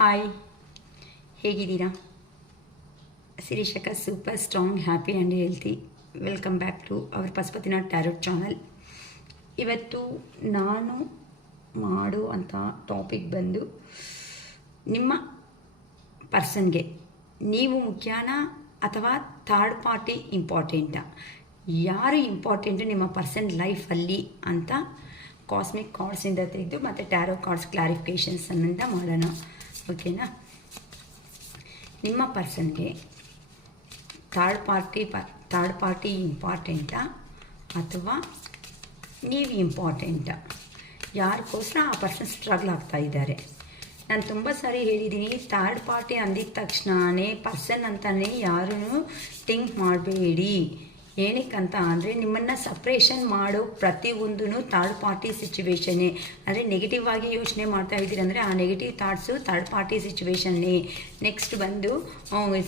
Hi, ಹೇಗಿದ್ದೀರಾ? ಶಿರೀಷಕ super strong, happy and healthy. Welcome back to our Pashupatinath tarot channel. ಇವತ್ತು ನಾನು ಮಾಡುವಂಥ ಟಾಪಿಕ್ ಬಂದು ನಿಮ್ಮ ಪರ್ಸನ್ಗೆ ನೀವು ಮುಖ್ಯನಾ ಅಥವಾ ಥರ್ಡ್ ಪಾರ್ಟಿ ಇಂಪಾರ್ಟೆಂಟಾ, ಯಾರು ಇಂಪಾರ್ಟೆಂಟು ನಿಮ್ಮ ಪರ್ಸನ್ ಲೈಫಲ್ಲಿ ಅಂತ ಕಾಸ್ಮಿಕ್ ಕಾರ್ಡ್ಸಿಂದ ತೆಗೆದು ಮತ್ತು ಟ್ಯಾರೋ ಕಾರ್ಡ್ಸ್ ಕ್ಲಾರಿಫಿಕೇಷನ್ಸನ್ನಿಂದ ಮಾಡೋಣ. ಓಕೆನಾ? ನಿಮ್ಮ ಪರ್ಸನ್ಗೆ ಥರ್ಡ್ ಪಾರ್ಟಿ ಇಂಪಾರ್ಟೆಂಟಾ ಅಥವಾ ನೀವು ಇಂಪಾರ್ಟೆಂಟಾ, ಯಾರಿಗೋಸ್ಕರ ಆ ಪರ್ಸನ್ ಸ್ಟ್ರಗಲ್ ಆಗ್ತಾ ಇದ್ದಾರೆ. ನಾನು ತುಂಬ ಸಾರಿ ಹೇಳಿದ್ದೀನಿ, ಥರ್ಡ್ ಪಾರ್ಟಿ ಅಂದಿದ ತಕ್ಷಣವೇ ಪರ್ಸನ್ ಅಂತಲೇ ಯಾರೂ ಥಿಂಕ್ ಮಾಡಬೇಡಿ. ಏನಕ್ಕಂತ ಅಂದರೆ ನಿಮ್ಮನ್ನು ಸಪ್ರೇಷನ್ ಮಾಡೋ ಪ್ರತಿಯೊಂದೂ ಥರ್ಡ್ ಪಾರ್ಟಿ ಸಿಚುವೇಶನ್ನೇ. ಅಂದರೆ ನೆಗೆಟಿವ್ ಆಗಿ ಯೋಚನೆ ಮಾಡ್ತಾ ಇದ್ದೀರಿ ಅಂದರೆ ಆ ನೆಗೆಟಿವ್ ಥಾಟ್ಸು ಥರ್ಡ್ ಪಾರ್ಟಿ ಸಿಚುವೇಶನ್ನೇ. ನೆಕ್ಸ್ಟ್ ಬಂದು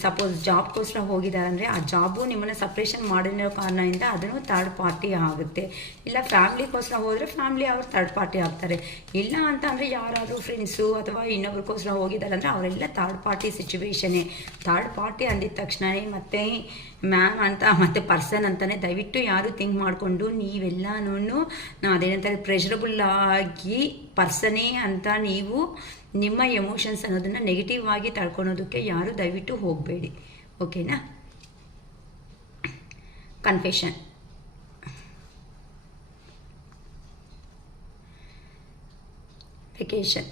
ಸಪೋಸ್ ಜಾಬ್ಗೋಸ್ಕರ ಹೋಗಿದ್ದಾರೆ ಅಂದರೆ ಆ ಜಾಬು ನಿಮ್ಮನ್ನು ಸಪ್ರೇಷನ್ ಮಾಡಿರೋ ಕಾರಣದಿಂದ ಅದನ್ನು ಥರ್ಡ್ ಪಾರ್ಟಿ ಆಗುತ್ತೆ. ಇಲ್ಲ ಫ್ಯಾಮ್ಲಿಗೋಸ್ಕರ ಹೋದರೆ ಫ್ಯಾಮ್ಲಿ ಅವರು ಥರ್ಡ್ ಪಾರ್ಟಿ ಆಗ್ತಾರೆ. ಇಲ್ಲ ಅಂತ ಅಂದರೆ ಯಾರಾದರೂ ಫ್ರೆಂಡ್ಸು ಅಥವಾ ಇನ್ನೊಬ್ರಿಗೋಸ್ಕರ ಹೋಗಿದ್ದಾರೆ ಅಂದರೆ ಅವರೆಲ್ಲ ಥರ್ಡ್ ಪಾರ್ಟಿ ಸಿಚುವೇಶನ್ನೇ. ಥರ್ಡ್ ಪಾರ್ಟಿ ಅಂದಿದ ತಕ್ಷಣವೇ ಮತ್ತೆ ಮ್ಯಾಮ್ ಅಂತ ಮತ್ತು ಪರ್ಸನ್ ಅಂತಲೇ ದಯವಿಟ್ಟು ಯಾರು ಥಿಂಕ್ ಮಾಡಿಕೊಂಡು ನೀವೆಲ್ಲನೂ ಅದೇನಂತಾರೆ ಪ್ರೆಷರಬಲ್ ಆಗಿ ಪರ್ಸನೇ ಅಂತ ನೀವು ನಿಮ್ಮ ಎಮೋಷನ್ಸ್ ಅನ್ನೋದನ್ನು ನೆಗೆಟಿವ್ ಆಗಿ ತಳ್ಕೊಳೋದಕ್ಕೆ ಯಾರು ದಯವಿಟ್ಟು ಹೋಗಬೇಡಿ. ಓಕೆನಾ? Confession. Vacation.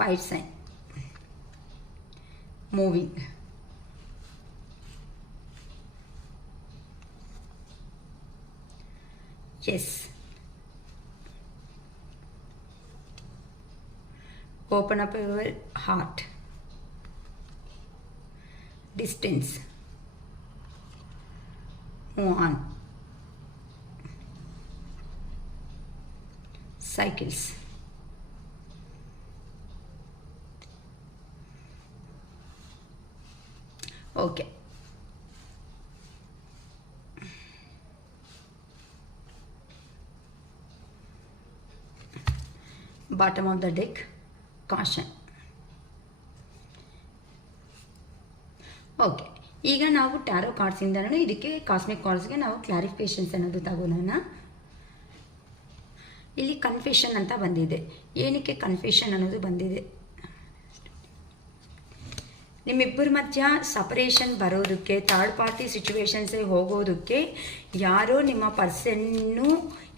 5 sign. Moving. Yes. Open up your heart. Distance. Move on. Cycles. Okay. Bottom of the deck, caution. Okay, ಈಗ ನಾವು ಟ್ಯಾರೋ ಕಾರ್ಡ್ಸಿಂದನೂ ಇದಕ್ಕೆ ಕಾಸ್ಮಿಕ್ ಕಾರ್ಡ್ಸ್ಗೆ ನಾವು ಕ್ಲಾರಿಫಿಕೇಷನ್ಸ್ ಅನ್ನೋದು ತಗೊಳ್ಳೋಣ. ಇಲ್ಲಿ ಕನ್ಫೆಷನ್ ಅಂತ ಬಂದಿದೆ. ಏನಕ್ಕೆ ಕನ್ಫೆಷನ್ ಅನ್ನೋದು ಬಂದಿದೆ? ನಿಮ್ಮಿಬ್ಬರ ಮಧ್ಯ ಸಪರೇಷನ್ ಬರೋದಕ್ಕೆ, ಥರ್ಡ್ ಪಾರ್ಟಿ ಸಿಚುವೇಶನ್ಸ್ಗೆ ಹೋಗೋದಕ್ಕೆ ಯಾರೋ ನಿಮ್ಮ ಪರ್ಸನ್ನು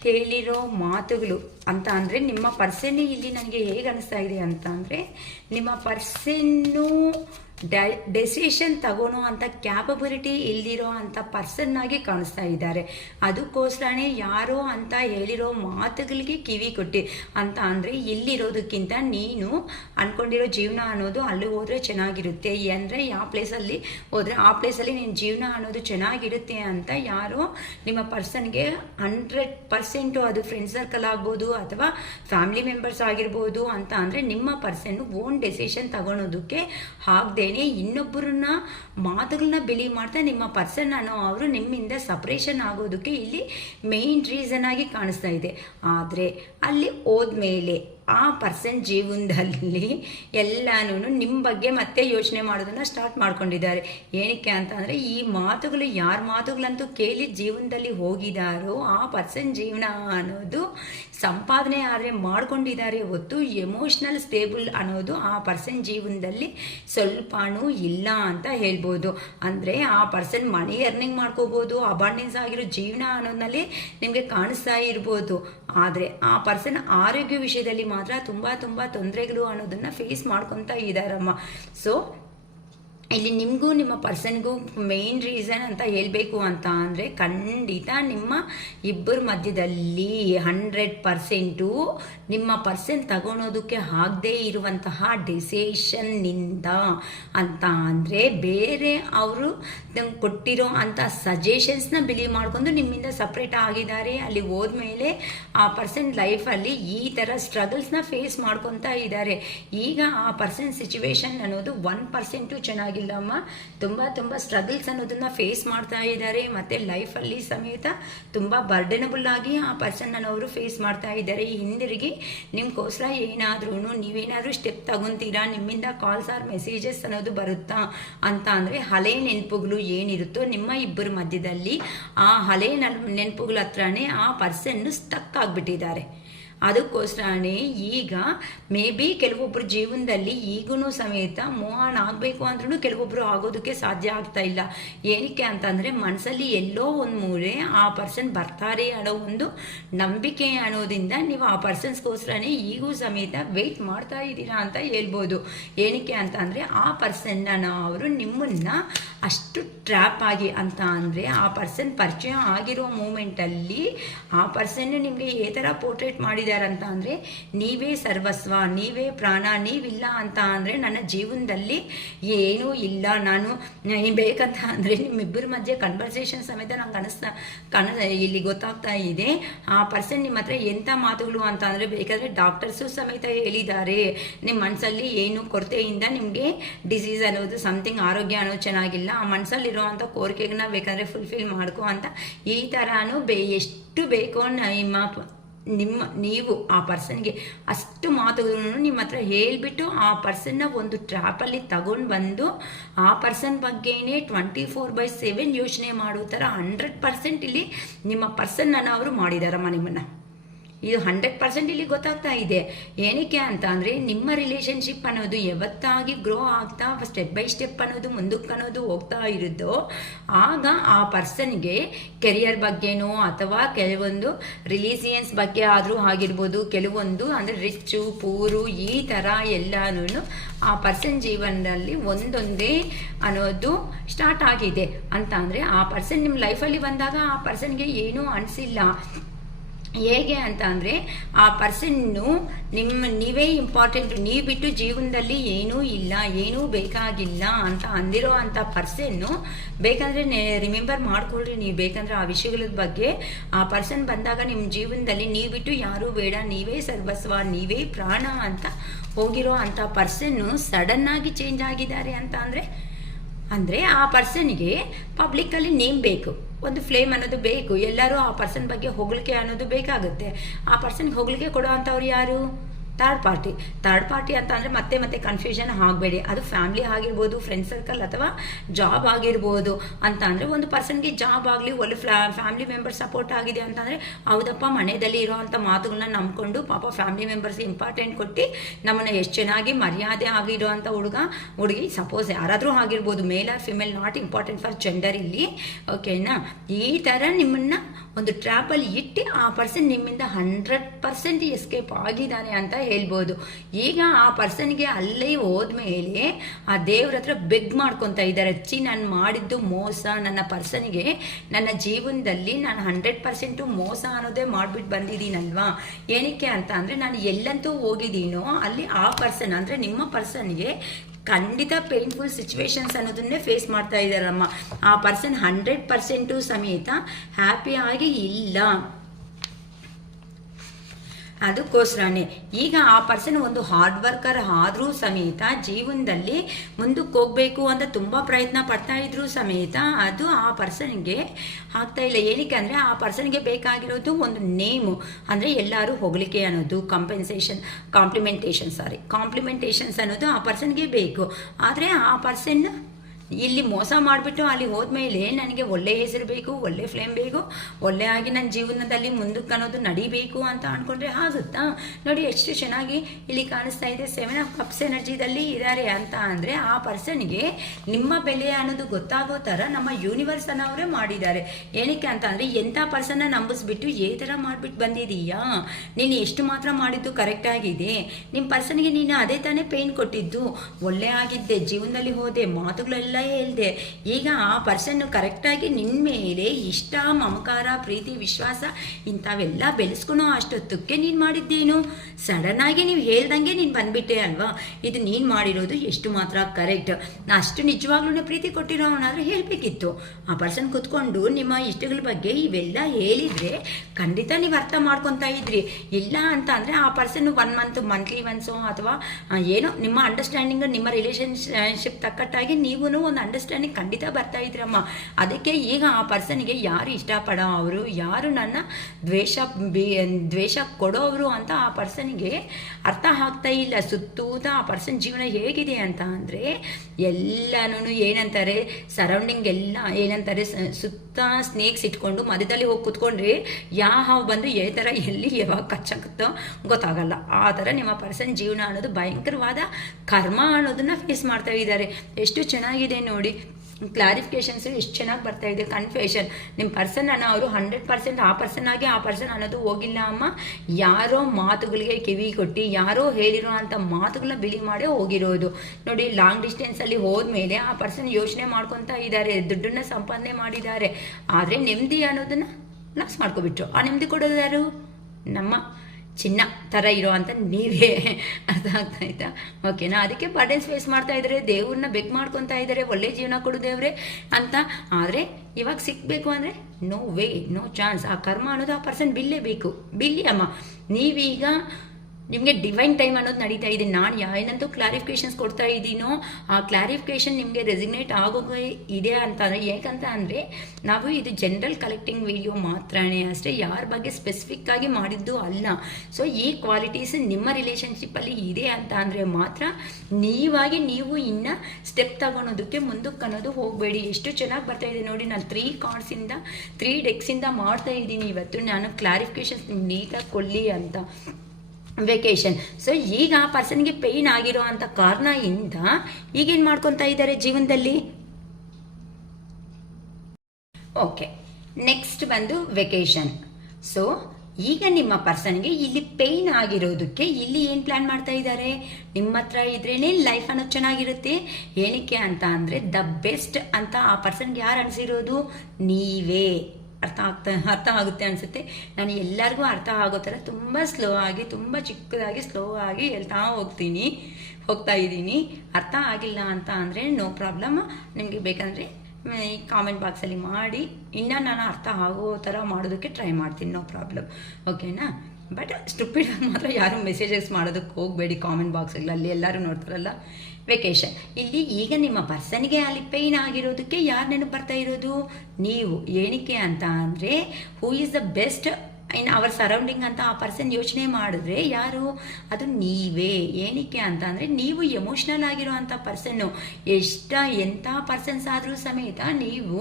ಹೇಳಿರೋ ಮಾತುಗಳು ಅಂತ ಅಂದರೆ ನಿಮ್ಮ ಪರ್ಸನ್ನೇ ಇಲ್ಲಿ ನನಗೆ ಹೇಗೆ ಅನಿಸ್ತಾ ಇದೆ ಅಂತ ಅಂದರೆ ನಿಮ್ಮ ಪರ್ಸನ್ನು ಡೆಸಿಷನ್ ತಗೊಳ್ಳೋ ಅಂಥ ಕ್ಯಾಪಬಿಲಿಟಿ ಇಲ್ದಿರೋ ಅಂಥ ಪರ್ಸನ್ನಾಗಿ ಕಾಣಿಸ್ತಾ ಇದ್ದಾರೆ. ಅದಕ್ಕೋಸ್ಕರನೇ ಯಾರೋ ಅಂತ ಹೇಳಿರೋ ಮಾತುಗಳಿಗೆ ಕಿವಿ ಕೊಟ್ಟು ಅಂತ ಅಂದರೆ ಇಲ್ಲಿರೋದಕ್ಕಿಂತ ನೀನು ಅಂದ್ಕೊಂಡಿರೋ ಜೀವನ ಅನ್ನೋದು ಅಲ್ಲಿ ಹೋದರೆ ಚೆನ್ನಾಗಿರುತ್ತೆ, ಅಂದರೆ ಯಾವ ಪ್ಲೇಸಲ್ಲಿ ಹೋದರೆ ಆ ಪ್ಲೇಸಲ್ಲಿ ನಿನ್ನ ಜೀವನ ಅನ್ನೋದು ಚೆನ್ನಾಗಿರುತ್ತೆ ಅಂತ ಯಾರೋ ನಿಮ್ಮ ಪರ್ಸನ್ಗೆ 100% ಅದು ಫ್ರೆಂಡ್ ಸರ್ಕಲ್ ಆಗ್ಬೋದು ಅಥವಾ ಫ್ಯಾಮಿಲಿ ಮೆಂಬರ್ಸ್ ಆಗಿರ್ಬೋದು ಅಂತ ಅಂದರೆ ನಿಮ್ಮ ಪರ್ಸನ್ನು ಓನ್ ಡೆಸಿಷನ್ ತಗೊಳೋದಕ್ಕೆ ಆಗದೆ ಇನ್ನೊಬ್ಬರನ್ನ ಮಾತುಗಳನ್ನ ಬಿಲೀವ್ ಮಾಡ್ತಾ ನಿಮ್ಮ ಪರ್ಸನ್ ಅನ್ನೋ ಅವರು ನಿಮ್ಮಿಂದ ಸಪ್ರೇಷನ್ ಆಗೋದಕ್ಕೆ ಇಲ್ಲಿ ಮೇನ್ ರೀಸನ್ ಆಗಿ ಕಾಣಿಸ್ತಾ ಇದೆ. ಆದರೆ ಅಲ್ಲಿ ಹೋದ್ಮೇಲೆ ಆ ಪರ್ಸನ್ ಜೀವನದಲ್ಲಿ ಎಲ್ಲನೂ ನಿಮ್ಮ ಬಗ್ಗೆ ಮತ್ತೆ ಯೋಚನೆ ಮಾಡೋದನ್ನು ಸ್ಟಾರ್ಟ್ ಮಾಡ್ಕೊಂಡಿದ್ದಾರೆ. ಏನಕ್ಕೆ ಅಂತ ಅಂದರೆ ಈ ಮಾತುಗಳು ಯಾರ ಮಾತುಗಳಂತೂ ಕೇಳಿ ಜೀವನದಲ್ಲಿ ಹೋಗಿದ್ದಾರೋ ಆ ಪರ್ಸನ್ ಜೀವನ ಅನ್ನೋದು ಸಂಪಾದನೆ ಆದರೆ ಮಾಡ್ಕೊಂಡಿದ್ದಾರೆ ಹೊತ್ತು ಎಮೋಷ್ನಲ್ ಸ್ಟೇಬಲ್ ಅನ್ನೋದು ಆ ಪರ್ಸನ್ ಜೀವನದಲ್ಲಿ ಸ್ವಲ್ಪನೂ ಇಲ್ಲ ಅಂತ ಹೇಳ್ಬೋದು. ಅಂದರೆ ಆ ಪರ್ಸನ್ ಮನಿ ಅರ್ನಿಂಗ್ ಮಾಡ್ಕೋಬೋದು, ಅಬಂಡೆನ್ಸ್ ಆಗಿರೋ ಜೀವನ ಅನ್ನೋದ್ರಲ್ಲಿ ನಿಮಗೆ ಕಾಣಿಸ್ತಾ ಇರ್ಬೋದು. ಆದರೆ ಆ ಪರ್ಸನ್ ಆರೋಗ್ಯ ವಿಷಯದಲ್ಲಿ ಮಾತ್ರ ತುಂಬ ತೊಂದರೆಗಳು ಅನ್ನೋದನ್ನು ಫೇಸ್ ಮಾಡ್ಕೊತಾ ಇದ್ದಾರಮ್ಮ. ಸೊ ಇಲ್ಲಿ ನಿಮಗೂ ನಿಮ್ಮ ಪರ್ಸನ್ಗೂ ಮೇನ್ ರೀಸನ್ ಅಂತ ಹೇಳಬೇಕು ಅಂತ ಅಂದರೆ ಖಂಡಿತ ನಿಮ್ಮ ಇಬ್ಬರ ಮಧ್ಯದಲ್ಲಿ 100% ನಿಮ್ಮ ಪರ್ಸನ್ ತಗೊಳೋದಕ್ಕೆ ಆಗದೇ ಇರುವಂತಹ ಡಿಸಿಷನ್ನಿಂದ ಅಂತ ಅಂದರೆ ಬೇರೆ ಅವರು ನಮ್ಗೆ ಕೊಟ್ಟಿರೋ ಅಂಥ ಸಜೆಷನ್ಸ್ನ ಬಿಲೀವ್ ಮಾಡ್ಕೊಂಡು ನಿಮ್ಮಿಂದ ಸಪ್ರೇಟ್ ಆಗಿದ್ದಾರೆ. ಅಲ್ಲಿ ಹೋದ್ಮೇಲೆ ಆ ಪರ್ಸನ್ ಲೈಫಲ್ಲಿ ಈ ಥರ ಸ್ಟ್ರಗಲ್ಸ್ನ ಫೇಸ್ ಮಾಡ್ಕೊತಾ ಇದ್ದಾರೆ. ಈಗ ಆ ಪರ್ಸನ್ ಸಿಚುವೇಶನ್ ಅನ್ನೋದು 1% ಚೆನ್ನಾಗಿಲ್ಲ, ಆಗಿಲ್ಲಮ್ಮ. ತುಂಬ ಸ್ಟ್ರಗಲ್ಸ್ ಅನ್ನೋದನ್ನ ಫೇಸ್ ಮಾಡ್ತಾ ಇದ್ದಾರೆ, ಮತ್ತು ಲೈಫಲ್ಲಿ ಸಮೇತ ತುಂಬ ಬರ್ಡನಬಲ್ ಆಗಿ ಆ ಪರ್ಸನ್ ಅವರು ಫೇಸ್ ಮಾಡ್ತಾ ಇದ್ದಾರೆ. ಈ ಹಿಂದಿರುಗಿ ನಿಮ್ಗೋಸ್ಕರ ನೀವೇನಾದರೂ ಸ್ಟೆಪ್ ತಗೊಂತೀರಾ, ನಿಮ್ಮಿಂದ ಕಾಲ್ಸ್ ಆರ್ ಮೆಸೇಜಸ್ ಅನ್ನೋದು ಬರುತ್ತಾ ಅಂತ ಅಂದರೆ ಹಳೆ ನೆನಪುಗಳು ಏನಿರುತ್ತೋ ನಿಮ್ಮ ಇಬ್ಬರ ಮಧ್ಯದಲ್ಲಿ, ಆ ಹಳೆ ನೆನಪುಗಳ ಹತ್ರನೇ ಆ ಪರ್ಸನ್ನು ಸ್ಟಕ್ ಆಗಿಬಿಟ್ಟಿದ್ದಾರೆ. ಅದಕ್ಕೋಸ್ಕರನೇ ಈಗ ಮೇ ಬಿ ಕೆಲವೊಬ್ಬರು ಜೀವನದಲ್ಲಿ ಈಗೂ ಸಮೇತ ಮೂವ್ ಆನ್ ಆಗಬೇಕು ಅಂದ್ರೂ ಕೆಲವೊಬ್ಬರು ಆಗೋದಕ್ಕೆ ಸಾಧ್ಯ ಆಗ್ತಾ ಇಲ್ಲ. ಏನಕ್ಕೆ ಅಂತಂದರೆ ಮನಸ್ಸಲ್ಲಿ ಎಲ್ಲೋ ಒಂದು ಮೂಲೆ ಆ ಪರ್ಸನ್ ಬರ್ತಾರೆ ಅನ್ನೋ ಒಂದು ನಂಬಿಕೆ ಅನ್ನೋದ್ರಿಂದ ನೀವು ಆ ಪರ್ಸನ್ಸ್ಗೋಸ್ಕರನೇ ಈಗೂ ಸಮೇತ ವೆಯ್ಟ್ ಮಾಡ್ತಾ ಇದ್ದೀರಾ ಅಂತ ಹೇಳ್ಬೋದು. ಏನಕ್ಕೆ ಅಂತ ಅಂದರೆ ಆ ಪರ್ಸನ್ನ ಅವರು ನಿಮ್ಮನ್ನು ಅಷ್ಟು ಟ್ರ್ಯಾಪ್ ಆಗಿ ಅಂತ ಅಂದರೆ ಆ ಪರ್ಸನ್ ಪರಿಚಯ ಆಗಿರೋ ಮೂಮೆಂಟಲ್ಲಿ ಆ ಪರ್ಸನ್ನೇ ನಿಮಗೆ ಈ ಥರ ಪೋರ್ಟ್ರೇಟ್ ಮಾಡಿದ್ದಾರೆ ಅಂತ ಅಂದರೆ ನೀವೇ ಸರ್ವಸ್ವ, ನೀವೇ ಪ್ರಾಣ, ನೀವಿಲ್ಲ ಅಂತ ಅಂದರೆ ನನ್ನ ಜೀವನದಲ್ಲಿ ಏನೂ ಇಲ್ಲ, ನಾನು ಬೇಕಂತ ಅಂದರೆ ನಿಮ್ಮಿಬ್ಬರ ಮಧ್ಯೆ ಕನ್ವರ್ಸೇಷನ್ ಸಮೇತ ನಂಗೆ ಇಲ್ಲಿ ಗೊತ್ತಾಗ್ತಾ ಇದೆ. ಆ ಪರ್ಸನ್ ನಿಮ್ಮ ಹತ್ರ ಎಂಥ ಮಾತುಗಳು ಅಂತ ಅಂದರೆ ಬೇಕಾದರೆ ಡಾಕ್ಟರ್ಸು ಸಮೇತ ಹೇಳಿದ್ದಾರೆ, ನಿಮ್ಮ ಮನಸ್ಸಲ್ಲಿ ಏನು ಕೊರತೆಯಿಂದ ನಿಮಗೆ ಡಿಸೀಸ್ ಅನ್ನೋದು ಸಮಥಿಂಗ್ ಆರೋಗ್ಯ ಅನ್ನೋದು ಚೆನ್ನಾಗಿಲ್ಲ, ಆ ಮನಸ್ಸಲ್ಲಿರುವಂಥ ಕೋರಿಕೆಗಳನ್ನ ಬೇಕಾದರೆ ಫುಲ್ಫಿಲ್ ಮಾಡ್ಕೊ ಅಂತ ಈ ಥರನೂ ಎಷ್ಟು ಬೇಕೋ ನೀವು ಆ ಪರ್ಸನ್ಗೆ ಅಷ್ಟು ಮಾತುಗಳನ್ನು ನಿಮ್ಮ ಹತ್ರ ಹೇಳಿಬಿಟ್ಟು ಆ ಪರ್ಸನ್ನ ಒಂದು ಟ್ರ್ಯಾಪಲ್ಲಿ ತಗೊಂಡು ಬಂದು ಆ ಪರ್ಸನ್ ಬಗ್ಗೆನೇ 24/7 ಯೋಚನೆ ಮಾಡೋ ಥರ 100% ಇಲ್ಲಿ ನಿಮ್ಮ ಪರ್ಸನ್ನನ್ನು ಅವರು ಮಾಡಿದಾರಮ್ಮ. ನಿಮ್ಮನ್ನು ಇದು 100% ಇಲ್ಲಿ ಗೊತ್ತಾಗ್ತಾ ಇದೆ. ಏನಕ್ಕೆ ಅಂತ ಅಂದರೆ ನಿಮ್ಮ ರಿಲೇಷನ್ಶಿಪ್ ಅನ್ನೋದು ಯಾವತ್ತಾಗಿ ಗ್ರೋ ಆಗ್ತಾ ಸ್ಟೆಪ್ ಬೈ ಸ್ಟೆಪ್ ಅನ್ನೋದು ಮುಂದಕ್ಕೆ ಅನ್ನೋದು ಹೋಗ್ತಾ ಇರುತ್ತೋ ಆಗ ಆ ಪರ್ಸನ್ಗೆ ಕೆರಿಯರ್ ಬಗ್ಗೆನೋ ಅಥವಾ ಕೆಲವೊಂದು ರಿಲಿಜಿಯನ್ಸ್ ಬಗ್ಗೆ ಆದರೂ ಆಗಿರ್ಬೋದು, ಕೆಲವೊಂದು ಅಂದರೆ ರಿಚ್ಚು ಪೂರು ಈ ಥರ ಎಲ್ಲನೂ ಆ ಪರ್ಸನ್ ಜೀವನದಲ್ಲಿ ಒಂದೊಂದೇ ಅನ್ನೋದು ಸ್ಟಾರ್ಟ್ ಆಗಿದೆ ಅಂತ ಅಂದರೆ ಆ ಪರ್ಸನ್ ನಿಮ್ಮ ಲೈಫಲ್ಲಿ ಬಂದಾಗ ಆ ಪರ್ಸನ್ಗೆ ಏನೂ ಅನಿಸಿಲ್ಲ. ಹೇಗೆ ಅಂತ ಅಂದರೆ ಆ ಪರ್ಸನ್ನು ನೀವೇ ಇಂಪಾರ್ಟೆಂಟ್, ನೀವು ಬಿಟ್ಟು ಜೀವನದಲ್ಲಿ ಏನೂ ಇಲ್ಲ, ಏನೂ ಬೇಕಾಗಿಲ್ಲ ಅಂತ ಅಂದಿರೋ ಅಂಥ ಪರ್ಸನ್ನು ಬೇಕಂದರೆ ರಿಮೆಂಬರ್ ಮಾಡ್ಕೊಳ್ರಿ. ನೀವು ಬೇಕಂದರೆ ಆ ವಿಷಯಗಳ ಬಗ್ಗೆ ಆ ಪರ್ಸನ್ ಬಂದಾಗ ನಿಮ್ಮ ಜೀವನದಲ್ಲಿ ನೀವು ಬಿಟ್ಟು ಯಾರೂ ಬೇಡ, ನೀವೇ ಸರ್ವಸ್ವ, ನೀವೇ ಪ್ರಾಣ ಅಂತ ಹೋಗಿರೋ ಅಂಥ ಪರ್ಸನ್ನು ಸಡನ್ನಾಗಿ ಚೇಂಜ್ ಆಗಿದ್ದಾರೆ ಅಂತ ಅಂದರೆ ಆ ಪರ್ಸನ್ಗೆ ಪಬ್ಲಿಕ್ಕಲ್ಲಿ ನೇಮ್ ಬೇಕು, ಒಂದು ಫ್ಲೇಮ್ ಅನ್ನೋದು ಬೇಕು, ಎಲ್ಲರೂ ಆ ಪರ್ಸನ್ ಬಗ್ಗೆ ಹೊಗಳಿಕೆ ಅನ್ನೋದು ಬೇಕಾಗುತ್ತೆ. ಆ ಪರ್ಸನ್ಗೆ ಹೊಗಳಿಕೆ ಕೊಡೋ ಅಂಥವ್ರು ಯಾರು? ಥರ್ಡ್ ಪಾರ್ಟಿ ಅಂತ ಅಂದರೆ ಮತ್ತೆ ಕನ್ಫ್ಯೂಷನ್ ಆಗಬೇಡಿ. ಅದು ಫ್ಯಾಮಿಲಿ ಆಗಿರ್ಬೋದು, ಫ್ರೆಂಡ್ ಸರ್ಕಲ್ ಅಥವಾ ಜಾಬ್ ಆಗಿರ್ಬೋದು. ಅಂತ ಅಂದರೆ ಒಂದು ಪರ್ಸನ್ಗೆ ಜಾಬ್ ಆಗಲಿ ಒಳ್ಳೆ ಫ್ಯಾಮಿಲಿ ಮೆಂಬರ್ಸ್ ಸಪೋರ್ಟ್ ಆಗಿದೆ ಅಂತಂದರೆ ಹೌದಪ್ಪ, ಮನೆಯಲ್ಲಿ ಇರೋವಂಥ ಮಾತುಗಳನ್ನ ನಂಬ್ಕೊಂಡು ಪಾಪ ಫ್ಯಾಮಿಲಿ ಮೆಂಬರ್ಸ್ಗೆ ಇಂಪಾರ್ಟೆಂಟ್ ಕೊಟ್ಟು ನಮ್ಮನ್ನು ಎಷ್ಟು ಚೆನ್ನಾಗಿ ಮರ್ಯಾದೆ ಆಗಿರೋವಂಥ ಹುಡುಗಿ ಸಪೋಸ್ ಯಾರಾದರೂ ಆಗಿರ್ಬೋದು, male or female, not important for gender ಇಲ್ಲಿ, ಓಕೆನಾ? ಈ ಥರ ನಿಮ್ಮನ್ನು ಒಂದು ಟ್ರ್ಯಾಪಲ್ಲಿ ಇಟ್ಟು ಆ ಪರ್ಸನ್ ನಿಮ್ಮಿಂದ 100% ಎಸ್ಕೇಪ್ ಆಗಿದ್ದಾನೆ ಅಂತ ಹೇಳ್ಬೋದು. ಈಗ ಆ ಪರ್ಸನ್ಗೆ ಅಲ್ಲೇ ಹೋದ್ಮೇಲೆ ಆ ದೇವ್ರ ಹತ್ರ ಬೆಗ್ ಮಾಡ್ಕೊತಾ ಇದ್ದಾರೆ, ನಾನು ಮಾಡಿದ್ದು ಮೋಸ, ನನ್ನ ಪರ್ಸನ್ಗೆ ನನ್ನ ಜೀವನದಲ್ಲಿ ನಾನು 100% ಮೋಸ ಅನ್ನೋದೇ ಮಾಡಿಬಿಟ್ಟು ಬಂದಿದ್ದೀನಲ್ವಾ. ಏನಕ್ಕೆ ಅಂತ ಅಂದರೆ ನಾನು ಎಲ್ಲಂತೂ ಹೋಗಿದ್ದೀನೋ ಅಲ್ಲಿ ಆ ಪರ್ಸನ್ ಅಂದರೆ ನಿಮ್ಮ ಪರ್ಸನ್ಗೆ ಖಂಡಿತ ಪೇನ್ಫುಲ್ ಸಿಚುವೇಶನ್ಸ್ ಅನ್ನೋದನ್ನೇ ಫೇಸ್ ಮಾಡ್ತಾ ಇದ್ದಾರಮ್ಮ. ಆ ಪರ್ಸನ್ 100% ಸಮೇತ ಹ್ಯಾಪಿಯಾಗಿ ಇಲ್ಲ. ಅದಕ್ಕೋಸ್ಕರನೇ ಈಗ ಆ ಪರ್ಸನ್ ಒಂದು ಹಾರ್ಡ್ ವರ್ಕರ್ ಆದರೂ ಸಮೇತ ಜೀವನದಲ್ಲಿ ಮುಂದಕ್ಕೆ ಹೋಗಬೇಕು ಅಂತ ತುಂಬ ಪ್ರಯತ್ನ ಪಡ್ತಾ ಇದ್ರೂ ಸಮೇತ ಅದು ಆ ಪರ್ಸನ್ಗೆ ಆಗ್ತಾ ಇಲ್ಲ. ಏನಕ್ಕೆ ಅಂದರೆ ಆ ಪರ್ಸನ್ಗೆ ಬೇಕಾಗಿರೋದು ಒಂದು ನೇಮು, ಅಂದರೆ ಎಲ್ಲರೂ ಹೊಗಳಿಕೆ ಅನ್ನೋದು, ಕಾಂಪ್ಲಿಮೆಂಟೇಷನ್ಸ್ ಅನ್ನೋದು ಆ ಪರ್ಸನ್ಗೆ ಬೇಕು. ಆದರೆ ಆ ಪರ್ಸನ್ ಇಲ್ಲಿ ಮೋಸ ಮಾಡಿಬಿಟ್ಟು ಅಲ್ಲಿ ಹೋದ್ಮೇಲೆ ನನಗೆ ಒಳ್ಳೆ ಹೆಸರು ಬೇಕು, ಒಳ್ಳೆ ಫ್ಲೇಮ್ ಬೇಕು, ಒಳ್ಳೆ ಆಗಿ ನನ್ನ ಜೀವನದಲ್ಲಿ ಮುಂದಕ್ಕೆ ಅನ್ನೋದು ನಡಿಬೇಕು ಅಂತ ಅಂದ್ಕೊಂಡ್ರೆ ಆಗುತ್ತಾ? ನೋಡಿ ಎಷ್ಟು ಚೆನ್ನಾಗಿ ಇಲ್ಲಿ ಕಾಣಿಸ್ತಾ ಇದೆ, 7 of Cups ಎನರ್ಜಿದಲ್ಲಿ ಇದ್ದಾರೆ ಅಂತ ಅಂದರೆ ಆ ಪರ್ಸನ್ಗೆ ನಿಮ್ಮ ಬೆಲೆ ಅನ್ನೋದು ಗೊತ್ತಾಗೋ ಥರ ನಮ್ಮ ಯೂನಿವರ್ಸನ್ನು ಅವರೇ ಮಾಡಿದ್ದಾರೆ. ಏನಕ್ಕೆ ಅಂತ ಅಂದರೆ ಎಂಥ ಪರ್ಸನ್ನ ನಂಬಿಸ್ಬಿಟ್ಟು ಈ ಥರ ಮಾಡಿಬಿಟ್ಟು ಬಂದಿದೀಯಾ, ನೀನು ಎಷ್ಟು ಮಾತ್ರ ಮಾಡಿದ್ದು ಕರೆಕ್ಟಾಗಿದೆ, ನಿಮ್ಮ ಪರ್ಸನ್ಗೆ ನೀನು ಅದೇ ತಾನೇ ಪೇನ್ ಕೊಟ್ಟಿದ್ದು, ಒಳ್ಳೆ ಆಗಿದ್ದೆ, ಜೀವನದಲ್ಲಿ ಹೋದೆ, ಮಾತುಗಳೆಲ್ಲ ಹೇಳಿದೆ. ಈಗ ಆ ಪರ್ಸನ್ನು ಕರೆಕ್ಟಾಗಿ ನಿನ್ನ ಮೇಲೆ ಇಷ್ಟ, ಮಮಕಾರ, ಪ್ರೀತಿ, ವಿಶ್ವಾಸ ಇಂಥವೆಲ್ಲ ಬೆಳೆಸ್ಕೊಳೋ ಅಷ್ಟೊತ್ತಕ್ಕೆ ನೀನು ಮಾಡಿದ್ದೇನು? ಸಡನ್ನಾಗಿ ನೀವು ಹೇಳ್ದಂಗೆ ನೀನು ಬಂದ್ಬಿಟ್ಟೆ ಅಲ್ವಾ? ಇದು ನೀನು ಮಾಡಿರೋದು ಎಷ್ಟು ಮಾತ್ರ ಕರೆಕ್ಟ್? ಅಷ್ಟು ನಿಜವಾಗ್ಲೂ ಪ್ರೀತಿ ಕೊಟ್ಟಿರೋನಾದ್ರೆ ಹೇಳಬೇಕಿತ್ತು. ಆ ಪರ್ಸನ್ ಕುತ್ಕೊಂಡು ನಿಮ್ಮ ಇಷ್ಟಗಳ ಬಗ್ಗೆ ಇವೆಲ್ಲ ಹೇಳಿದರೆ ಖಂಡಿತ ನೀವು ಅರ್ಥ ಮಾಡ್ಕೊತಾ ಇದ್ರಿ. ಇಲ್ಲ ಅಂತ ಅಂದರೆ ಆ ಪರ್ಸನ್ 1 ಮಂತ್ ಮಂತ್ಲಿ ಒನ್ಸೋ ಅಥವಾ ಏನೋ ನಿಮ್ಮ ಅಂಡರ್ಸ್ಟ್ಯಾಂಡಿಂಗ್, ನಿಮ್ಮ ರಿಲೇಷನ್ಶಿಪ್ ತಕ್ಕಟ್ಟಾಗಿ ನೀವು ಒಂದು ಅಂಡರ್ಸ್ಟ್ಯಾಂಡಿಂಗ್ ಖಂಡಿತ ಬರ್ತಾ ಇದ್ರಮ್ಮ. ಅದಕ್ಕೆ ಈಗ ಆ ಪರ್ಸನ್ಗೆ ಯಾರು ಇಷ್ಟಪಡೋ ಅವರು, ಯಾರು ನನ್ನ ದ್ವೇಷ ಕೊಡೋವರು ಅಂತ ಆ ಪರ್ಸನ್ಗೆ ಅರ್ಥ ಆಗ್ತಾ ಇಲ್ಲ. ಸುತ್ತೂತ ಆ ಪರ್ಸನ್ ಜೀವನ ಹೇಗಿದೆ ಅಂತ ಅಂದರೆ ಎಲ್ಲನೂ ಏನಂತಾರೆ, ಸರೌಂಡಿಂಗ್ ಎಲ್ಲ ಏನಂತಾರೆ, ಸುತ್ತ ಸ್ನೇಕ್ಸ್ ಇಟ್ಕೊಂಡು ಮಧ್ಯದಲ್ಲಿ ಹೋಗಿ ಕುತ್ಕೊಂಡ್ರೆ ಯಾವ ಬಂದು ಏ ಥರ ಎಲ್ಲಿ ಯಾವಾಗ ಕಚ್ಚಾಗುತ್ತೋ ಗೊತ್ತಾಗಲ್ಲ. ಆ ಥರ ನಿಮ್ಮ ಪರ್ಸನ್ ಜೀವನ ಅನ್ನೋದು ಭಯಂಕರವಾದ ಕರ್ಮ ಅನ್ನೋದನ್ನ ಫೇಸ್ ಮಾಡ್ತಾ ಇದ್ದಾರೆ. ಎಷ್ಟು ಚೆನ್ನಾಗಿದೆ ನೋಡಿ, ಕ್ಲಾರಿಫಿಕೇಶನ್ಸ್ ಎಷ್ಟು ಚೆನ್ನಾಗಿ ಬರ್ತಾ ಇದೆ. ಕನ್ಫ್ಯೂಷನ್ ನಿಮ್ಮ ಪರ್ಸನ್ ಅನ್ನೋ ಅವರು 100% ಆ ಪರ್ಸನ್ ಆಗಿ ಆ ಪರ್ಸನ್ ಅನ್ನೋದು ಹೋಗಿಲ್ಲ ಅಮ್ಮ. ಯಾರೋ ಮಾತುಗಳಿಗೆ ಕಿವಿ ಕೊಟ್ಟು ಯಾರೋ ಹೇಳಿರೋ ಅಂಥ ಮಾತುಗಳನ್ನ ಬಿಳಿ ಮಾಡೇ ಹೋಗಿರೋದು ನೋಡಿ. ಲಾಂಗ್ ಡಿಸ್ಟೆನ್ಸಲ್ಲಿ ಹೋದ್ಮೇಲೆ ಆ ಪರ್ಸನ್ ಯೋಚನೆ ಮಾಡ್ಕೊತಾ ಇದ್ದಾರೆ, ದುಡ್ಡನ್ನ ಸಂಪಾದನೆ ಮಾಡಿದ್ದಾರೆ. ಆದರೆ ನೆಮ್ಮದಿ ಅನ್ನೋದನ್ನ ಲಾಸ್ ಮಾಡ್ಕೊಬಿಟ್ರು. ಆ ನೆಮ್ಮದಿ ಕೊಡೋದು ಯಾರು? ನಮ್ಮ ಚಿನ್ನ ಥರ ಇರೋ ಅಂತ ನೀವೇ. ಅರ್ಥ ಆಗ್ತಾ ಆಯ್ತಾ? ಓಕೆನಾ? ಅದಕ್ಕೆ ಬರ್ಡನ್ಸ್ ಫೇಸ್ ಮಾಡ್ತಾ ಇದ್ದಾರೆ, ದೇವ್ರನ್ನ ಬೆಗ್ ಮಾಡ್ಕೊತಾ ಇದ್ದಾರೆ, ಒಳ್ಳೆ ಜೀವನ ಕೊಡು ದೇವ್ರೆ ಅಂತ. ಆದರೆ ಇವಾಗ ಸಿಗಬೇಕು ಅಂದರೆ ನೋ ವೇ, ನೋ ಚಾನ್ಸ್. ಆ ಕರ್ಮ ಅನ್ನೋದು ಆ ಪರ್ಸನ್ ಬಿಲ್ಲೇಬೇಕು. ಬಿಲ್ಲಿ ಅಮ್ಮ. ನೀವೀಗ ನಿಮಗೆ ಡಿವೈನ್ ಟೈಮ್ ಅನ್ನೋದು ನಡೀತಾ ಇದೆ. ನಾನು ಏನಂತೂ ಕ್ಲಾರಿಫಿಕೇಶನ್ಸ್ ಕೊಡ್ತಾ ಇದ್ದೀನೋ ಆ ಕ್ಲಾರಿಫಿಕೇಶನ್ ನಿಮಗೆ ರೆಸಿಗ್ನೇಟ್ ಆಗೋಕೆ ಇದೆ ಅಂತಂದರೆ, ಯಾಕಂತ ಅಂದರೆ ನಾವು ಇದು ಜನರಲ್ ಕಲೆಕ್ಟಿಂಗ್ ವಿಡಿಯೋ ಮಾತ್ರನೇ ಅಷ್ಟೇ, ಯಾರ ಬಗ್ಗೆ ಸ್ಪೆಸಿಫಿಕ್ ಆಗಿ ಮಾಡಿದ್ದು ಅಲ್ಲ. ಸೊ ಈ ಕ್ವಾಲಿಟೀಸ್ ನಿಮ್ಮ ರಿಲೇಷನ್ಶಿಪ್ಪಲ್ಲಿ ಇದೆ ಅಂತ ಅಂದರೆ ಮಾತ್ರ ನೀವಾಗಿ ನೀವು ಇನ್ನು ಸ್ಟೆಪ್ ತಗೊಳೋದಕ್ಕೆ ಮುಂದಕ್ಕೆ ಅನ್ನೋದು ಹೋಗಬೇಡಿ. ಎಷ್ಟು ಚೆನ್ನಾಗಿ ಬರ್ತಾ ಇದೆ ನೋಡಿ. ನಾನು 3 ಡೆಕ್ಸಿಂದ ಮಾಡ್ತಾ ಇದ್ದೀನಿ ಇವತ್ತು. ನಾನು ಕ್ಲಾರಿಫಿಕೇಶನ್ಸ್ ನೀಟಾಗಿ ಕೊಡಲಿ ಅಂತ. ವೆಕೇಶನ್. ಸೊ ಈಗ ಆ ಪರ್ಸನ್ಗೆ ಪೇಯ್ನ್ ಆಗಿರೋ ಅಂಥ ಕಾರಣದಿಂದ ಈಗೇನು ಮಾಡ್ಕೊತಾ ಇದ್ದಾರೆ ಜೀವನದಲ್ಲಿ? ಓಕೆ, ನೆಕ್ಸ್ಟ್ ಬಂದು ವೆಕೇಶನ್. ಸೊ ಈಗ ನಿಮ್ಮ ಪರ್ಸನ್ಗೆ ಇಲ್ಲಿ ಪೇಯ್ನ್ ಆಗಿರೋದಕ್ಕೆ ಇಲ್ಲಿ ಏನು ಪ್ಲ್ಯಾನ್ ಮಾಡ್ತಾ ಇದ್ದಾರೆ? ನಿಮ್ಮ ಹತ್ರ ಇದ್ರೇ ಲೈಫ್ ಅನ್ನೋದು ಚೆನ್ನಾಗಿರುತ್ತೆ. ಏನಕ್ಕೆ ಅಂತ ಅಂದರೆ ದ ಬೆಸ್ಟ್ ಅಂತ ಆ ಪರ್ಸನ್ಗೆ ಯಾರು ಅನಿಸಿರೋದು? ನೀವೇ. ಅರ್ಥ ಆಗುತ್ತೆ ಅನಿಸುತ್ತೆ. ನಾನು ಎಲ್ಲರಿಗೂ ಅರ್ಥ ಆಗೋ ಥರ ತುಂಬ ಸ್ಲೋ ಆಗಿ, ತುಂಬ ಚಿಕ್ಕದಾಗಿ ಸ್ಲೋ ಆಗಿ ಹೋಗ್ತಾ ಇದ್ದೀನಿ. ಅರ್ಥ ಆಗಿಲ್ಲ ಅಂತ ಅಂದರೆ ನೋ ಪ್ರಾಬ್ಲಮ್. ನಿಮಗೆ ಬೇಕಂದರೆ ಈ ಕಾಮೆಂಟ್ ಬಾಕ್ಸಲ್ಲಿ ಮಾಡಿ, ಇನ್ನು ನಾನು ಅರ್ಥ ಆಗೋ ಥರ ಮಾಡೋದಕ್ಕೆ ಟ್ರೈ ಮಾಡ್ತೀನಿ. No problem. ಓಕೆನಾ? ಬಟ್ ಸ್ಟುಪಿಡಾಗಿ ಮಾತ್ರ ಯಾರು ಮೆಸೇಜಸ್ ಮಾಡೋದಕ್ಕೆ ಹೋಗಬೇಡಿ ಕಾಮೆಂಟ್ ಬಾಕ್ಸಲ್ಲಿ ಎಲ್ಲರೂ ನೋಡ್ತಾರಲ್ಲ. ವೆಕೇಶನ್. ಇಲ್ಲಿ ಈಗ ನಿಮ್ಮ ಪರ್ಸನ್ಗೆ ಅಲ್ಲಿ ಪೇಯ್ನ್ ಆಗಿರೋದಕ್ಕೆ ಯಾರು ನೆನಪು ಬರ್ತಾ ಇರೋದು? ನೀವು. ಏನಕ್ಕೆ ಅಂತ ಅಂದರೆ who is the best in our surrounding ಅಂತ ಆ ಪರ್ಸನ್ ಯೋಚನೆ ಮಾಡಿದ್ರೆ ಯಾರು? ಅದು ನೀವೇ. ಏನಕ್ಕೆ ಅಂತ ಅಂದರೆ ನೀವು ಎಮೋಷ್ನಲ್ ಆಗಿರೋ ಅಂಥ ಪರ್ಸನ್ನು. ಎಂಥ ಪರ್ಸನ್ಸ್ ಆದರೂ ಸಮೇತ ನೀವು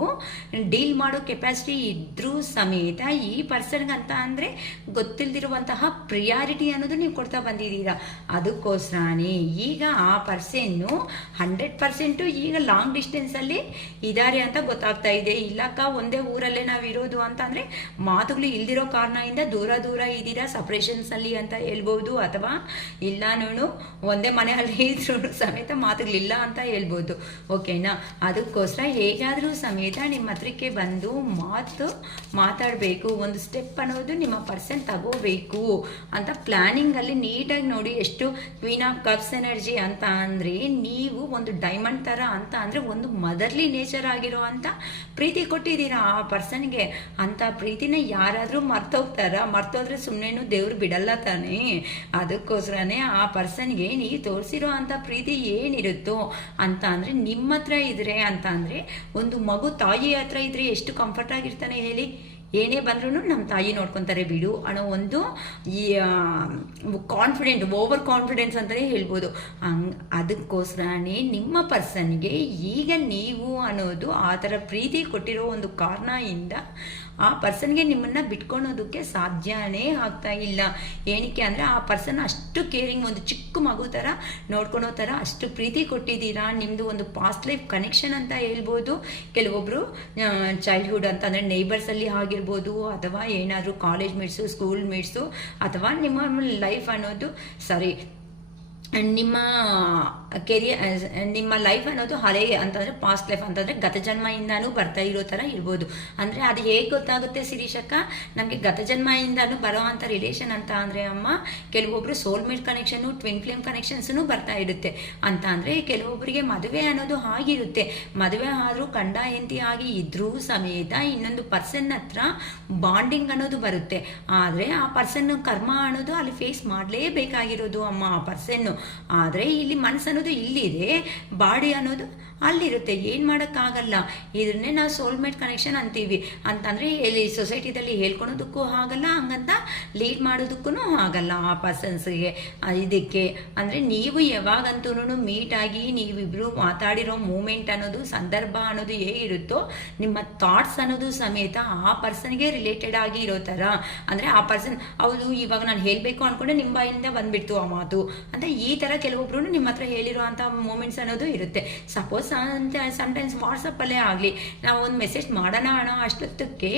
ಡೀಲ್ ಮಾಡೋ ಕೆಪಾಸಿಟಿ ಇದ್ರೂ ಸಮೇತ ಈ ಪರ್ಸನ್ಗೆ ಅಂತ ಅಂದರೆ ಗೊತ್ತಿಲ್ಲದಿರುವಂತಹ ಪ್ರಿಯಾರಿಟಿ ಅನ್ನೋದು ನೀವು ಕೊಡ್ತಾ ಬಂದಿದ್ದೀರಾ. ಅದಕ್ಕೋಸ್ಕರನೇ ಈಗ ಆ ಪರ್ಸನ್ನು 100% ಈಗ ಲಾಂಗ್ ಡಿಸ್ಟೆನ್ಸಲ್ಲಿ ಇದ್ದಾರೆ ಅಂತ ಗೊತ್ತಾಗ್ತಾ ಇದೆ. ಇಲ್ಲಕ್ಕ ಒಂದೇ ಊರಲ್ಲೇ ನಾವು ಇರೋದು ಅಂತ ಅಂದರೆ ಮಾತುಗಳು ಇಲ್ದಿರೋ ಕಾರಣ ದೂರ ಇದ್ದೀರಾ, ಸಪ್ರೇಷನ್ಸ್ ಅಲ್ಲಿ ಅಂತ ಹೇಳ್ಬೋದು. ಅಥವಾ ಇಲ್ಲ ನೋಡು ಒಂದೇ ಮನೆಯಲ್ಲಿ ಇದ್ರೂ ಸಮೇತ ಮಾತುಗಳಿಲ್ಲ ಅಂತ ಹೇಳ್ಬೋದು. ಓಕೆನಾ? ಅದಕ್ಕೋಸ್ಕರ ಹೇಗಾದರೂ ಸಮೇತ ನಿಮ್ಮ ಹತ್ರಕ್ಕೆ ಬಂದು ಮಾತಾಡಬೇಕು. ಒಂದು ಸ್ಟೆಪ್ ಅನ್ನೋದು ನಿಮ್ಮ ಪರ್ಸನ್ ತಗೋಬೇಕು ಅಂತ ಪ್ಲಾನಿಂಗ್ ಅಲ್ಲಿ ನೀಟಾಗಿ ನೋಡಿ. ಎಷ್ಟು ಕ್ವೀನ್ ಆಫ್ ಕಪ್ಸ್ ಎನರ್ಜಿ ಅಂತ ಅಂದರೆ ನೀವು ಒಂದು ಡೈಮಂಡ್ ಥರ ಅಂತ ಅಂದರೆ ಒಂದು ಮದರ್ಲಿ ನೇಚರ್ ಆಗಿರೋ ಅಂತ ಪ್ರೀತಿ ಕೊಟ್ಟಿದ್ದೀರಾ ಆ ಪರ್ಸನ್ಗೆ. ಅಂತ ಪ್ರೀತಿನ ಯಾರಾದರೂ ಮರ್ತೋದ್ರೆ ಸುಮ್ಮನೆ ದೇವ್ರು ಬಿಡಲ್ಲ ತಾನೇ. ಅದಕ್ಕೋಸ್ಕರನೇ ಆ ಪರ್ಸನ್ಗೆ ನೀವು ತೋರಿಸಿರೋ ಅಂತ ಪ್ರೀತಿ ಏನಿರುತ್ತೋ ಅಂತ ಅಂದರೆ ನಿಮ್ಮ ಹತ್ರ ಇದ್ರೆ ಅಂತ ಅಂದರೆ ಒಂದು ಮಗು ತಾಯಿ ಹತ್ರ ಇದ್ರೆ ಎಷ್ಟು ಕಂಫರ್ಟ್ ಆಗಿರ್ತಾನೆ ಹೇಳಿ. ಏನೇ ಬಂದ್ರೂ ನಮ್ಮ ತಾಯಿ ನೋಡ್ಕೊತಾರೆ ಬಿಡು ಅನ್ನೋ ಒಂದು ಈ ಓವರ್ ಕಾನ್ಫಿಡೆನ್ಸ್ ಅಂತಲೇ ಹೇಳ್ಬೋದು. ಅದಕ್ಕೋಸ್ಕರನೇ ನಿಮ್ಮ ಪರ್ಸನ್ಗೆ ಈಗ ನೀವು ಅನ್ನೋದು ಆ ಥರ ಪ್ರೀತಿ ಕೊಟ್ಟಿರೋ ಒಂದು ಕಾರಣದಿಂದ ಆ ಪರ್ಸನ್ಗೆ ನಿಮ್ಮನ್ನು ಬಿಟ್ಕೊಳೋದಕ್ಕೆ ಸಾಧ್ಯನೇ ಆಗ್ತಾ ಇಲ್ಲ. ಏನಕ್ಕೆ ಅಂದರೆ ಆ ಪರ್ಸನ್ ಅಷ್ಟು ಕೇರಿಂಗ್, ಒಂದು ಚಿಕ್ಕ ಮಗು ಥರ ನೋಡ್ಕೊಳೋ ಥರ ಅಷ್ಟು ಪ್ರೀತಿ ಕೊಟ್ಟಿದ್ದೀರಾ. ನಿಮ್ಮದು ಒಂದು ಪಾಸ್ಟ್ ಲೈಫ್ ಕನೆಕ್ಷನ್ ಅಂತ ಹೇಳ್ಬೋದು. ಕೆಲವೊಬ್ಬರು ಚೈಲ್ಡ್ಹುಡ್ ಅಂತಂದರೆ ನೇಬರ್ಸಲ್ಲಿ ಆಗಿರ್ಬೋದು, ಅಥವಾ ಏನಾದರೂ ಕಾಲೇಜ್ ಮೇಟ್ಸು, ಸ್ಕೂಲ್ ಮೇಟ್ಸು, ಅಥವಾ ನಿಮ್ಮ ಲೈಫ್ ಅನ್ನೋದು ನಿಮ್ಮ ಕೆರಿಯರ್, ನಿಮ್ಮ ಲೈಫ್ ಅನ್ನೋದು ಹಳೆ ಅಂತಂದರೆ ಪಾಸ್ಟ್ ಲೈಫ್ ಅಂತಂದರೆ ಗತ ಜನ್ಮದಿಂದನೂ ಬರ್ತಾ ಇರೋ ಥರ ಇರ್ಬೋದು. ಅಂದರೆ ಅದು ಹೇಗೆ ಗೊತ್ತಾಗುತ್ತೆ ಶಿರೀಷಕ್ಕ, ನಮಗೆ ಗತ ಜನ್ಮದಿಂದನೂ ಬರೋ ಅಂಥ ರಿಲೇಷನ್ ಅಂತ ಅಂದರೆ ಅಮ್ಮ, ಕೆಲವೊಬ್ಬರು ಸೋಲ್ಮೇಟ್ ಕನೆಕ್ಷನು, ಟ್ವಿನ್ ಫ್ಲೇಮ್ ಕನೆಕ್ಷನ್ಸೂ ಬರ್ತಾ ಇರುತ್ತೆ. ಅಂತ ಅಂದರೆ ಕೆಲವೊಬ್ಬರಿಗೆ ಮದುವೆ ಅನ್ನೋದು ಆಗಿರುತ್ತೆ, ಮದುವೆ ಆದರೂ ಗಂಡ ಹೆಂಡತಿ ಆಗಿ ಇದ್ರೂ ಸಮೇತ ಇನ್ನೊಂದು ಪರ್ಸನ್ ಹತ್ರ ಬಾಂಡಿಂಗ್ ಅನ್ನೋದು ಬರುತ್ತೆ. ಆದರೆ ಆ ಪರ್ಸನ್ ಕರ್ಮ ಅನ್ನೋದು ಅಲ್ಲಿ ಫೇಸ್ ಮಾಡಲೇಬೇಕಾಗಿರೋದು ಅಮ್ಮ ಆ ಪರ್ಸನ್ನು. ಆದರೆ ಇಲ್ಲಿ ಮನಸ್ಸು ಅನ್ನೋದು ಇಲ್ಲಿದೆ, ಬಾಡಿ ಅನ್ನೋದು ಅಲ್ಲಿರುತ್ತೆ, ಏನು ಮಾಡೋಕ್ಕಾಗಲ್ಲ. ಇದನ್ನೇ ನಾವು ಸೋಲ್ಮೇಟ್ ಕನೆಕ್ಷನ್ ಅಂತೀವಿ. ಅಂತಂದರೆ ಇಲ್ಲಿ ಸೊಸೈಟಿದಲ್ಲಿ ಹೇಳ್ಕೊಳೋದಕ್ಕೂ ಆಗಲ್ಲ, ಹಂಗಂತ ಲೀಡ್ ಮಾಡೋದಕ್ಕೂ ಆಗಲ್ಲ ಆ ಪರ್ಸನ್ಸ್ಗೆ. ಇದಕ್ಕೆ ಅಂದರೆ ನೀವು ಯಾವಾಗಂತೂ ಮೀಟ್ ಆಗಿ ನೀವಿಬ್ಬರು ಮಾತಾಡಿರೋ ಮೂಮೆಂಟ್ ಅನ್ನೋದು, ಸಂದರ್ಭ ಅನ್ನೋದು ಹೇಗಿರುತ್ತೋ, ನಿಮ್ಮ ಥಾಟ್ಸ್ ಅನ್ನೋದು ಸಮೇತ ಆ ಪರ್ಸನ್ಗೆ ರಿಲೇಟೆಡ್ ಆಗಿ ಇರೋ ಥರ. ಅಂದರೆ ಆ ಪರ್ಸನ್ ಹೌದು ಇವಾಗ ನಾನು ಹೇಳಬೇಕು ಅಂದ್ಕೊಂಡೆ ನಿಮ್ಮ ಬಾಯಿಂದ ಬಂದುಬಿಡ್ತು ಆ ಮಾತು ಅಂತ, ಈ ಥರ ಕೆಲವೊಬ್ರು ನಿಮ್ಮ ಹತ್ರ ಹೇಳಿರೋ ಅಂಥ ಮೂಮೆಂಟ್ಸ್ ಅನ್ನೋದು ಇರುತ್ತೆ. ಸಪೋಸ್ ಸಮ್ಟೈಮ್ಸ್ ವಾಟ್ಸಪ್ಪಲ್ಲೇ ಆಗಲಿ, ನಾವು ಒಂದು ಮೆಸೇಜ್ ಮಾಡೋಣ ಅನ್ನೋ ಅಷ್ಟೊತ್ತಕ್ಕೆ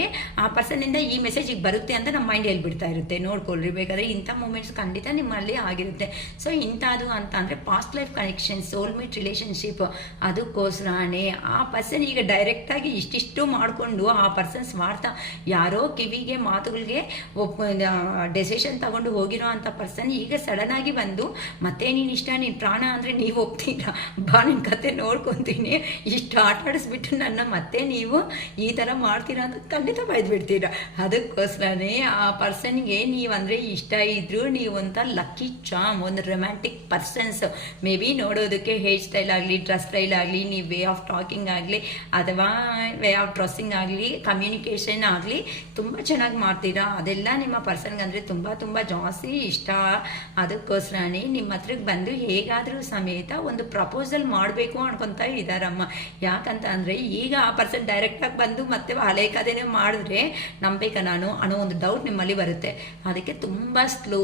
ಆ ಪರ್ಸನ್ನಿಂದ ಈ ಮೆಸೇಜಿಗೆ ಬರುತ್ತೆ ಅಂತ ನಮ್ಮ ಮೈಂಡ್ ಹೇಳ್ಬಿಡ್ತಾ ಇರುತ್ತೆ. ನೋಡ್ಕೊಳ್ರಿ, ಬೇಕಾದ್ರೆ ಇಂಥ ಮೂಮೆಂಟ್ಸ್ ಖಂಡಿತ ನಿಮ್ಮಲ್ಲಿ ಆಗಿರುತ್ತೆ. ಸೊ ಇಂಥದ್ದು ಅಂತ ಅಂದರೆ past life connection, soulmate relationship. ಅದಕ್ಕೋಸ್ಕರನೇ ಆ ಪರ್ಸನ್ ಈಗ ಡೈರೆಕ್ಟಾಗಿ ಇಷ್ಟಿಷ್ಟು ಮಾಡಿಕೊಂಡು ಆ ಪರ್ಸನ್ ಸ್ವಾರ್ಥ, ಯಾರೋ ಕಿವಿಗೆ ಮಾತುಗಳಿಗೆ ಡೆಸಿಷನ್ ತಗೊಂಡು ಹೋಗಿರೋ ಅಂಥ ಪರ್ಸನ್ ಈಗ ಸಡನ್ ಆಗಿ ಬಂದು ಮತ್ತೆ ನೀನು ಇಷ್ಟ, ನೀನು ಪ್ರಾಣ ಅಂದರೆ ನೀವು ಹೋಗ್ತೀರಾ, ಬಾ ನಿನ್ನ ಕತೆ ನೋಡ್ಕೊತೀನಿ, ಇಷ್ಟು ಆಟ ಆಡಿಸ್ಬಿಟ್ಟು ನನ್ನ ಮತ್ತೆ ನೀವು ಈ ಥರ ಮಾಡ್ತೀರಾ ಅಂತ ಖಂಡಿತ ಬೈದ್ಬಿಡ್ತೀರಾ. ಅದಕ್ಕೋಸ್ಕರನೇ ಆ ಪರ್ಸನ್ಗೆ ನೀವಂದರೆ ಇಷ್ಟ ಇದ್ದರೂ ನೀವಂತ ಲಕ್ಕಿ ಚಾಮ್, ಒಂದು ರೊಮ್ಯಾಂಟಿಕ್ ಪರ್ಸನ್ಸ್. ಮೇ ಬಿ ನೋಡೋದಕ್ಕೆ ಹೇರ್ ಸ್ಟೈಲ್ ಆಗಲಿ, ಡ್ರೆಸ್ ಸ್ಟೈಲ್ ಆಗಲಿ, ನೀವು ವೇ ಆಫ್ ಟಾಕಿಂಗ್ ಆಗಲಿ ಅಥವಾ ವೇ ಆಫ್ ಡ್ರೆಸ್ಸಿಂಗ್ ಆಗಲಿ, ಕಮ್ಯುನಿಕೇಷನ್ ಆಗಲಿ ತುಂಬ ಚೆನ್ನಾಗಿ ಮಾಡ್ತೀರಾ. ಅದೆಲ್ಲ ನಿಮ್ಮ ಪರ್ಸನ್ಗೆ ಅಂದರೆ ತುಂಬ ತುಂಬ ಜಾಸ್ತಿ ಇಷ್ಟ. ಅದಕ್ಕೋಸ್ಕರನೇ ನಿಮ್ಮ ಹತ್ರಕ್ಕೆ ಬಂದು ಹೇಗಾದರೂ ಸಮೇತ ಒಂದು ಪ್ರಪೋಸಲ್ ಮಾಡಬೇಕು ಅನ್ಕೊತ ಇದ್ದಾರಮ್ಮ. ಯಾಕಂತ ಅಂದರೆ ಈಗ ಆ ಪರ್ಸನ್ ಡೈರೆಕ್ಟಾಗಿ ಬಂದು ಮತ್ತೆ ಹಳೆ ಕಥೆನೇ ಮಾಡಿದ್ರೆ ನಂಬೇಕಾ ನಾನು ಅನ್ನೋ ಒಂದು ಡೌಟ್ ನಿಮ್ಮಲ್ಲಿ ಬರುತ್ತೆ. ಅದಕ್ಕೆ ತುಂಬ ಸ್ಲೋ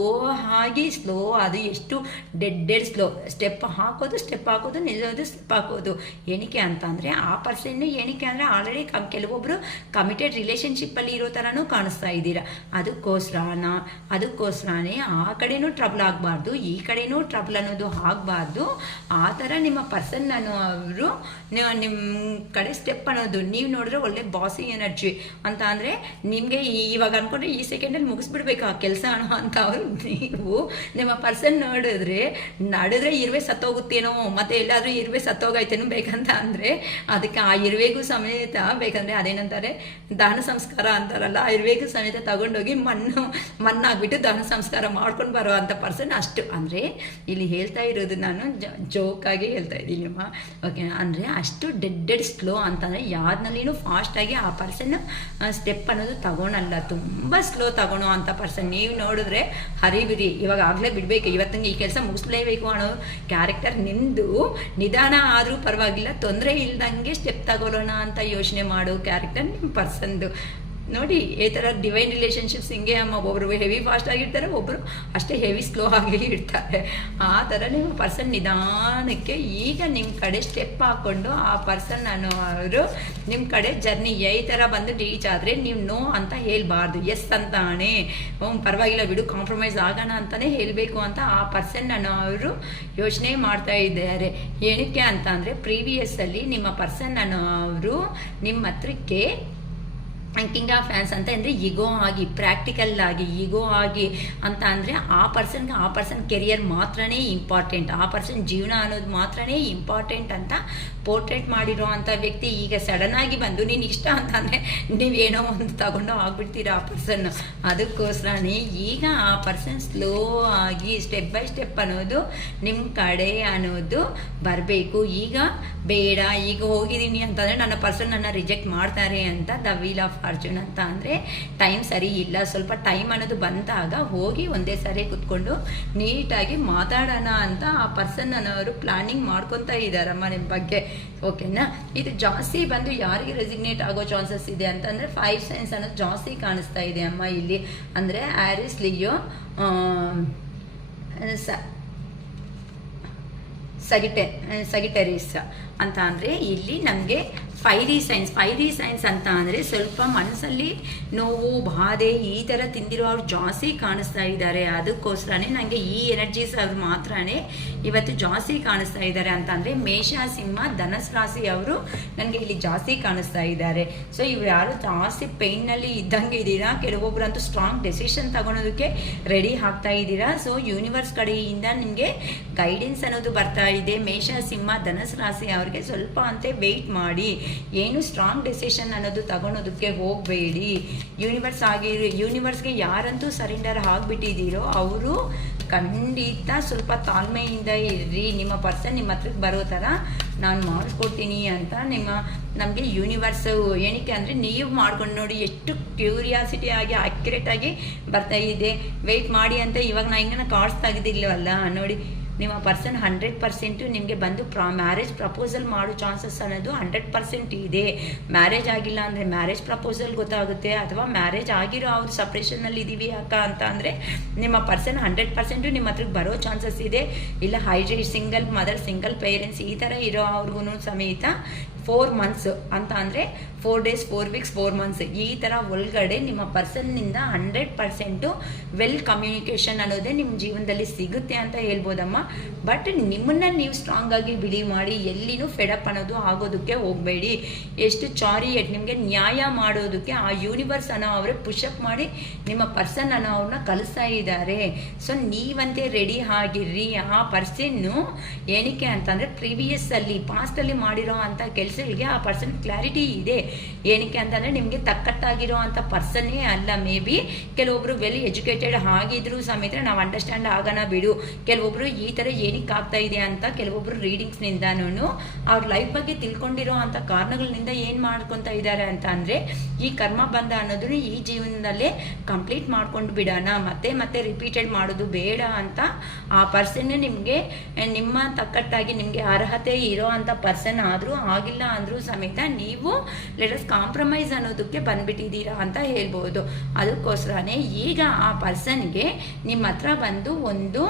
ಅದು ಎಷ್ಟು ಡೆಡ್ ಸ್ಲೋ, ಸ್ಟೆಪ್ ಹಾಕೋದು ನಿಲ್ಲೋದು, ಸ್ಟೆಪ್ ಹಾಕೋದು. ಏನಕ್ಕೆ ಅಂತ ಅಂದರೆ ಆ ಪರ್ಸನ್ ಏನಕ್ಕೆ ಅಂದರೆ ಆಲ್ರೆಡಿ ಕೆಲವೊಬ್ಬರು ಕಮಿಟೆಡ್ ರಿಲೇಷನ್ಶಿಪ್ಪಲ್ಲಿ ಇರೋ ಥರನೂ ಕಾಣಿಸ್ತಾ ಇದ್ದೀರಾ. ಅದಕ್ಕೋಸ್ಕರನೇ ಆ ಕಡೆನೂ ಟ್ರಬಲ್ ಆಗಬಾರ್ದು, ಈ ಕಡೆನೂ ಟ್ರಬಲ್ ಅನ್ನೋದು ಆಗಬಾರ್ದು. ಆ ಥರ ನಿಮ್ಮ ಪರ್ಸನ್ ಅವರು ನಿಮ್ಮ ಕಡೆ ಸ್ಟೆಪ್ ಅನ್ನೋದು ನೀವು ನೋಡಿದ್ರೆ ಒಳ್ಳೆ ಬಾಸಿ ಎನರ್ಜಿ ಅಂತ ಅಂದರೆ ನಿಮಗೆ ಇವಾಗ ಅಂದ್ಕೊಂಡ್ರೆ ಈ ಸೆಕೆಂಡಲ್ಲಿ ಮುಗಿಸ್ಬಿಡ್ಬೇಕು ಆ ಕೆಲಸ ಅನ್ನೋ ಅಂತ ಅವರು, ನೀವು ನಿಮ್ಮ ಪರ್ಸನ್ ನಡೆದ್ರೆ ಇರುವೆ ಸತ್ತೋಗುತ್ತೇನೋ, ಮತ್ತೆ ಎಲ್ಲಾದರೂ ಇರುವೆ ಸತ್ತೋಗೈತೇನೋ ಬೇಕಂತ ಅಂದರೆ ಅದಕ್ಕೆ ಆ ಇರುವೆಗೂ ಸಮೇತ ಬೇಕಂದರೆ ಅದೇನಂತಾರೆ ದಹನ ಸಂಸ್ಕಾರ ಅಂತಾರಲ್ಲ, ಆ ಇರುವೆಗೂ ಸಮೇತ ತಗೊಂಡೋಗಿ ಮಣ್ಣಾಗ್ಬಿಟ್ಟು ದಹನ ಸಂಸ್ಕಾರ ಮಾಡ್ಕೊಂಡು ಬರೋ ಅಂಥ ಪರ್ಸನ್ ಅಷ್ಟು. ಅಂದರೆ ಇಲ್ಲಿ ಹೇಳ್ತಾ ಇರೋದು ನಾನು ಜೋಕಾಗಿ ಹೇಳ್ತಾ ಇದ್ದೀನಿ ಅಮ್ಮ, ಓಕೆ. ಅಂದರೆ ಅಷ್ಟು ಡೆಡ್ ಸ್ಲೋ ಅಂತಂದರೆ ಯಾವ್ದನ್ನಲ್ಲಿನೂ ಫಾಸ್ಟಾಗಿ ಆ ಪರ್ಸನ್ ಸ್ಟೆಪ್ ಅನ್ನೋದು ತಗೊಳಲ್ಲ, ತುಂಬ ಸ್ಲೋ ತಗೊಳೋ ಅಂಥ ಪರ್ಸನ್. ನೀವು ನೋಡಿದ್ರೆ ಹರಿಬಿರಿ ಇವಾಗ ಆಗಲೇ ಬಿಡಬೇಕು, ಇವತ್ತಿಗೆ ಈ ಕೆಲಸ ಮುಗಿಸ್ಲೇಬೇಕು ಅನ್ನೋ ಕ್ಯಾರೆಕ್ಟರ್ ನಿಂದು, ನಿಧಾನ ಆದರೂ ಪರವಾಗಿಲ್ಲ, ತೊಂದರೆ ಇಲ್ದಂಗೆ ಸ್ಟೆಪ್ ತಗೊಳ್ಳೋಣ ಅಂತ ಯೋಚನೆ ಮಾಡೋ ಕ್ಯಾರೆಕ್ಟರ್ ನಿಮ್ಮ ಪರ್ಸನ್ದು. ನೋಡಿ ಈ ಥರ ಡಿವೈನ್ ರಿಲೇಷನ್ಶಿಪ್ಸ್ ಹಿಂಗೆ ಅಮ್ಮ, ಒಬ್ಬರು ಹೆವಿ ಫಾಸ್ಟ್ ಆಗಿರ್ತಾರೆ, ಒಬ್ಬರು ಅಷ್ಟೇ ಹೆವಿ ಸ್ಲೋ ಆಗಿ ಇರ್ತಾರೆ. ಆ ಥರ ನಿಮ್ಮ ಪರ್ಸನ್ ನಿಧಾನಕ್ಕೆ ಈಗ ನಿಮ್ಮ ಕಡೆ ಸ್ಟೆಪ್ ಹಾಕ್ಕೊಂಡು ಆ ಪರ್ಸನ್ ಅವರು ನಿಮ್ಮ ಕಡೆ ಜರ್ನಿ ಈ ಥರ ಬಂದು ರೀಚ್ ಆದರೆ ನೀವು ನೋ ಅಂತ ಹೇಳಬಾರ್ದು, ಎಸ್ ಅಂತಾನೆ ಪರವಾಗಿಲ್ಲ ಬಿಡು ಕಾಂಪ್ರಮೈಸ್ ಆಗೋಣ ಅಂತಲೇ ಹೇಳಬೇಕು ಅಂತ ಆ ಪರ್ಸನ್ ಅವರು ಯೋಚನೆ ಮಾಡ್ತಾ ಇದ್ದಾರೆ. ಏನಕ್ಕೆ ಅಂತ ಅಂದರೆ ಪ್ರೀವಿಯಸ್ಸಲ್ಲಿ ನಿಮ್ಮ ಪರ್ಸನ್ ಅವರು ನಿಮ್ಮ ಹತ್ರಕ್ಕೆ ಕಿಂಗ್ ಆಫ್ ಫ್ಯಾನ್ಸ್ ಅಂತ ಅಂದರೆ ಈಗೋ ಆಗಿ, ಪ್ರಾಕ್ಟಿಕಲ್ ಆಗಿ ಈಗೋ ಆಗಿ ಅಂತ ಅಂದರೆ ಆ ಪರ್ಸನ್ ಕೆರಿಯರ್ ಮಾತ್ರನೇ ಇಂಪಾರ್ಟೆಂಟ್, ಆ ಪರ್ಸನ್ ಜೀವನ ಅನ್ನೋದು ಮಾತ್ರನೇ ಇಂಪಾರ್ಟೆಂಟ್ ಅಂತ ಪೋರ್ಟ್ರೇಟ್ ಮಾಡಿರೋ ಅಂಥ ವ್ಯಕ್ತಿ ಈಗ ಸಡನ್ನಾಗಿ ಬಂದು ನೀನು ಇಷ್ಟ ಅಂತ ಅಂದರೆ ನೀವೇನೋ ಒಂದು ತಗೊಂಡು ಆಗ್ಬಿಡ್ತೀರ ಆ ಪರ್ಸನ್ನು. ಅದಕ್ಕೋಸ್ಕರನೇ ಈಗ ಆ ಪರ್ಸನ್ ಸ್ಲೋ ಆಗಿ ಸ್ಟೆಪ್ ಬೈ ಸ್ಟೆಪ್ ಅನ್ನೋದು ನಿಮ್ಮ ಕಡೆ ಅನ್ನೋದು ಬರಬೇಕು. ಈಗ ಬೇಡ, ಈಗ ಹೋಗಿದ್ದೀನಿ ಅಂತಂದರೆ ನನ್ನ ಪರ್ಸನ್ ನನ್ನ ರಿಜೆಕ್ಟ್ ಮಾಡ್ತಾರೆ ಅಂತ ದ ವೀಲ್ ಆಫ್ ಫಾರ್ಚೂನ್ ಅಂತ ಅಂದರೆ ಟೈಮ್ ಸರಿ ಇಲ್ಲ, ಸ್ವಲ್ಪ ಟೈಮ್ ಅನ್ನೋದು ಬಂದಾಗ ಹೋಗಿ ಒಂದೇ ಸರಿ ಕುತ್ಕೊಂಡು ನೀಟಾಗಿ ಮಾತಾಡೋಣ ಅಂತ ಆ ಪರ್ಸನ್ ಅನ್ನೋರು ಪ್ಲಾನಿಂಗ್ ಮಾಡ್ಕೊತಾ ಇದ್ದಾರಮ್ಮ ನಿಮ್ಮ ಬಗ್ಗೆ, ಓಕೆನಾ. ಇದು ಜಾಸ್ತಿ ಬಂದು ಯಾರಿಗೆ ರೆಸಿಗ್ನೇಟ್ ಆಗೋ ಚಾನ್ಸಸ್ ಇದೆ ಅಂತಂದರೆ 5 ಸೈನ್ಸ್ ಅನ್ನೋದು ಜಾಸ್ತಿ ಕಾಣಿಸ್ತಾ ಇದೆ ಅಮ್ಮ ಇಲ್ಲಿ. ಅಂದರೆ ಆರಿಸ್, ಲಿಯೋ, ಸಗಿಟೆರಿಸ್ ಅಂತ ಅಂದರೆ ಇಲ್ಲಿ ನಮಗೆ ಫೈರಿ ಸೈನ್ಸ್ ಅಂತ ಅಂದರೆ ಸ್ವಲ್ಪ ಮನಸ್ಸಲ್ಲಿ ನೋವು ಬಾಧೆ ಈ ಥರ ತಿಂದಿರೋ ಅವ್ರು ಜಾಸ್ತಿ ಕಾಣಿಸ್ತಾ ಇದ್ದಾರೆ. ಅದಕ್ಕೋಸ್ಕರನೇ ನನಗೆ ಈ ಎನರ್ಜೀಸ್ ಅವ್ರು ಮಾತ್ರನೇ ಇವತ್ತು ಜಾಸ್ತಿ ಕಾಣಿಸ್ತಾ ಇದ್ದಾರೆ ಅಂತ ಅಂದರೆ ಮೇಷ, ಸಿಂಹ, ಧನಸ್ ರಾಶಿ ಅವರು ನನಗೆ ಇಲ್ಲಿ ಜಾಸ್ತಿ ಕಾಣಿಸ್ತಾ ಇದ್ದಾರೆ. ಸೊ ಇವ್ರು ಯಾರು ಜಾಸ್ತಿ ಪೇಯ್ನಲ್ಲಿ ಇದ್ದಂಗೆ ಇದ್ದೀರಾ, ಕೆಲವೊಬ್ಬರಂತೂ ಸ್ಟ್ರಾಂಗ್ ಡೆಸಿಷನ್ ತಗೊಳೋದಕ್ಕೆ ರೆಡಿ ಆಗ್ತಾ ಇದ್ದೀರಾ. ಸೊ ಯೂನಿವರ್ಸ್ ಕಡೆಯಿಂದ ನಿಮಗೆ ಗೈಡೆನ್ಸ್ ಅನ್ನೋದು ಬರ್ತಾ ಇದೆ. ಮೇಷ, ಸಿಂಹ, ಧನಸ್ ರಾಶಿ ಅವ್ರಿಗೆ ಸ್ವಲ್ಪ ಅಂತ ವೆಯ್ಟ್ ಮಾಡಿ, ಏನು ಸ್ಟ್ರಾಂಗ್ ಡೆಸಿಷನ್ ಅನ್ನೋದು ತಗೊಳೋದಕ್ಕೆ ಹೋಗಬೇಡಿ. ಯೂನಿವರ್ಸ್ಗೆ ಯಾರಂತೂ ಸರೆಂಡರ್ ಆಗಿಬಿಟ್ಟಿದ್ದೀರೋ ಅವರು ಖಂಡಿತ ಸ್ವಲ್ಪ ತಾಳ್ಮೆಯಿಂದ ಇರ್ರಿ. ನಿಮ್ಮ ಪರ್ಸನ್ ನಿಮ್ಮ ಹತ್ರಕ್ಕೆ ಬರೋ ಥರ ನಾನು ಮಾಡಿಸ್ಕೊಡ್ತೀನಿ ಅಂತ ನಮಗೆ ಯೂನಿವರ್ಸ್ ಏನಕ್ಕೆ ಅಂದರೆ ನೀವು ಮಾಡ್ಕೊಂಡು ನೋಡಿ ಎಷ್ಟು ಕ್ಯೂರಿಯಾಸಿಟಿ ಆಗಿ ಅಕ್ಯುರೇಟ್ ಆಗಿ ಬರ್ತಾ ಇದೆ. ವೆಯ್ಟ್ ಮಾಡಿ ಅಂತ ಇವಾಗ ನಾ ಹಿಂಗೆ ಕಾರ್ಡ್ಸ್ ತೆಗೆದಿಲ್ಲವಲ್ಲ ನೋಡಿ, ನಿಮ್ಮ ಪರ್ಸನ್ 100% ನಿಮಗೆ ಬಂದು ಮ್ಯಾರೇಜ್ ಪ್ರಪೋಸಲ್ ಮಾಡೋ ಚಾನ್ಸಸ್ ಅನ್ನೋದು 100% ಇದೆ. ಮ್ಯಾರೇಜ್ ಆಗಿಲ್ಲ ಅಂದರೆ ಮ್ಯಾರೇಜ್ ಪ್ರಪೋಸಲ್ ಗೊತ್ತಾಗುತ್ತೆ, ಅಥವಾ ಮ್ಯಾರೇಜ್ ಆಗಿರೋ ಅವ್ರು ಸಪ್ರೇಷನಲ್ಲಿ ಇದ್ದೀವಿ ಅಕ್ಕ ಅಂತ ಅಂದರೆ ನಿಮ್ಮ ಪರ್ಸನ್ 100% ನಿಮ್ಮ ಹತ್ರಕ್ಕೆ ಬರೋ ಚಾನ್ಸಸ್ ಇದೆ. ಇಲ್ಲ ಸಿಂಗಲ್ ಮದರ್, ಸಿಂಗಲ್ ಪೇರೆಂಟ್ಸ್ ಈ ಥರ ಇರೋ ಅವ್ರಿಗೂ ಸಮೇತ 4 months ಅಂತ ಅಂದರೆ 4 days 4 weeks 4 months ಈ ಥರ ಒಳಗಡೆ ನಿಮ್ಮ ಪರ್ಸನ್ನಿಂದ 100% ವೆಲ್ ಕಮ್ಯುನಿಕೇಷನ್ ಅನ್ನೋದೇ ನಿಮ್ಮ ಜೀವನದಲ್ಲಿ ಸಿಗುತ್ತೆ ಅಂತ ಹೇಳ್ಬೋದಮ್ಮ. ಬಟ್ ನಿಮ್ಮನ್ನ ನೀವು ಸ್ಟ್ರಾಂಗ್ ಆಗಿ ಬಿಲೀವ್ ಮಾಡಿ, ಎಲ್ಲಿನೂ ಫೆಡಪ್ ಅನ್ನೋದು ಆಗೋದಕ್ಕೆ ಹೋಗಬೇಡಿ. ಎಷ್ಟು ಚಾರಿಯೇಟ್ ನಿಮಗೆ ನ್ಯಾಯ ಮಾಡೋದಕ್ಕೆ ಆ ಯೂನಿವರ್ಸ್ ಅನ್ನೋ ಅವರೇ ಪುಷಪ್ ಮಾಡಿ ನಿಮ್ಮ ಪರ್ಸನ್ ಅನ್ನೋ ಅವ್ರನ್ನ ಕಲಿಸ್ತಾ ಇದ್ದಾರೆ. ಸೊ ನೀವಂತೆ ರೆಡಿ ಆಗಿರ್ರಿ. ಆ ಪರ್ಸನ್ನು ಏನಕ್ಕೆ ಅಂತಂದರೆ ಪ್ರೀವಿಯಸ್ಸಲ್ಲಿ ಪಾಸ್ಟಲ್ಲಿ ಮಾಡಿರೋ ಅಂಥ ಕೆಲಸಗಳಿಗೆ ಆ ಪರ್ಸನ್ ಕ್ಲಾರಿಟಿ ಇದೆ. ಏನಕ್ಕೆ ಅಂತಂದರೆ ನಿಮಗೆ ತಕ್ಕಟ್ಟಾಗಿರೋ ಅಂಥ ಪರ್ಸನ್ನೇ ಅಲ್ಲ. ಮೇ ಬಿ ಕೆಲವೊಬ್ಬರು ವೆಲ್ ಎಜುಕೇಟೆಡ್ ಆಗಿದ್ರು ಸಮೇತ ನಾವು ಅಂಡರ್ಸ್ಟ್ಯಾಂಡ್ ಆಗೋಣ ಬಿಡು. ಕೆಲವೊಬ್ಬರು ಈ ಥರ ಏನಕ್ಕೆ ಆಗ್ತಾ ಇದೆ ಅಂತ ಕೆಲವೊಬ್ಬರು ರೀಡಿಂಗ್ಸ್ನಿಂದನೂ ಅವ್ರ ಲೈಫ್ ಬಗ್ಗೆ ತಿಳ್ಕೊಂಡಿರೋ ಅಂಥ ಕಾರಣಗಳಿಂದ ಏನು ಮಾಡ್ಕೊತಾ ಇದ್ದಾರೆ ಅಂತ ಅಂದರೆ ಈ ಕರ್ಮ ಬಂಧ ಅನ್ನೋದನ್ನು ಈ ಜೀವನದಲ್ಲೇ ಕಂಪ್ಲೀಟ್ ಮಾಡ್ಕೊಂಡು ಬಿಡೋಣ, ಮತ್ತೆ ಮತ್ತೆ ರಿಪೀಟೆಡ್ ಮಾಡೋದು ಬೇಡ ಅಂತ ಆ ಪರ್ಸನ್ನೇ ನಿಮಗೆ ನಿಮ್ಮ ತಕ್ಕಟ್ಟಾಗಿ ನಿಮಗೆ ಅರ್ಹತೆ ಇರೋ ಅಂಥ ಪರ್ಸನ್ ಆದರೂ ಆಗಿಲ್ಲ ಅಂದರೂ ಸಮೇತ ನೀವು ಲೆಟಸ್ ಕಾಂಪ್ರಮೈಸ್ ಅನ್ನೋದಕ್ಕೆ ಬಂದ್ಬಿಟ್ಟಿದ್ದೀರಾ ಅಂತ ಹೇಳ್ಬೋದು. ಅದಕ್ಕೋಸ್ಕರನೇ ಈಗ ಆ ಪರ್ಸನ್ಗೆ ನಿಮ್ಮ ಹತ್ರ ಬಂದು ಒಂದು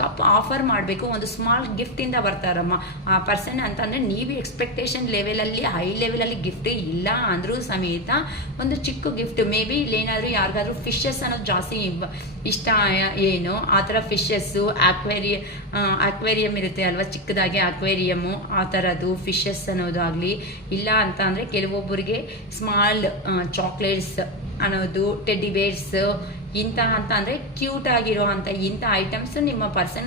ಕಪ್ ಆಫರ್ ಮಾಡಬೇಕು. ಒಂದು ಸ್ಮಾಲ್ ಗಿಫ್ಟಿಂದ ಬರ್ತಾರಮ್ಮ ಆ ಪರ್ಸನ್ ಅಂತಂದರೆ ನೀವು ಎಕ್ಸ್ಪೆಕ್ಟೇಷನ್ ಲೆವೆಲಲ್ಲಿ ಹೈ ಲೆವೆಲಲ್ಲಿ ಗಿಫ್ಟ್ ಇಲ್ಲ ಅಂದರೂ ಸಮೇತ ಒಂದು ಚಿಕ್ಕ ಗಿಫ್ಟ್, ಮೇ ಬಿ ಇಲ್ಲೇನಾದರೂ ಯಾರಿಗಾದ್ರೂ ಫಿಶಸ್ ಅನ್ನೋದು ಜಾಸ್ತಿ ಇಷ್ಟ ಏನು ಆ ಥರ ಫಿಶಸ್ಸು, ಅಕ್ವೇರಿಯಮ್ ಇರುತ್ತೆ ಅಲ್ವಾ ಚಿಕ್ಕದಾಗಿ ಅಕ್ವೇರಿಯಮ್ಮು, ಆ ಥರದ್ದು ಫಿಶಸ್ ಅನ್ನೋದಾಗಲಿ, ಇಲ್ಲ ಅಂತ ಅಂದರೆ ಕೆಲವೊಬ್ಬರಿಗೆ ಸ್ಮಾಲ್ ಚಾಕ್ಲೇಟ್ಸ್ ಅನ್ನೋದು, ಟೆಡ್ಡಿ ಬೇರ್ಸ್ ಇಂಥ ಅಂತ ಅಂದರೆ ಕ್ಯೂಟ್ ಆಗಿರೋ ಅಂಥ ಇಂಥ ಐಟಮ್ಸ್ ನಿಮ್ಮ ಪರ್ಸನ್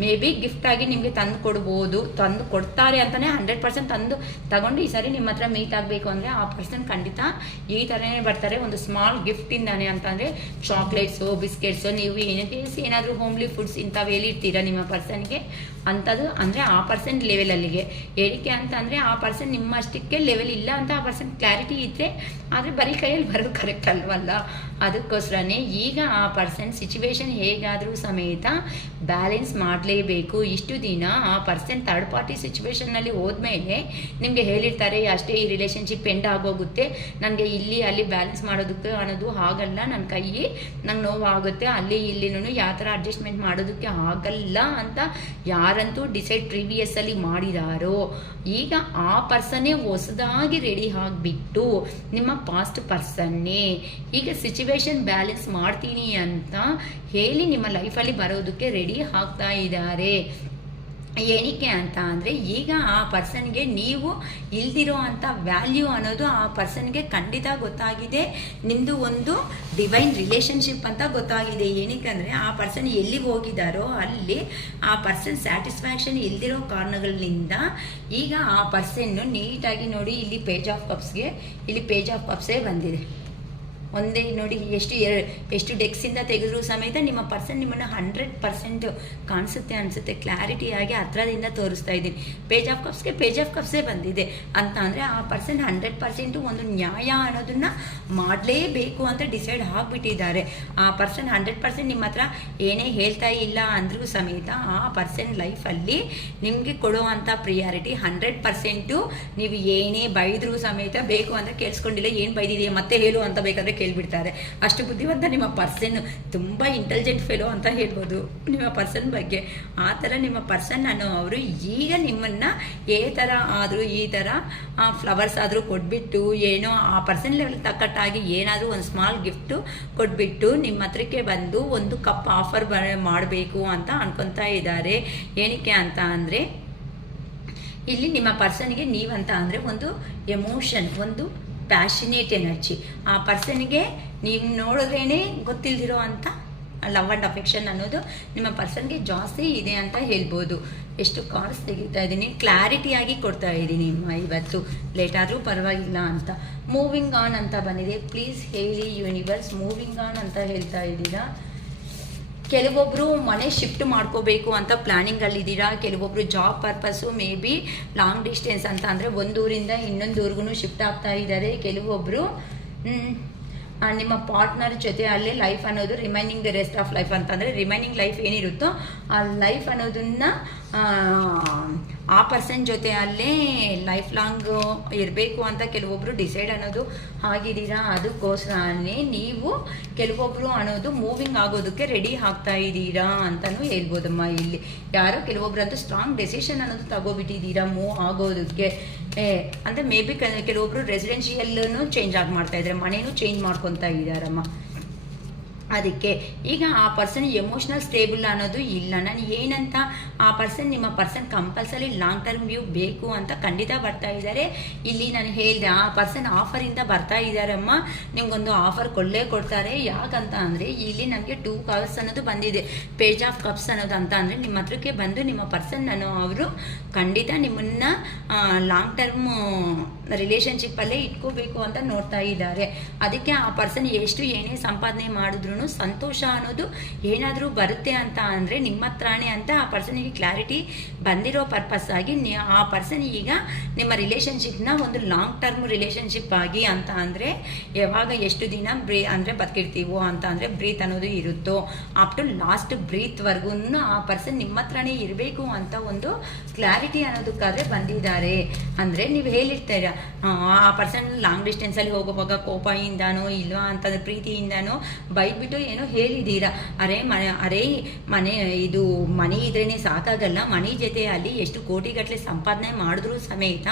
ಮೇ ಬಿ ಗಿಫ್ಟಾಗಿ ನಿಮಗೆ ತಂದು ಕೊಡ್ಬೋದು, ತಂದು ಕೊಡ್ತಾರೆ ಅಂತಲೇ 100% ತಗೊಂಡು ಈ ಸಾರಿ ನಿಮ್ಮ ಹತ್ರ ಮೀಟ್ ಆಗಬೇಕು ಅಂದರೆ ಆ ಪರ್ಸನ್ ಖಂಡಿತ ಈ ಥರನೇ ಬರ್ತಾರೆ. ಒಂದು ಸ್ಮಾಲ್ ಗಿಫ್ಟಿಂದಾನೆ ಅಂತಂದರೆ ಚಾಕ್ಲೇಟ್ಸು, ಬಿಸ್ಕೆಟ್ಸು, ನೀವು ಏನಾದರೂ ಹೋಮ್ಲಿ ಫುಡ್ಸ್ ಇಂಥವು ಹೇಳಿರ್ತೀರ ನಿಮ್ಮ ಪರ್ಸನ್ಗೆ ಅಂಥದ್ದು ಅಂದರೆ ಆ ಪರ್ಸನ್ ಲೆವೆಲಲ್ಲಿಗೆ ಏನಕ್ಕೆ ಅಂತಂದರೆ ಆ ಪರ್ಸನ್ ನಿಮ್ಮಷ್ಟಕ್ಕೆ ಲೆವೆಲ್ ಇಲ್ಲ ಅಂತ ಆ ಪರ್ಸನ್ ಕ್ಲಾರಿಟಿ ಇದ್ದರೆ, ಆದರೆ ಬರೀ ಕೈಯಲ್ಲಿ ಬರೋದು ಕರೆಕ್ಟ್ ಅಲ್ವಲ್ಲ. ಅದಕ್ಕೋಸ್ಕರನೇ ಈಗ ಆ ಪರ್ಸನ್ ಸಿಚುವೇಶನ್ ಹೇಗಾದರೂ ಸಮೇತ ಬ್ಯಾಲೆನ್ಸ್ ಮಾಡಲೇಬೇಕು. ಇಷ್ಟು ದಿನ ಆ ಪರ್ಸನ್ ಥರ್ಡ್ ಪಾರ್ಟಿ ಸಿಚುವೇಶನ್ನಲ್ಲಿ ಹೋದ್ಮೇಲೆ ನಿಮಗೆ ಹೇಳಿರ್ತಾರೆ ಅಷ್ಟೇ ಈ ರಿಲೇಷನ್ಶಿಪ್ ಎಂಡ್ ಆಗೋಗುತ್ತೆ, ನನಗೆ ಇಲ್ಲಿ ಅಲ್ಲಿ ಬ್ಯಾಲೆನ್ಸ್ ಮಾಡೋದಕ್ಕೆ ಅನ್ನೋದು ಆಗಲ್ಲ, ನನ್ನ ಕೈ ನಂಗೆ ನೋವು ಆಗುತ್ತೆ, ಅಲ್ಲಿ ಇಲ್ಲಿನೂ ಯಾವ ಥರ ಅಡ್ಜಸ್ಟ್ಮೆಂಟ್ ಮಾಡೋದಕ್ಕೆ ಆಗಲ್ಲ ಅಂತ ಯಾರಂತೂ ಡಿಸೈಡ್ ಪ್ರೀವಿಯಸ್ಸಲ್ಲಿ ಮಾಡಿದಾರೋ ಈಗ ಆ ಪರ್ಸನ್ನೇ ಹೊಸದಾಗಿ ರೆಡಿ ಆಗಿಬಿಟ್ಟು ನಿಮ್ಮ ಪಾಸ್ಟ್ ಪರ್ಸನ್ನೇ ಈಗ ಸಿಚುವೇಶನ್ ಬ್ಯಾಲೆನ್ಸ್ ಮಾಡ್ತೀನಿ ಅಂತ ಹೇಳಿ ನಿಮ್ಮ ಲೈಫಲ್ಲಿ ಬರೋದಕ್ಕೆ ರೆಡಿ ಆಗ್ತಾ ಇದ್ದಾರೆ. ಏನಕ್ಕೆ ಅಂತ ಅಂದರೆ ಈಗ ಆ ಪರ್ಸನ್ಗೆ ನೀವು ಇಲ್ದಿರೋ ಅಂಥ ವ್ಯಾಲ್ಯೂ ಅನ್ನೋದು ಆ ಪರ್ಸನ್ಗೆ ಖಂಡಿತ ಗೊತ್ತಾಗಿದೆ. ನಿಮ್ಮದು ಒಂದು ಡಿವೈನ್ ರಿಲೇಷನ್ಶಿಪ್ ಅಂತ ಗೊತ್ತಾಗಿದೆ. ಏನಕ್ಕೆ ಅಂದರೆ ಆ ಪರ್ಸನ್ ಎಲ್ಲಿಗೆ ಹೋಗಿದ್ದಾರೋ ಅಲ್ಲಿ ಆ ಪರ್ಸನ್ ಸ್ಯಾಟಿಸ್ಫ್ಯಾಕ್ಷನ್ ಇಲ್ದಿರೋ ಕಾರಣಗಳಿಂದ ಈಗ ಆ ಪರ್ಸನ್ನು ನೀಟಾಗಿ ನೋಡಿ, ಇಲ್ಲಿ ಪೇಜ್ ಆಫ್ ಕಪ್ಸೇ ಬಂದಿದೆ. ಒಂದೇ ನೋಡಿ ಎಷ್ಟು ಡೆಕ್ಸಿಂದ ತೆಗೆದ್ರೂ ಸಮೇತ ನಿಮ್ಮ ಪರ್ಸನ್ ನಿಮ್ಮನ್ನು 100% ಕಾಣಿಸುತ್ತೆ ಅನಿಸುತ್ತೆ. ಕ್ಲಾರಿಟಿಯಾಗಿ ಹತ್ರದಿಂದ ತೋರಿಸ್ತಾ ಇದ್ದೀನಿ. ಪೇಜ್ ಆಫ್ ಕಪ್ಸೇ ಬಂದಿದೆ ಅಂತ ಅಂದರೆ ಆ ಪರ್ಸನ್ 100% ಒಂದು ನ್ಯಾಯ ಅನ್ನೋದನ್ನು ಮಾಡಲೇಬೇಕು ಅಂತ ಡಿಸೈಡ್ ಆಗಿಬಿಟ್ಟಿದ್ದಾರೆ. ಆ ಪರ್ಸನ್ 100% ನಿಮ್ಮ ಹತ್ರ ಏನೇ ಹೇಳ್ತಾ ಇಲ್ಲ ಅಂದರೂ ಸಮೇತ ಆ ಪರ್ಸನ್ ಲೈಫಲ್ಲಿ ನಿಮಗೆ ಕೊಡುವಂಥ ಪ್ರಿಯಾರಿಟಿ 100%. ನೀವು ಏನೇ ಬೈದರೂ ಸಮೇತ ಬೇಕು ಅಂದರೆ ಕೇಳಿಸ್ಕೊಂಡಿಲ್ಲ, ಏನು ಬೈದಿದೆಯಾ ಮತ್ತೆ ಹೇಳು ಅಂತ ಬೇಕಾದರೆ ಕೇಳಿಬಿಡ್ತಾರೆ. ಅಷ್ಟು ಬುದ್ಧಿವಂತ ನಿಮ್ಮ ಪರ್ಸನ್, ತುಂಬ ಇಂಟೆಲಿಜೆಂಟ್ ಫೆಲೋ ಅಂತ ಹೇಳ್ಬೋದು ನಿಮ್ಮ ಪರ್ಸನ್ ಬಗ್ಗೆ. ಆ ಥರ ನಿಮ್ಮ ಪರ್ಸನ್ ಅವರು ಈಗ ನಿಮ್ಮನ್ನು ಏ ಥರ ಆದರೂ ಈ ಥರ ಫ್ಲವರ್ಸ್ ಆದರೂ ಕೊಟ್ಬಿಟ್ಟು, ಏನೋ ಆ ಪರ್ಸನ್ ಲೆವೆಲ್ ತಕ್ಕಟ್ಟಾಗಿ ಏನಾದರೂ ಒಂದು ಸ್ಮಾಲ್ ಗಿಫ್ಟು ಕೊಟ್ಬಿಟ್ಟು ನಿಮ್ಮ ಹತ್ರಕ್ಕೆ ಬಂದು ಒಂದು ಕಪ್ ಆಫರ್ ಮಾಡಬೇಕು ಅಂತ ಅನ್ಕೊತಾ ಇದ್ದಾರೆ. ಏನಕ್ಕೆ ಅಂತ ಅಂದರೆ, ಇಲ್ಲಿ ನಿಮ್ಮ ಪರ್ಸನ್ಗೆ ನೀವಂತ ಅಂದರೆ ಒಂದು ಎಮೋಷನ್, ಒಂದು ಪ್ಯಾಷನೇಟ್ ಎನರ್ಜಿ. ಆ ಪರ್ಸನ್ಗೆ ನೀವು ನೋಡಿದ್ರೇ ಗೊತ್ತಿಲ್ದಿರೋ ಅಂತ ಲವ್ ಆ್ಯಂಡ್ ಅಫೆಕ್ಷನ್ ಅನ್ನೋದು ನಿಮ್ಮ ಪರ್ಸನ್ಗೆ ಜಾಸ್ತಿ ಇದೆ ಅಂತ ಹೇಳ್ಬೋದು. ಎಷ್ಟು ಕಾರ್ಡ್ಸ್ ತೆಗಿತಾ ಇದ್ದೀನಿ, ಕ್ಲಾರಿಟಿಯಾಗಿ ಕೊಡ್ತಾ ಇದ್ದೀನಿ ಇವತ್ತು, ಲೇಟ್ ಆದರೂ ಪರವಾಗಿಲ್ಲ ಅಂತ. ಮೂವಿಂಗ್ ಆನ್ ಅಂತ ಬಂದಿದೆ. ಪ್ಲೀಸ್ ಹೇಳಿ ಯೂನಿವರ್ಸ್, ಮೂವಿಂಗ್ ಆನ್ ಅಂತ ಹೇಳ್ತಾ ಇದ್ದೀರಾ. ಕೆಲವೊಬ್ಬರು ಮನೆ ಶಿಫ್ಟ್ ಮಾಡ್ಕೋಬೇಕು ಅಂತ ಪ್ಲ್ಯಾನಿಂಗಲ್ಲಿದ್ದೀರಾ. ಕೆಲವೊಬ್ಬರು job purpose may be long distance ಅಂತ ಅಂದರೆ ಒಂದೂರಿಂದ ಇನ್ನೊಂದೂರಿಗೂ ಶಿಫ್ಟ್ ಆಗ್ತಾ ಇದ್ದಾರೆ. ಕೆಲವೊಬ್ಬರು ನಿಮ್ಮ ಪಾರ್ಟ್ನರ್ ಜೊತೆ ಅಲ್ಲೇ ಲೈಫ್ ಅನ್ನೋದು remaining the rest of life ಅಂತಂದರೆ ರಿಮೈನಿಂಗ್ ಲೈಫ್ ಏನಿರುತ್ತೋ ಆ ಲೈಫ್ ಅನ್ನೋದನ್ನು ಆ ಪರ್ಸನ್ ಜೊತೆ ಅಲ್ಲೇ ಲೈಫ್ ಲಾಂಗ್ ಇರಬೇಕು ಅಂತ ಕೆಲವೊಬ್ಬರು ಡಿಸೈಡ್ ಅನ್ನೋದು ಆಗಿದ್ದೀರಾ. ಅದಕ್ಕೋಸ್ಕರನೇ ನೀವು ಕೆಲವೊಬ್ಬರು ಅನ್ನೋದು ಮೂವಿಂಗ್ ಆಗೋದಕ್ಕೆ ರೆಡಿ ಆಗ್ತಾ ಇದ್ದೀರಾ ಅಂತಲೂ ಹೇಳ್ಬೋದಮ್ಮ. ಇಲ್ಲಿ ಯಾರೋ ಕೆಲವೊಬ್ರು ಅಂತೂ ಸ್ಟ್ರಾಂಗ್ ಡೆಸಿಷನ್ ಅನ್ನೋದು ತಗೋಬಿಟ್ಟಿದ್ದೀರಾ ಮೂವ್ ಆಗೋದಕ್ಕೆ. ಅಂದರೆ ಮೇ ಬಿ ಕೆಲವೊಬ್ರು ರೆಸಿಡೆನ್ಷಿಯಲ್ನು ಚೇಂಜ್ ಮಾಡ್ತಾ ಇದ್ದಾರೆ, ಮನೇನೂ ಚೇಂಜ್ ಮಾಡ್ಕೊತಾ ಇದ್ದಾರಮ್ಮ. ಅದಕ್ಕೆ ಈಗ ಆ ಪರ್ಸನ್ ಎಮೋಷ್ನಲ್ ಸ್ಟೇಬಲ್ ಅನ್ನೋದು ಇಲ್ಲ. ನಾನು ಏನಂತ, ಆ ಪರ್ಸನ್ ನಿಮ್ಮ person compulsory long term view ಬೇಕು ಅಂತ ಖಂಡಿತ ಬರ್ತಾ ಇದ್ದಾರೆ. ಇಲ್ಲಿ ನಾನು ಹೇಳಿದೆ, ಆ ಪರ್ಸನ್ ಆಫರಿಂದ ಬರ್ತಾ ಇದ್ದಾರಮ್ಮ. ನಿಮ್ಗೊಂದು ಆಫರ್ ಕೊಡ್ತಾರೆ. ಯಾಕಂತ ಅಂದರೆ ಇಲ್ಲಿ ನನಗೆ 2 ಕಪ್ಸ್ ಅನ್ನೋದು ಬಂದಿದೆ, ಪೇಜ್ ಆಫ್ ಕಪ್ಸ್ ಅನ್ನೋದು ಅಂತ ಅಂದರೆ ನಿಮ್ಮ ಹತ್ರಕ್ಕೆ ಬಂದು ನಿಮ್ಮ ಪರ್ಸನ್ ಅವರು ಖಂಡಿತ ನಿಮ್ಮನ್ನು ಲಾಂಗ್ ಟರ್ಮ್ ರಿಲೇಷನ್ಶಿಪ್ಪಲ್ಲೇ ಇಟ್ಕೋಬೇಕು ಅಂತ ನೋಡ್ತಾ ಇದ್ದಾರೆ. ಅದಕ್ಕೆ ಆ ಪರ್ಸನ್ ಎಷ್ಟು ಏನೇ ಸಂಪಾದನೆ ಮಾಡಿದ್ರು ಸಂತೋಷ ಅನ್ನೋದು ಏನಾದರೂ ಬರುತ್ತೆ ಅಂತ ಅಂದರೆ ನಿಮ್ಮ ಹತ್ರನೇ ಅಂತ ಆ ಪರ್ಸನಿಗೆ ಕ್ಲಾರಿಟಿ ಬಂದಿರೋ ಪರ್ಪಸ್ ಆಗಿ ಆ ಪರ್ಸನ್ ಈಗ ನಿಮ್ಮ ರಿಲೇಷನ್ಶಿಪ್ನ ಒಂದು ಲಾಂಗ್ ಟರ್ಮ್ ರಿಲೇಷನ್ಶಿಪ್ ಆಗಿ ಅಂತ ಅಂದರೆ ಯಾವಾಗ ಎಷ್ಟು ದಿನ ಅಂದರೆ ಬದುಕಿರ್ತೀವೋ ಅಂತ ಅಂದರೆ ಬ್ರೀತ್ ಅನ್ನೋದು ಇರುತ್ತೋ ಅಪ್ ಟು ಲಾಸ್ಟ್ ಬ್ರೀತ್ವರೆಗೂ ಆ ಪರ್ಸನ್ ನಿಮ್ಮ ಹತ್ರನೇ ಇರಬೇಕು ಅಂತ ಒಂದು ಕ್ಲಾರಿಟಿ ಅನ್ನೋದಕ್ಕಾದರೆ ಬಂದಿದ್ದಾರೆ. ಅಂದರೆ ನೀವು ಹೇಳಿರ್ತೀರ ಆ ಪರ್ಸನ್ ಲಾಂಗ್ ಡಿಸ್ಟೆನ್ಸಲ್ಲಿ ಹೋಗುವಾಗ ಕೋಪದಿಂದಾನೋ ಇಲ್ವಾ ಅಂತಂದ್ರೆ ಪ್ರೀತಿಯಿಂದಾನೋ ಬೈದ್ಬಿಟ್ಟು ಏನೋ ಹೇಳಿದ್ದೀರಾ. ಮನೆ ಇದು ಮನೆ ಇದ್ರೇನೆ ಸಾಕಾಗಲ್ಲ, ಮನೆ ಜೊತೆ ಅಲ್ಲಿ ಎಷ್ಟು ಕೋಟಿಗಟ್ಟಲೆ ಸಂಪಾದನೆ ಮಾಡಿದ್ರು ಸಮೇತ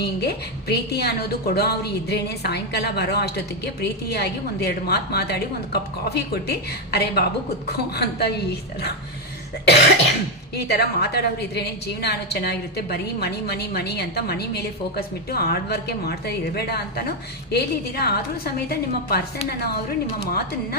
ನಿಂಗೆ ಪ್ರೀತಿ ಅನ್ನೋದು ಕೊಡೋ ಅವ್ರು ಇದ್ರೇನೆ ಸಾಯಂಕಾಲ ಬರೋ ಅಷ್ಟೊತ್ತಿಗೆ ಪ್ರೀತಿಯಾಗಿ 1-2 ಮಾತು ಮಾತಾಡಿ ಒಂದು ಕಪ್ ಕಾಫಿ ಕೊಟ್ಟು ಅರೆ ಬಾಬು ಕುತ್ಕೋ ಅಂತ ಈ ಥರ ಮಾತಾಡೋರು ಇದ್ರೇನೆ ಜೀವನ ಅನ್ನೋ ಚೆನ್ನಾಗಿರುತ್ತೆ. ಬರೀ ಮನಿ ಅಂತ ಮನಿ ಮೇಲೆ ಫೋಕಸ್ ಬಿಟ್ಟು ಹಾರ್ಡ್ ವರ್ಕೆ ಮಾಡ್ತಾ ಇರಬೇಡ ಅಂತಲೂ ಹೇಳಿದ್ದೀರಾ. ಆದರೂ ಸಮೇತ ನಿಮ್ಮ ಪರ್ಸನ್ ಅವರು ನಿಮ್ಮ ಮಾತನ್ನ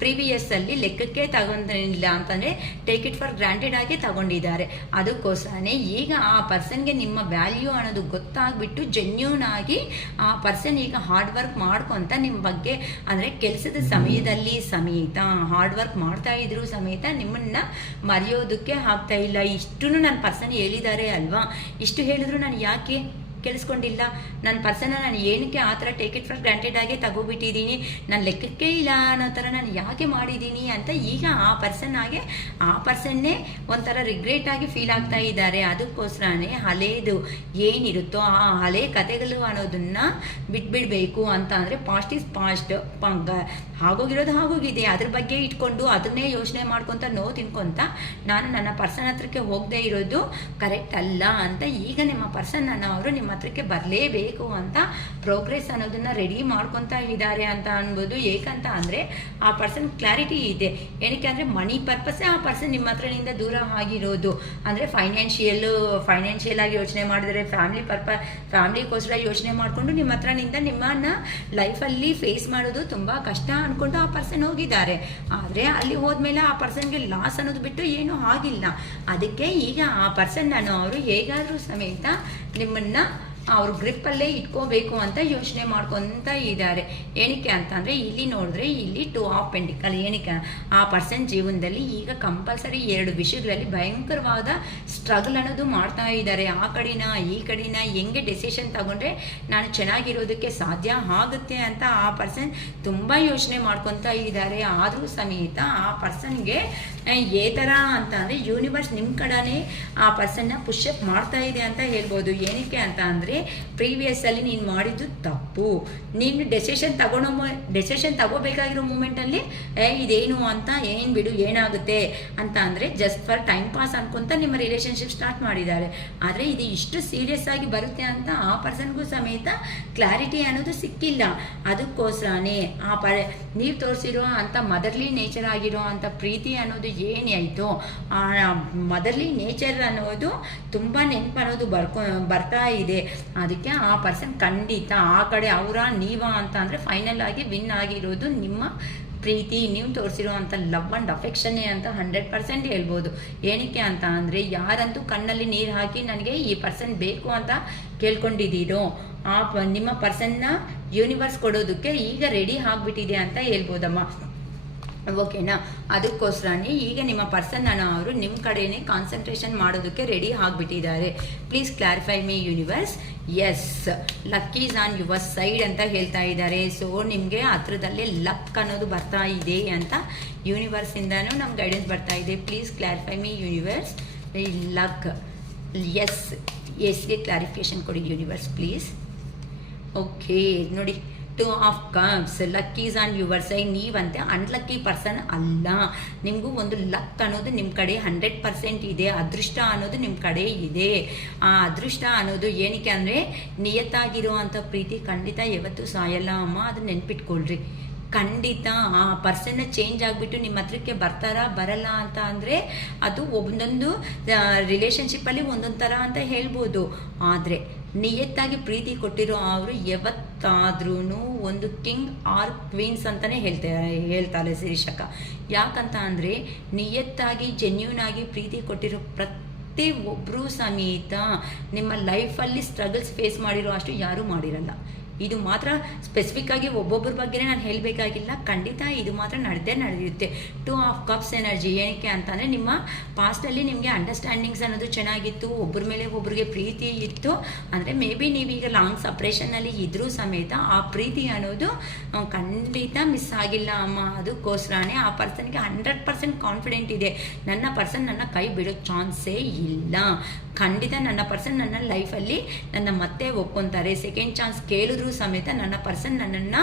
ಪ್ರೀವಿಯಸ್ಸಲ್ಲಿ ಲೆಕ್ಕಕ್ಕೆ ತಗೊಂಡಿಲ್ಲ ಅಂತಂದರೆ ಟೇಕ್ ಇಟ್ ಫಾರ್ ಗ್ರಾಂಟೆಡ್ ಆಗಿ ತಗೊಂಡಿದ್ದಾರೆ. ಅದಕ್ಕೋಸ್ಕರನೇ ಈಗ ಆ ಪರ್ಸನ್ಗೆ ನಿಮ್ಮ ವ್ಯಾಲ್ಯೂ ಅನ್ನೋದು ಗೊತ್ತಾಗ್ಬಿಟ್ಟು ಜೆನ್ಯೂನ್ ಆಗಿ ಆ ಪರ್ಸನ್ ಈಗ ಹಾರ್ಡ್ ವರ್ಕ್ ಮಾಡ್ಕೊತ ನಿಮ್ಮ ಬಗ್ಗೆ ಅಂದರೆ ಕೆಲಸದ ಸಮಯದಲ್ಲಿ ಸಮೇತ ಹಾರ್ಡ್ ವರ್ಕ್ ಮಾಡ್ತಾ ಇದ್ರು ಸಮೇತ ನಿಮ್ಮನ್ನ ಮರೆಯೋದಕ್ಕೆ ಆಗ್ತಾ ಇಲ್ಲ. ಇಷ್ಟು ನನ್ನ ಪರ್ಸನ್ ಹೇಳಿದ್ದಾರೆ ಅಲ್ವಾ, ಇಷ್ಟು ಹೇಳಿದ್ರು ನಾನು ಯಾಕೆ ಕೇಳಿಸ್ಕೊಂಡಿಲ್ಲ? ನನ್ನ ಪರ್ಸನ್ನ ನಾನು ಏನಕ್ಕೆ ಆ ಥರ ಟೇಕ್ ಇಟ್ ಫಾರ್ ಗ್ರಾಂಟೆಡ್ ಆಗಿ ತಗೋಬಿಟ್ಟಿದ್ದೀನಿ, ನನ್ನ ಲೆಕ್ಕಕ್ಕೆ ಇಲ್ಲ ಅನ್ನೋ ಥರ ನಾನು ಯಾಕೆ ಮಾಡಿದ್ದೀನಿ ಅಂತ ಈಗ ಆ ಪರ್ಸನ್ನೇ ಒಂಥರ ರಿಗ್ರೆಟ್ ಆಗಿ ಫೀಲ್ ಆಗ್ತಾ ಇದ್ದಾರೆ. ಅದಕ್ಕೋಸ್ಕರನೇ ಹಳೇದು ಏನಿರುತ್ತೋ ಆ ಹಳೆ ಕತೆಗಳು ಅನ್ನೋದನ್ನು ಬಿಟ್ಬಿಡಬೇಕು ಅಂತ ಅಂದರೆ ಪಾಸ್ಟ್ ಈಸ್ ಪಾಸ್ಟ್, ಆಗೋಗಿರೋದು ಆಗೋಗಿದೆ, ಅದ್ರ ಬಗ್ಗೆ ಇಟ್ಕೊಂಡು ಅದನ್ನೇ ಯೋಚನೆ ಮಾಡ್ಕೊತ ನೋವು ತಿನ್ಕೊತ ನಾನು ನನ್ನ ಪರ್ಸನ್ ಹತ್ರಕ್ಕೆ ಹೋಗದೆ ಇರೋದು ಕರೆಕ್ಟ್ ಅಲ್ಲ ಅಂತ ಈಗ ನಿಮ್ಮ ಪರ್ಸನ್ ಅವರು ನಿಮ್ಮ ಹತ್ರಕ್ಕೆ ಬರಲೇಬೇಕು ಅಂತ ಪ್ರೋಗ್ರೆಸ್ ಅನ್ನೋದನ್ನ ರೆಡಿ ಮಾಡ್ಕೊತಾ ಇದ್ದಾರೆ ಅಂತ ಅನ್ಬೋದು. ಏಕಂತ ಅಂದರೆ ಆ ಪರ್ಸನ್ ಕ್ಲಾರಿಟಿ ಇದೆ. ಏನಕ್ಕೆ ಅಂದರೆ ಮನಿ ಪರ್ಪಸ್ಸೇ ಆ ಪರ್ಸನ್ ನಿಮ್ಮ ಹತ್ರನಿಂದ ದೂರ ಆಗಿರೋದು. ಅಂದರೆ ಫೈನಾನ್ಷಿಯಲ್ ಆಗಿ ಯೋಚನೆ ಮಾಡಿದರೆ ಫ್ಯಾಮಿಲಿಗೋಸ್ಕರ ಯೋಚನೆ ಮಾಡಿಕೊಂಡು ನಿಮ್ಮ ಹತ್ರನಿಂದ ನಿಮ್ಮನ್ನ ಲೈಫಲ್ಲಿ ಫೇಸ್ ಮಾಡೋದು ತುಂಬ ಕಷ್ಟ ಅನ್ಕೊಂಡು ಆ ಪರ್ಸನ್ ಹೋಗಿದ್ದಾರೆ. ಆದರೆ ಅಲ್ಲಿ ಹೋದ್ಮೇಲೆ ಆ ಪರ್ಸನ್ಗೆ ಲಾಸ್ ಅನ್ನೋದು ಬಿಟ್ಟು ಏನೂ ಆಗಿಲ್ಲ. ಅದಕ್ಕೆ ಈಗ ಆ ಪರ್ಸನ್ ಅವರು ಹೇಗಾದರೂ ಸಮೇತ ನಿಮ್ಮನ್ನ ಅವ್ರ ಗ್ರಿಪ್ಪಲ್ಲೇ ಇಟ್ಕೋಬೇಕು ಅಂತ ಯೋಚನೆ ಮಾಡ್ಕೊತ ಇದ್ದಾರೆ. ಏನಕ್ಕೆ ಅಂತಂದರೆ ಇಲ್ಲಿ ನೋಡಿದ್ರೆ ಇಲ್ಲಿ 2 ಆಫ್ ಪೆಂಟಿಕಲ್. ಏನಕ್ಕೆ ಆ ಪರ್ಸನ್ ಜೀವನದಲ್ಲಿ ಈಗ ಕಂಪಲ್ಸರಿ 2 ವಿಷಯಗಳಲ್ಲಿ ಭಯಂಕರವಾದ ಸ್ಟ್ರಗಲ್ ಅನ್ನೋದು ಮಾಡ್ತಾ ಇದ್ದಾರೆ. ಆ ಕಡೆನ ಈ ಕಡೆನ ಹೆಂಗೆ ಡೆಸಿಷನ್ ತಗೊಂಡ್ರೆ ನಾನು ಚೆನ್ನಾಗಿರೋದಕ್ಕೆ ಸಾಧ್ಯ ಆಗುತ್ತೆ ಅಂತ ಆ ಪರ್ಸನ್ ತುಂಬ ಯೋಚನೆ ಮಾಡ್ಕೊತಾ ಇದ್ದಾರೆ. ಆದರೂ ಸಮೇತ ಆ ಪರ್ಸನ್ಗೆ ಏ ಥರ ಅಂತ ಅಂದರೆ ಯೂನಿವರ್ಸ್ ನಿಮ್ಮ ಕಡೆನೇ ಆ ಪರ್ಸನ್ನ ಪುಷಪ್ ಮಾಡ್ತಾ ಇದೆ ಅಂತ ಹೇಳ್ಬೋದು. ಏನಕ್ಕೆ ಅಂತ ಅಂದರೆ ಅಂದರೆ ಪ್ರೀವಿಯಸ್ಸಲ್ಲಿ ನೀನು ಮಾಡಿದ್ದು ತಪ್ಪು. ನೀನು ಡೆಸಿಷನ್ ತಗೋಬೇಕಾಗಿರೋ ಮೂಮೆಂಟಲ್ಲಿ ಇದೇನು ಅಂತ ಏನು ಬಿಡು ಏನಾಗುತ್ತೆ ಅಂತ ಅಂದರೆ ಜಸ್ಟ್ ಫಾರ್ ಟೈಮ್ ಪಾಸ್ ಅನ್ಕೊಂತ ನಿಮ್ಮ ರಿಲೇಷನ್ಶಿಪ್ ಸ್ಟಾರ್ಟ್ ಮಾಡಿದ್ದಾರೆ. ಆದರೆ ಇದು ಇಷ್ಟು ಸೀರಿಯಸ್ ಆಗಿ ಬರುತ್ತೆ ಅಂತ ಆ ಪರ್ಸನ್ಗೂ ಸಮೇತ ಕ್ಲಾರಿಟಿ ಅನ್ನೋದು ಸಿಕ್ಕಿಲ್ಲ. ಅದಕ್ಕೋಸ್ಕರನೇ ನೀವು ತೋರಿಸಿರೋ ಅಂಥ ಮದರ್ಲಿ ನೇಚರ್ ಆಗಿರೋ ಅಂಥ ಪ್ರೀತಿ ಅನ್ನೋದು ಏನಾಯಿತು, ಆ ಮದರ್ಲಿ ನೇಚರ್ ಅನ್ನೋದು ತುಂಬ ನೆನಪು ಅನ್ನೋದು ಬರ್ತಾ ಇದೆ. ಅದಕ್ಕೆ ಆ ಪರ್ಸನ್ ಖಂಡಿತ ಆ ಕಡೆ ಅವರ ನೀವ ಅಂತ ಅಂದರೆ ಫೈನಲ್ ಆಗಿ ವಿನ್ ಆಗಿರೋದು ನಿಮ್ಮ ಪ್ರೀತಿ, ನೀವು ತೋರಿಸಿರೋ ಅಂಥ ಲವ್ ಆ್ಯಂಡ್ ಅಫೆಕ್ಷನ್ನೇ ಅಂತ 100% ಹೇಳ್ಬೋದು. ಏನಕ್ಕೆ ಅಂತ ಅಂದರೆ ಯಾರಂತೂ ಕಣ್ಣಲ್ಲಿ ನೀರು ಹಾಕಿ ನನಗೆ ಈ ಪರ್ಸನ್ ಬೇಕು ಅಂತ ಕೇಳ್ಕೊಂಡಿದ್ದೀರೋ ನಿಮ್ಮ ಪರ್ಸನ್ನ ಯೂನಿವರ್ಸ್ ಕೊಡೋದಕ್ಕೆ ಈಗ ರೆಡಿ ಆಗಿಬಿಟ್ಟಿದೆ ಅಂತ ಹೇಳ್ಬೋದಮ್ಮ. ಓಕೆನಾ? ಅದಕ್ಕೋಸ್ಕರನೇ ಈಗ ನಿಮ್ಮ ಪರ್ಸನ್ ಅವರು ನಿಮ್ಮ ಕಡೆನೇ ಕಾನ್ಸಂಟ್ರೇಷನ್ ಮಾಡೋದಕ್ಕೆ ರೆಡಿ ಆಗಿಬಿಟ್ಟಿದ್ದಾರೆ. Please clarify me universe. Yes, luck is on your side ಅಂತ ಹೇಳ್ತಾ ಇದ್ದಾರೆ. ಸೊ ನಿಮಗೆ ಹತ್ರದಲ್ಲೇ ಲಕ್ ಅನ್ನೋದು ಬರ್ತಾ ಇದೆ ಅಂತ ಯೂನಿವರ್ಸಿಂದನೂ ನಮ್ಗೆ ಗೈಡೆನ್ಸ್ ಬರ್ತಾ ಇದೆ. Please clarify me universe. Luck ಎಸ್ಗೆ ಕ್ಲಾರಿಫಿಕೇಶನ್ ಕೊಡಿ ಯೂನಿವರ್ಸ್ ಪ್ಲೀಸ್. ಓಕೆ ನೋಡಿ, 2 of Cups, luck is on your side. ನೀವಂತೆ ಅನ್ಲಕ್ಕಿ ಪರ್ಸನ್ ಅಲ್ಲ. ನಿಮಗೂ ಒಂದು ಲಕ್ ಅನ್ನೋದು ನಿಮ್ಮ ಕಡೆ 100% ಇದೆ. ಅದೃಷ್ಟ ಅನ್ನೋದು ನಿಮ್ಮ ಕಡೆ ಇದೆ. ಆ ಅದೃಷ್ಟ ಅನ್ನೋದು ಏನಕ್ಕೆ ಅಂದರೆ ನಿಯತ್ತಾಗಿರೋ ಅಂಥ ಪ್ರೀತಿ ಖಂಡಿತ ಯಾವತ್ತೂ ಸಾಯಲ್ಲ ಅಮ್ಮ, ಅದನ್ನ ನೆನ್ಪಿಟ್ಕೊಳ್ರಿ. ಖಂಡಿತ ಆ ಪರ್ಸನ್ನ ಚೇಂಜ್ ಆಗಿಬಿಟ್ಟು ನಿಮ್ಮ ಹತ್ರಕ್ಕೆ ಬರ್ತಾರಾ ಬರಲ್ಲ ಅಂತ ಅಂದರೆ ಅದು ಒಂದೊಂದು ರಿಲೇಷನ್ಶಿಪ್ಪಲ್ಲಿ ಒಂದೊಂದು ಥರ ಅಂತ ಹೇಳ್ಬೋದು. ಆದರೆ ನಿಯತ್ತಾಗಿ ಪ್ರೀತಿ ಕೊಟ್ಟಿರೋ ಅವರು ಯಾವತ್ತಾದ್ರೂ ಒಂದು ಕಿಂಗ್ ಆರ್ ಕ್ವೀನ್ಸ್ ಅಂತಲೇ ಹೇಳ್ತಾರೆ ಶಿರೀಷಕ. ಯಾಕಂತ ಅಂದರೆ ನಿಯತ್ತಾಗಿ ಜೆನ್ಯೂನ್ ಆಗಿ ಪ್ರೀತಿ ಕೊಟ್ಟಿರೋ ಪ್ರತಿ ಒಬ್ಬರೂ ಸಮೇತ ನಿಮ್ಮ ಲೈಫಲ್ಲಿ ಸ್ಟ್ರಗಲ್ಸ್ ಫೇಸ್ ಮಾಡಿರೋ ಅಷ್ಟು ಯಾರೂ ಮಾಡಿರಲ್ಲ. ಇದು ಮಾತ್ರ ಸ್ಪೆಸಿಫಿಕ್ ಆಗಿ ಒಬ್ಬೊಬ್ಬರ ಬಗ್ಗೆ ನಾನು ಹೇಳಬೇಕಾಗಿಲ್ಲ, ಖಂಡಿತ ಇದು ಮಾತ್ರ ನಡೆಯುತ್ತೆ. 2 of Cups ಎನರ್ಜಿ ಏನಕ್ಕೆ ಅಂತಂದರೆ ನಿಮ್ಮ ಪಾಸ್ಟಲ್ಲಿ ನಿಮಗೆ ಅಂಡರ್ಸ್ಟ್ಯಾಂಡಿಂಗ್ಸ್ ಅನ್ನೋದು ಚೆನ್ನಾಗಿತ್ತು, ಒಬ್ಬರ ಮೇಲೆ ಒಬ್ಬರಿಗೆ ಪ್ರೀತಿ ಇತ್ತು. ಅಂದರೆ ಮೇ ಬಿ ನೀವೀಗ ಲಾಂಗ್ ಸಪ್ರೇಷನಲ್ಲಿ ಇದ್ರೂ ಸಮೇತ ಆ ಪ್ರೀತಿ ಅನ್ನೋದು ಖಂಡಿತ ಮಿಸ್ ಆಗಿಲ್ಲ ಅಮ್ಮ. ಅದಕ್ಕೋಸ್ಕರನೇ ಆ ಪರ್ಸನ್ಗೆ 100% ಕಾನ್ಫಿಡೆಂಟ್ ಇದೆ, ನನ್ನ ಪರ್ಸನ್ ನನ್ನ ಕೈ ಬಿಡೋ ಚಾನ್ಸೇ ಇಲ್ಲ. ಖಂಡಿತ ನನ್ನ ಪರ್ಸನ್ ನನ್ನ ಲೈಫಲ್ಲಿ ನನ್ನ ಮತ್ತೆ ಒಪ್ಕೊತಾರೆ. ಸೆಕೆಂಡ್ ಚಾನ್ಸ್ ಕೇಳಿದ್ರು ಸಮೇತ ನನ್ನ ಪರ್ಸನ್ ನನ್ನನ್ನು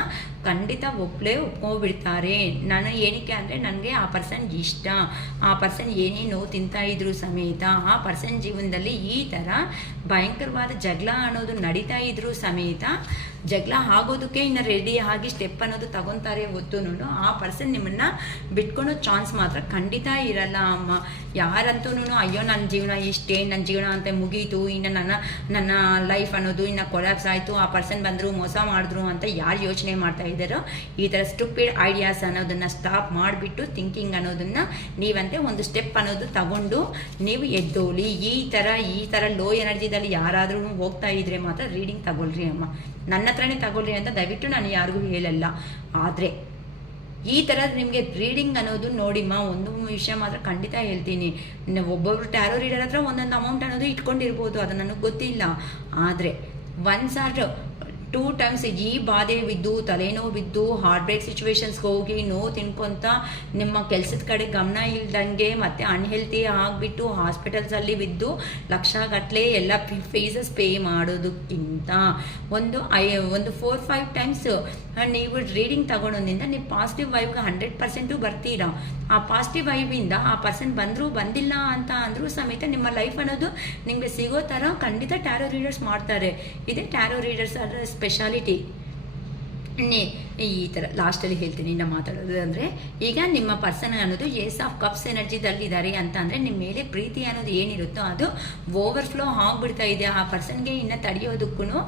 ಖಂಡಿತ ಒಪ್ಕೊಬಿಡ್ತಾರೆ. ನಾನು ಏನಕ್ಕೆ ಅಂದರೆ ನನಗೆ ಆ ಪರ್ಸನ್ ಇಷ್ಟ. ಆ ಪರ್ಸನ್ ಏನೇ ನೋವು ತಿಂತಾ ಇದ್ರು ಸಮೇತ ಆ ಪರ್ಸನ್ ಜೀವನದಲ್ಲಿ ಈ ಥರ ಭಯಂಕರವಾದ ಜಗಳ ಅನ್ನೋದು ನಡೀತಾ ಇದ್ರು ಸಮೇತ ಜಗಳ ಆಗೋದಕ್ಕೆ ಇನ್ನು ರೆಡಿ ಆಗಿ ಸ್ಟೆಪ್ ಅನ್ನೋದು ತಗೊತಾರೆ ಹೊತ್ತು ಆ ಪರ್ಸನ್ ನಿಮ್ಮನ್ನು ಬಿಟ್ಕೊಳೋ ಚಾನ್ಸ್ ಮಾತ್ರ ಖಂಡಿತ ಇರಲ್ಲ ಅಮ್ಮ. ಯಾರಂತೂ ಅಯ್ಯೋ ನನ್ನ ಜೀವನ ಇಷ್ಟೇ, ನನ್ನ ಜೀವನ ಅಂತ ಮುಗೀತು, ಇನ್ನು ನನ್ನ ಲೈಫ್ ಅನ್ನೋದು ಇನ್ನು ಕೊಲಾಪ್ಸ್ ಆಯಿತು, ಆ ಪರ್ಸನ್ ಬಂದರು ಮೋಸ ಮಾಡಿದ್ರು ಅಂತ ಯಾರು ಯೋಚನೆ ಮಾಡ್ತಾ ಇದ್ದಾರೋ ಈ ಥರ ಸ್ಟುಪಿಡ್ ಐಡಿಯಾಸ್ ಅನ್ನೋದನ್ನು ಸ್ಟಾಪ್ ಮಾಡಿಬಿಟ್ಟು ಥಿಂಕಿಂಗ್ ಅನ್ನೋದನ್ನು ನೀವಂತೆ ಒಂದು ಸ್ಟೆಪ್ ಅನ್ನೋದು ತಗೊಂಡು ನೀವು ಎದ್ದೋಲಿ. ಈ ಥರ ಲೋ ಎನರ್ಜಿದಲ್ಲಿ ಯಾರಾದರೂ ಹೋಗ್ತಾ ಇದ್ರೆ ಮಾತ್ರ ರೀಡಿಂಗ್ ತಗೊಳ್ರಿ ಅಮ್ಮ. ನನ್ನ ಹತ್ರನೇ ತಗೊಳ್ರಿ ಅಂತ ದಯವಿಟ್ಟು ನಾನು ಯಾರಿಗೂ ಹೇಳಲ್ಲ. ಆದರೆ ಈ ಥರದ್ದು ನಿಮಗೆ ರೀಡಿಂಗ್ ಅನ್ನೋದು ನೋಡಿಮ್ಮ, ಒಂದು ವಿಷಯ ಮಾತ್ರ ಖಂಡಿತ ಹೇಳ್ತೀನಿ, ಒಬ್ಬೊಬ್ರು ಟ್ಯಾರೋ ರೀಡರ್ ಹತ್ರ ಒಂದೊಂದು ಅಮೌಂಟ್ ಅನ್ನೋದು ಇಟ್ಕೊಂಡಿರ್ಬೋದು, ಅದು ನನಗೆ ಗೊತ್ತಿಲ್ಲ. ಆದರೆ 1 or 2 times ಈ ಬಾಧೆ ಬಿದ್ದು ತಲೆನೋವು ಬಿದ್ದು ಹಾರ್ಟ್ ಬ್ರೇಕ್ ಸಿಚುವೇಶನ್ಸ್ಗೆ ಹೋಗಿ ನೋವು ತಿನ್ಕೊಂತ ನಿಮ್ಮ ಕೆಲಸದ ಕಡೆ ಗಮನ ಇಲ್ದಂಗೆ ಮತ್ತು ಅನ್ಹೆಲ್ತಿ ಆಗಿಬಿಟ್ಟು ಹಾಸ್ಪಿಟಲ್ಸಲ್ಲಿ ಬಿದ್ದು ಲಕ್ಷಗಟ್ಟಲೆ ಎಲ್ಲ ಫೀಸಸ್ ಪೇ ಮಾಡೋದಕ್ಕಿಂತ ಒಂದು 4-5 times ನೀವು ರೀಡಿಂಗ್ ತಗೊಳೋದ್ರಿಂದ ನೀವು ಪಾಸಿಟಿವ್ ವೈಬ್ಗೆ 100% ಬರ್ತೀರಾ. ಆ ಪಾಸಿಟಿವ್ ವೈಬಿಂದ ಆ ಪರ್ಸನ್ ಬಂದರೂ ಬಂದಿಲ್ಲ ಅಂತ ಅಂದರೂ ಸಮೇತ ನಿಮ್ಮ ಲೈಫ್ ಅನ್ನೋದು ನಿಮಗೆ ಸಿಗೋ ಥರ ಖಂಡಿತ ಟ್ಯಾರೋ ರೀಡರ್ಸ್ ಮಾಡ್ತಾರೆ. ಇದೇ ಟ್ಯಾರೋ ರೀಡರ್ಸ್ ಸ್ಪೆಷಾಲಿಟಿ. ಈ ಥರ ಲಾಸ್ಟಲ್ಲಿ ಹೇಳ್ತೀನಿ ನಾನು ಮಾತಾಡೋದು ಅಂದರೆ, ಈಗ ನಿಮ್ಮ ಪರ್ಸನ್ ಅನ್ನೋದು ಏಸ್ ಆಫ್ ಕಪ್ಸ್ ಎನರ್ಜಿದಲ್ಲಿದ್ದಾರೆ ಅಂತ ಅಂದರೆ ನಿಮ್ಮ ಮೇಲೆ ಪ್ರೀತಿ ಅನ್ನೋದು ಏನಿರುತ್ತೋ ಅದು ಓವರ್ಫ್ಲೋ ಆಗಿಬಿಡ್ತಾ ಇದೆ. ಆ ಪರ್ಸನ್ಗೆ ಇನ್ನು ತಡೆಯೋದಕ್ಕೂ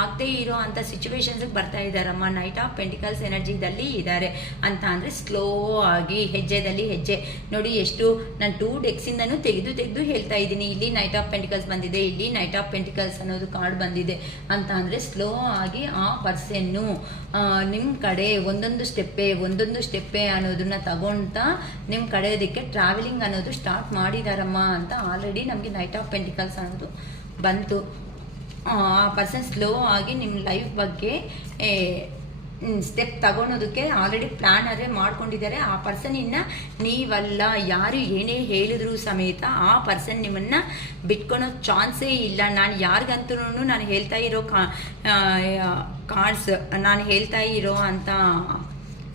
ಆಗದೇ ಇರೋ ಅಂಥ ಸಿಚುವೇಶನ್ಸ್ಗೆ ಬರ್ತಾ ಇದ್ದಾರಮ್ಮ. ನೈಟ್ ಆಫ್ ಪೆಂಟಿಕಲ್ಸ್ ಎನರ್ಜಿದಲ್ಲಿ ಇದ್ದಾರೆ ಅಂತ ಅಂದರೆ ಸ್ಲೋ ಆಗಿ ಹೆಜ್ಜೆದಲ್ಲಿ ಹೆಜ್ಜೆ ನೋಡಿ. ಎಷ್ಟು ನಾನು 2 decks ತೆಗೆದು ಹೇಳ್ತಾ ಇದ್ದೀನಿ. ಇಲ್ಲಿ ನೈಟ್ ಆಫ್ ಪೆಂಟಿಕಲ್ಸ್ ಬಂದಿದೆ, ಇಲ್ಲಿ ನೈಟ್ ಆಫ್ ಪೆಂಟಿಕಲ್ಸ್ ಅನ್ನೋದು ಕಾರ್ಡ್ ಬಂದಿದೆ ಅಂತ ಅಂದರೆ ಸ್ಲೋ ಆಗಿ ಆ ಪರ್ಸನ್ನು ನಿಮ್ಮ ಕಡೆ ಒಂದೊಂದು ಸ್ಟೆಪ್ಪೆ ಅನ್ನೋದನ್ನ ತಗೊಳ್ತಾ ನಿಮ್ಮ ಕಡೆಯೋದಕ್ಕೆ ಟ್ರಾವೆಲಿಂಗ್ ಅನ್ನೋದು ಸ್ಟಾರ್ಟ್ ಮಾಡಿದಾರಮ್ಮ ಅಂತ ಆಲ್ರೆಡಿ ನಮಗೆ ನೈಟ್ ಆಫ್ ಪೆಂಟಿಕಲ್ಸ್ ಅನ್ನೋದು ಬಂತು. ಆ ಪರ್ಸನ್ ಸ್ಲೋ ಆಗಿ ನಿಮ್ಮ ಲೈಫ್ ಬಗ್ಗೆ ಸ್ಟೆಪ್ ತಗೊಳೋದಕ್ಕೆ ಆಲ್ರೆಡಿ ಪ್ಲಾನ್ ಆದರೆ ಮಾಡ್ಕೊಂಡಿದ್ದಾರೆ. ಆ ಪರ್ಸನ್ ನೀವಲ್ಲ, ಯಾರು ಏನೇ ಹೇಳಿದ್ರು ಸಮೇತ ಆ ಪರ್ಸನ್ ನಿಮ್ಮನ್ನ ಬಿಟ್ಕೊಳೋ ಚಾನ್ಸೇ ಇಲ್ಲ. ನಾನು ಯಾರಿಗಂತೂ ನಾನು ಹೇಳ್ತಾ ಇರೋ ಕಾರ್ಡ್ಸ್, ನಾನು ಹೇಳ್ತಾ ಇರೋ ಅಂತ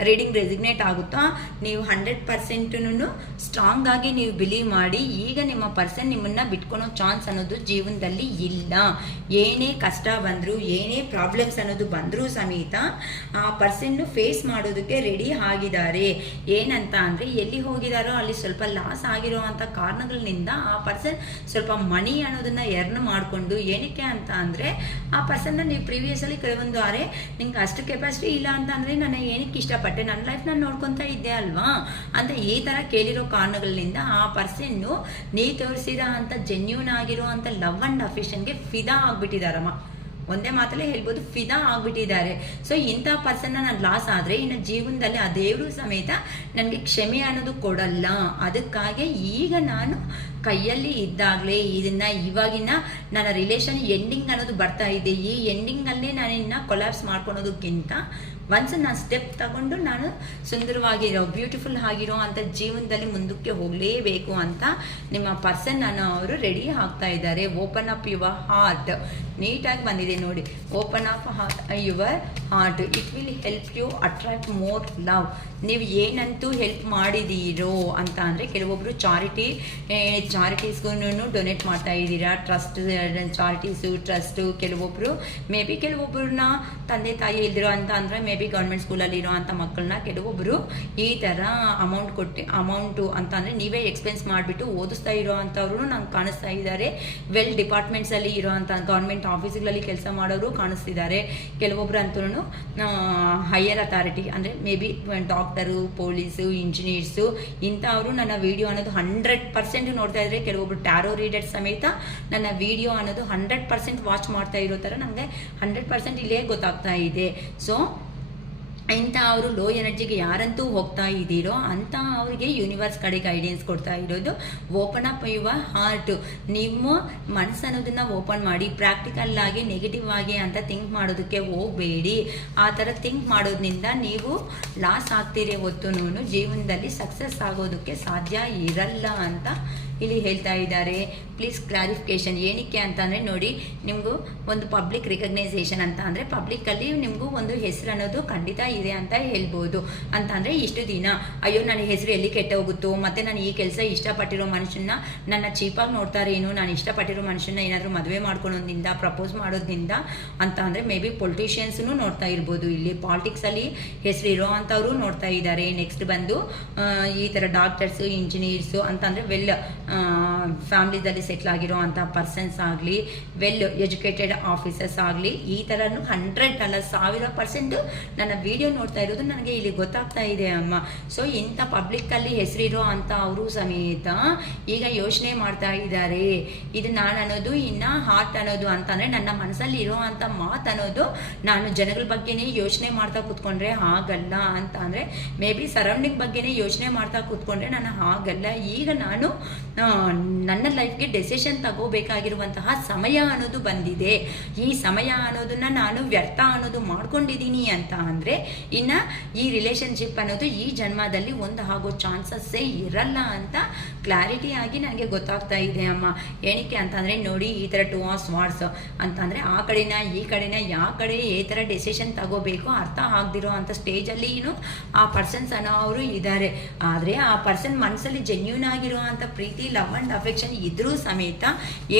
ರೀಡಿಂಗ್ ರೆಸಿಗ್ನೇಟ್ ಆಗುತ್ತಾ, ನೀವು 100% ಸ್ಟ್ರಾಂಗ್ ಆಗಿ ನೀವು ಬಿಲೀವ್ ಮಾಡಿ. ಈಗ ನಿಮ್ಮ ಪರ್ಸನ್ ನಿಮ್ಮನ್ನ ಬಿಟ್ಕೊಳೋ ಚಾನ್ಸ್ ಅನ್ನೋದು ಜೀವನದಲ್ಲಿ ಇಲ್ಲ. ಏನೇ ಕಷ್ಟ ಬಂದರೂ, ಏನೇ ಪ್ರಾಬ್ಲಮ್ಸ್ ಅನ್ನೋದು ಬಂದರೂ ಸಮೇತ ಆ ಪರ್ಸನ್ ಫೇಸ್ ಮಾಡೋದಕ್ಕೆ ರೆಡಿ ಆಗಿದ್ದಾರೆ. ಏನಂತ ಅಂದರೆ, ಎಲ್ಲಿ ಹೋಗಿದಾರೋ ಅಲ್ಲಿ ಸ್ವಲ್ಪ ಲಾಸ್ ಆಗಿರೋ ಅಂಥ ಕಾರಣಗಳಿಂದ ಆ ಪರ್ಸನ್ ಸ್ವಲ್ಪ ಮನಿ ಅನ್ನೋದನ್ನ ಎರ್ನ್ ಮಾಡಿಕೊಂಡು, ಏನಕ್ಕೆ ಅಂತ ಅಂದರೆ ಆ ಪರ್ಸನ್ನ ನೀವು ಪ್ರೀವಿಯಸ್ಸಲ್ಲಿ ಕೆಲವೊಂದು ಅರೆ ನಿಂಗೆ ಅಷ್ಟು ಕೆಪಾಸಿಟಿ ಇಲ್ಲ ಅಂತ ಅಂದರೆ ನಾನು ಏನಕ್ಕೆ ಇಷ್ಟಪಟ್ಟೆ, ನನ್ನ ಲೈಫ್ ನಾನು ನೋಡ್ಕೊತಾ ಇದ್ದೆ ಅಲ್ವಾ ಅಂತ ಈ ಥರ ಕೇಳಿರೋ ಕಾರಣಗಳಿಂದ ಆ ಪರ್ಸನ್ನು ನೀವು ತೋರಿಸಿರೋ ಅಂತ ಜೆನ್ಯೂನ್ ಆಗಿರೋ ಅಂತ ಲವ್ ಆ್ಯಂಡ್ ಅಫೆಕ್ಷನ್ಗೆ ಫಿದಾ ಆಗ್ಬಿಟ್ಟಿದಾರಮ್ಮ. ಒಂದೇ ಮಾತಲ್ಲೇ ಹೇಳ್ಬೋದು, ಫಿದಾ ಆಗ್ಬಿಟ್ಟಿದ್ದಾರೆ. ಸೊ ಇಂಥ ಪರ್ಸನ್ನ ನಾನು ಲಾಸ್ ಆದರೆ ಇನ್ನು ಜೀವನದಲ್ಲಿ ಆ ದೇವರು ಸಮೇತ ನನಗೆ ಕ್ಷಮೆ ಅನ್ನೋದು ಕೊಡಲ್ಲ. ಅದಕ್ಕಾಗಿ ಈಗ ನಾನು ಕೈಯಲ್ಲಿ ಇದ್ದಾಗಲೇ ಇವಾಗಿನ ನನ್ನ ರಿಲೇಷನ್ ಎಂಡಿಂಗ್ ಅನ್ನೋದು ಬರ್ತಾ ಇದೆ. ಈ ಎಂಡಿಂಗಲ್ಲೇ ನಾನು ಕೊಲಾಪ್ಸ್ ಮಾಡ್ಕೊಳೋದಕ್ಕಿಂತ ಒನ್ಸ್ ನಾನು ಸ್ಟೆಪ್ ತಗೊಂಡು ನಾನು ಸುಂದರವಾಗಿರೋ ಬ್ಯೂಟಿಫುಲ್ ಆಗಿರೋ ಅಂತ ಜೀವನದಲ್ಲಿ ಮುಂದಕ್ಕೆ ಹೋಗಲೇಬೇಕು ಅಂತ ನಿಮ್ಮ ಪರ್ಸನ್ ಅವರು ರೆಡಿ ಆಗ್ತಾ ಇದ್ದಾರೆ. ಓಪನ್ ಅಪ್ ಯುವರ್ ಹಾರ್ಟ್, ನೀಟಾಗಿ ಬಂದಿದೆ ನೋಡಿ. Open up your heart, it will help you attract more love. ನೀವು ಏನಂತೂ ಹೆಲ್ಪ್ ಮಾಡಿದ್ದೀರೋ ಅಂತ ಅಂದರೆ, ಕೆಲವೊಬ್ಬರು ಚಾರಿಟೀಸ್ಗೂ ಡೊನೇಟ್ ಮಾಡ್ತಾ ಇದ್ದೀರಾ, ಟ್ರಸ್ಟ್ ಚಾರಿಟೀಸು ಟ್ರಸ್ಟು. ಕೆಲವೊಬ್ಬರನ್ನ ತಂದೆ ತಾಯಿ ಇಲ್ದಿರೋ ಅಂತ ಅಂದರೆ ಮೇ ಬಿ ಗೌರ್ಮೆಂಟ್ ಸ್ಕೂಲಲ್ಲಿ ಇರೋ ಅಂಥ ಮಕ್ಕಳನ್ನ ಕೆಲವೊಬ್ಬರು ಈ ಥರ ಅಮೌಂಟು ಅಂತ ಅಂದರೆ ನೀವೇ ಎಕ್ಸ್ಪೆನ್ಸ್ ಮಾಡಿಬಿಟ್ಟು ಓದಿಸ್ತಾ ಇರೋ ಅಂಥವ್ರು ನಂಗೆ ಕಾಣಿಸ್ತಾ ಇದ್ದಾರೆ. ವೆಲ್ ಡಿಪಾರ್ಟ್ಮೆಂಟ್ಸಲ್ಲಿ ಇರೋ ಅಂಥ ಗೌರ್ಮೆಂಟ್ ಆಫೀಸ್ಗಳಲ್ಲಿ ಕೆಲಸ ಮಾಡೋರು ಕಾಣಿಸ್ತಿದ್ದಾರೆ. ಕೆಲವೊಬ್ರು ಅಂತೂ ಹೈಯರ್ ಅಥಾರಿಟಿ ಅಂದರೆ may be doctor, police, engineers ಇಂಥವರು ನನ್ನ ವಿಡಿಯೋ ಅನ್ನೋದು 100% ನೋಡ್ತಾ ಇದ್ದಾರೆ. ಕೆಲವೊಬ್ರು ಟ್ಯಾರೋ ರೀಡರ್ ಸಮೇತ ನನ್ನ ವಿಡಿಯೋ ಅನ್ನೋದು 100% ವಾಚ್ ಮಾಡ್ತಾ ಇರೋ ಥರ ನನಗೆ 100% ಇಲ್ಲೇ ಗೊತ್ತಾಗ್ತಾ ಇದೆ. ಸೊ ಇಂಥ ಅವರು ಲೋ ಎನರ್ಜಿಗೆ ಯಾರಂತೂ ಹೋಗ್ತಾ ಇದ್ದೀರೋ ಅಂಥ ಅವರಿಗೆ ಯೂನಿವರ್ಸ್ ಕಡೆ ಗೈಡೆನ್ಸ್ ಕೊಡ್ತಾ ಇರೋದು ಓಪನ್ ಅಪ್ ಯುವರ್ ಹಾರ್ಟ್. ನಿಮ್ಮ ಮನಸ್ಸು ಅನ್ನೋದನ್ನ ಓಪನ್ ಮಾಡಿ, ಪ್ರಾಕ್ಟಿಕಲ್ ಆಗಿ ನೆಗೆಟಿವ್ ಆಗಿ ಅಂತ ಥಿಂಕ್ ಮಾಡೋದಕ್ಕೆ ಹೋಗಬೇಡಿ. ಆ ಥರ ಥಿಂಕ್ ಮಾಡೋದ್ರಿಂದ ನೀವು ಲಾಸ್ ಆಗ್ತೀರಿ ಹೊತ್ತು ಜೀವನದಲ್ಲಿ ಸಕ್ಸಸ್ ಆಗೋದಕ್ಕೆ ಸಾಧ್ಯ ಇರಲ್ಲ ಅಂತ ಇಲ್ಲಿ ಹೇಳ್ತಾ ಇದ್ದಾರೆ. ಪ್ಲೀಸ್ ಕ್ಲಾರಿಫಿಕೇಶನ್ ಏನಕ್ಕೆ ಅಂತಂದರೆ ನೋಡಿ, ನಿಮಗೂ ಒಂದು ಪಬ್ಲಿಕ್ ರಿಕಗ್ನೈಸೇಷನ್ ಅಂತ ಅಂದರೆ ಪಬ್ಲಿಕ್ಕಲ್ಲಿ ನಿಮಗೂ ಒಂದು ಹೆಸರು ಅನ್ನೋದು ಖಂಡಿತ ಇದೆ ಅಂತ ಹೇಳ್ಬೋದು. ಅಂತಂದರೆ ಇಷ್ಟು ದಿನ ಅಯ್ಯೋ ನನ್ನ ಹೆಸರು ಎಲ್ಲಿ ಕೆಟ್ಟ ಹೋಗುತ್ತೋ, ಮತ್ತು ನಾನು ಈ ಕೆಲಸ ಇಷ್ಟಪಟ್ಟಿರೋ ಮನುಷ್ಯನ ನನ್ನ ಚೀಪಾಗಿ ನೋಡ್ತಾರೇನು, ನಾನು ಇಷ್ಟಪಟ್ಟಿರೋ ಮನುಷ್ಯನ ಏನಾದರೂ ಮದುವೆ ಮಾಡ್ಕೊಳೋದ್ರಿಂದ, ಪ್ರಪೋಸ್ ಮಾಡೋದ್ರಿಂದ ಅಂತ ಅಂದರೆ ಮೇ ಬಿ ಪೊಲಿಟಿಷಿಯನ್ಸ್ನು ನೋಡ್ತಾ ಇರ್ಬೋದು. ಇಲ್ಲಿ ಪಾಲಿಟಿಕ್ಸಲ್ಲಿ ಹೆಸರು ಇರೋ ಅಂಥವರು ನೋಡ್ತಾ ಇದ್ದಾರೆ. ನೆಕ್ಸ್ಟ್ ಬಂದು ಈ ಥರ ಡಾಕ್ಟರ್ಸು, ಇಂಜಿನಿಯರ್ಸು ಅಂತಂದರೆ ವೆಲ್ ಫ್ಯಾಮಿಲಿದಲ್ಲಿ ಸೆಟ್ಲ್ ಆಗಿರೋ ಅಂಥ ಪರ್ಸನ್ಸ್ ಆಗಲಿ, ವೆಲ್ ಎಜುಕೇಟೆಡ್ ಆಫೀಸರ್ಸ್ ಆಗಲಿ, ಈ ಥರನೂ 100 ಅಲ್ಲ 1000% ನನ್ನ ವಿಡಿಯೋ ನೋಡ್ತಾ ಇರೋದು ನನಗೆ ಇಲ್ಲಿ ಗೊತ್ತಾಗ್ತಾ ಇದೆ ಅಮ್ಮ. ಸೊ ಇಂಥ ಪಬ್ಲಿಕ್ಕಲ್ಲಿ ಹೆಸರಿರೋ ಅಂಥ ಅವರು ಸಮೇತ ಈಗ ಯೋಚನೆ ಮಾಡ್ತಾ ಇದ್ದಾರೆ, ಇದು ನಾನು ಅನ್ನೋದು ಇನ್ನು ಹಾರ್ಟ್ ಅನ್ನೋದು ಅಂತಂದರೆ ನನ್ನ ಮನಸ್ಸಲ್ಲಿ ಇರೋ ಅಂಥ ಮಾತು ಅನ್ನೋದು ನಾನು ಜನಗಳ ಬಗ್ಗೆನೇ ಯೋಚನೆ ಮಾಡ್ತಾ ಕೂತ್ಕೊಂಡ್ರೆ ಆಗಲ್ಲ ಅಂತ ಅಂದರೆ ಮೇ ಬಿ ಸರೌಂಡಿಂಗ್ ಬಗ್ಗೆನೇ ಯೋಚನೆ ಮಾಡ್ತಾ ಕೂತ್ಕೊಂಡ್ರೆ ನಾನು ಆಗಲ್ಲ. ಈಗ ನಾನು ನನ್ನ ಲೈಫ್ಗೆ ಡೆಸಿಷನ್ ತಗೋಬೇಕಾಗಿರುವಂತಹ ಸಮಯ ಅನ್ನೋದು ಬಂದಿದೆ. ಈ ಸಮಯ ಅನ್ನೋದನ್ನ ನಾನು ವ್ಯರ್ಥ ಅನ್ನೋದು ಮಾಡ್ಕೊಂಡಿದ್ದೀನಿ ಅಂತ ಅಂದರೆ ಇನ್ನು ಈ ರಿಲೇಷನ್ಶಿಪ್ ಅನ್ನೋದು ಈ ಜನ್ಮದಲ್ಲಿ ಒಂದು ಆಗೋ ಚಾನ್ಸಸ್ಸೇ ಇರಲ್ಲ ಅಂತ ಕ್ಲಾರಿಟಿ ಆಗಿ ನನಗೆ ಗೊತ್ತಾಗ್ತಾ ಇದೆ ಅಮ್ಮ. ಏನಕ್ಕೆ ಅಂತಂದರೆ ನೋಡಿ, ಈ ಥರ 2 ಆಫ್ ಸ್ವಾರ್ಡ್ಸ್ ಅಂತಂದರೆ ಆ ಕಡೆನ ಈ ಕಡೆನ ಯಾವ ಕಡೆ ಈ ಥರ ಡೆಸಿಷನ್ ತಗೋಬೇಕು ಅರ್ಥ ಆಗದಿರೋ ಅಂಥ ಸ್ಟೇಜಲ್ಲಿ ಆ ಪರ್ಸನ್ಸ್ ಅನ್ನೋ ಅವರು ಇದ್ದಾರೆ. ಆದರೆ ಆ ಪರ್ಸನ್ ಮನಸ್ಸಲ್ಲಿ ಜೆನ್ಯೂನ್ ಆಗಿರೋ ಅಂಥ ಪ್ರೀತಿ, ಲವ್ ಆ್ಯಂಡ್ ಅಫೆಕ್ಷನ್ ಇದ್ರೂ ಸಮೇತ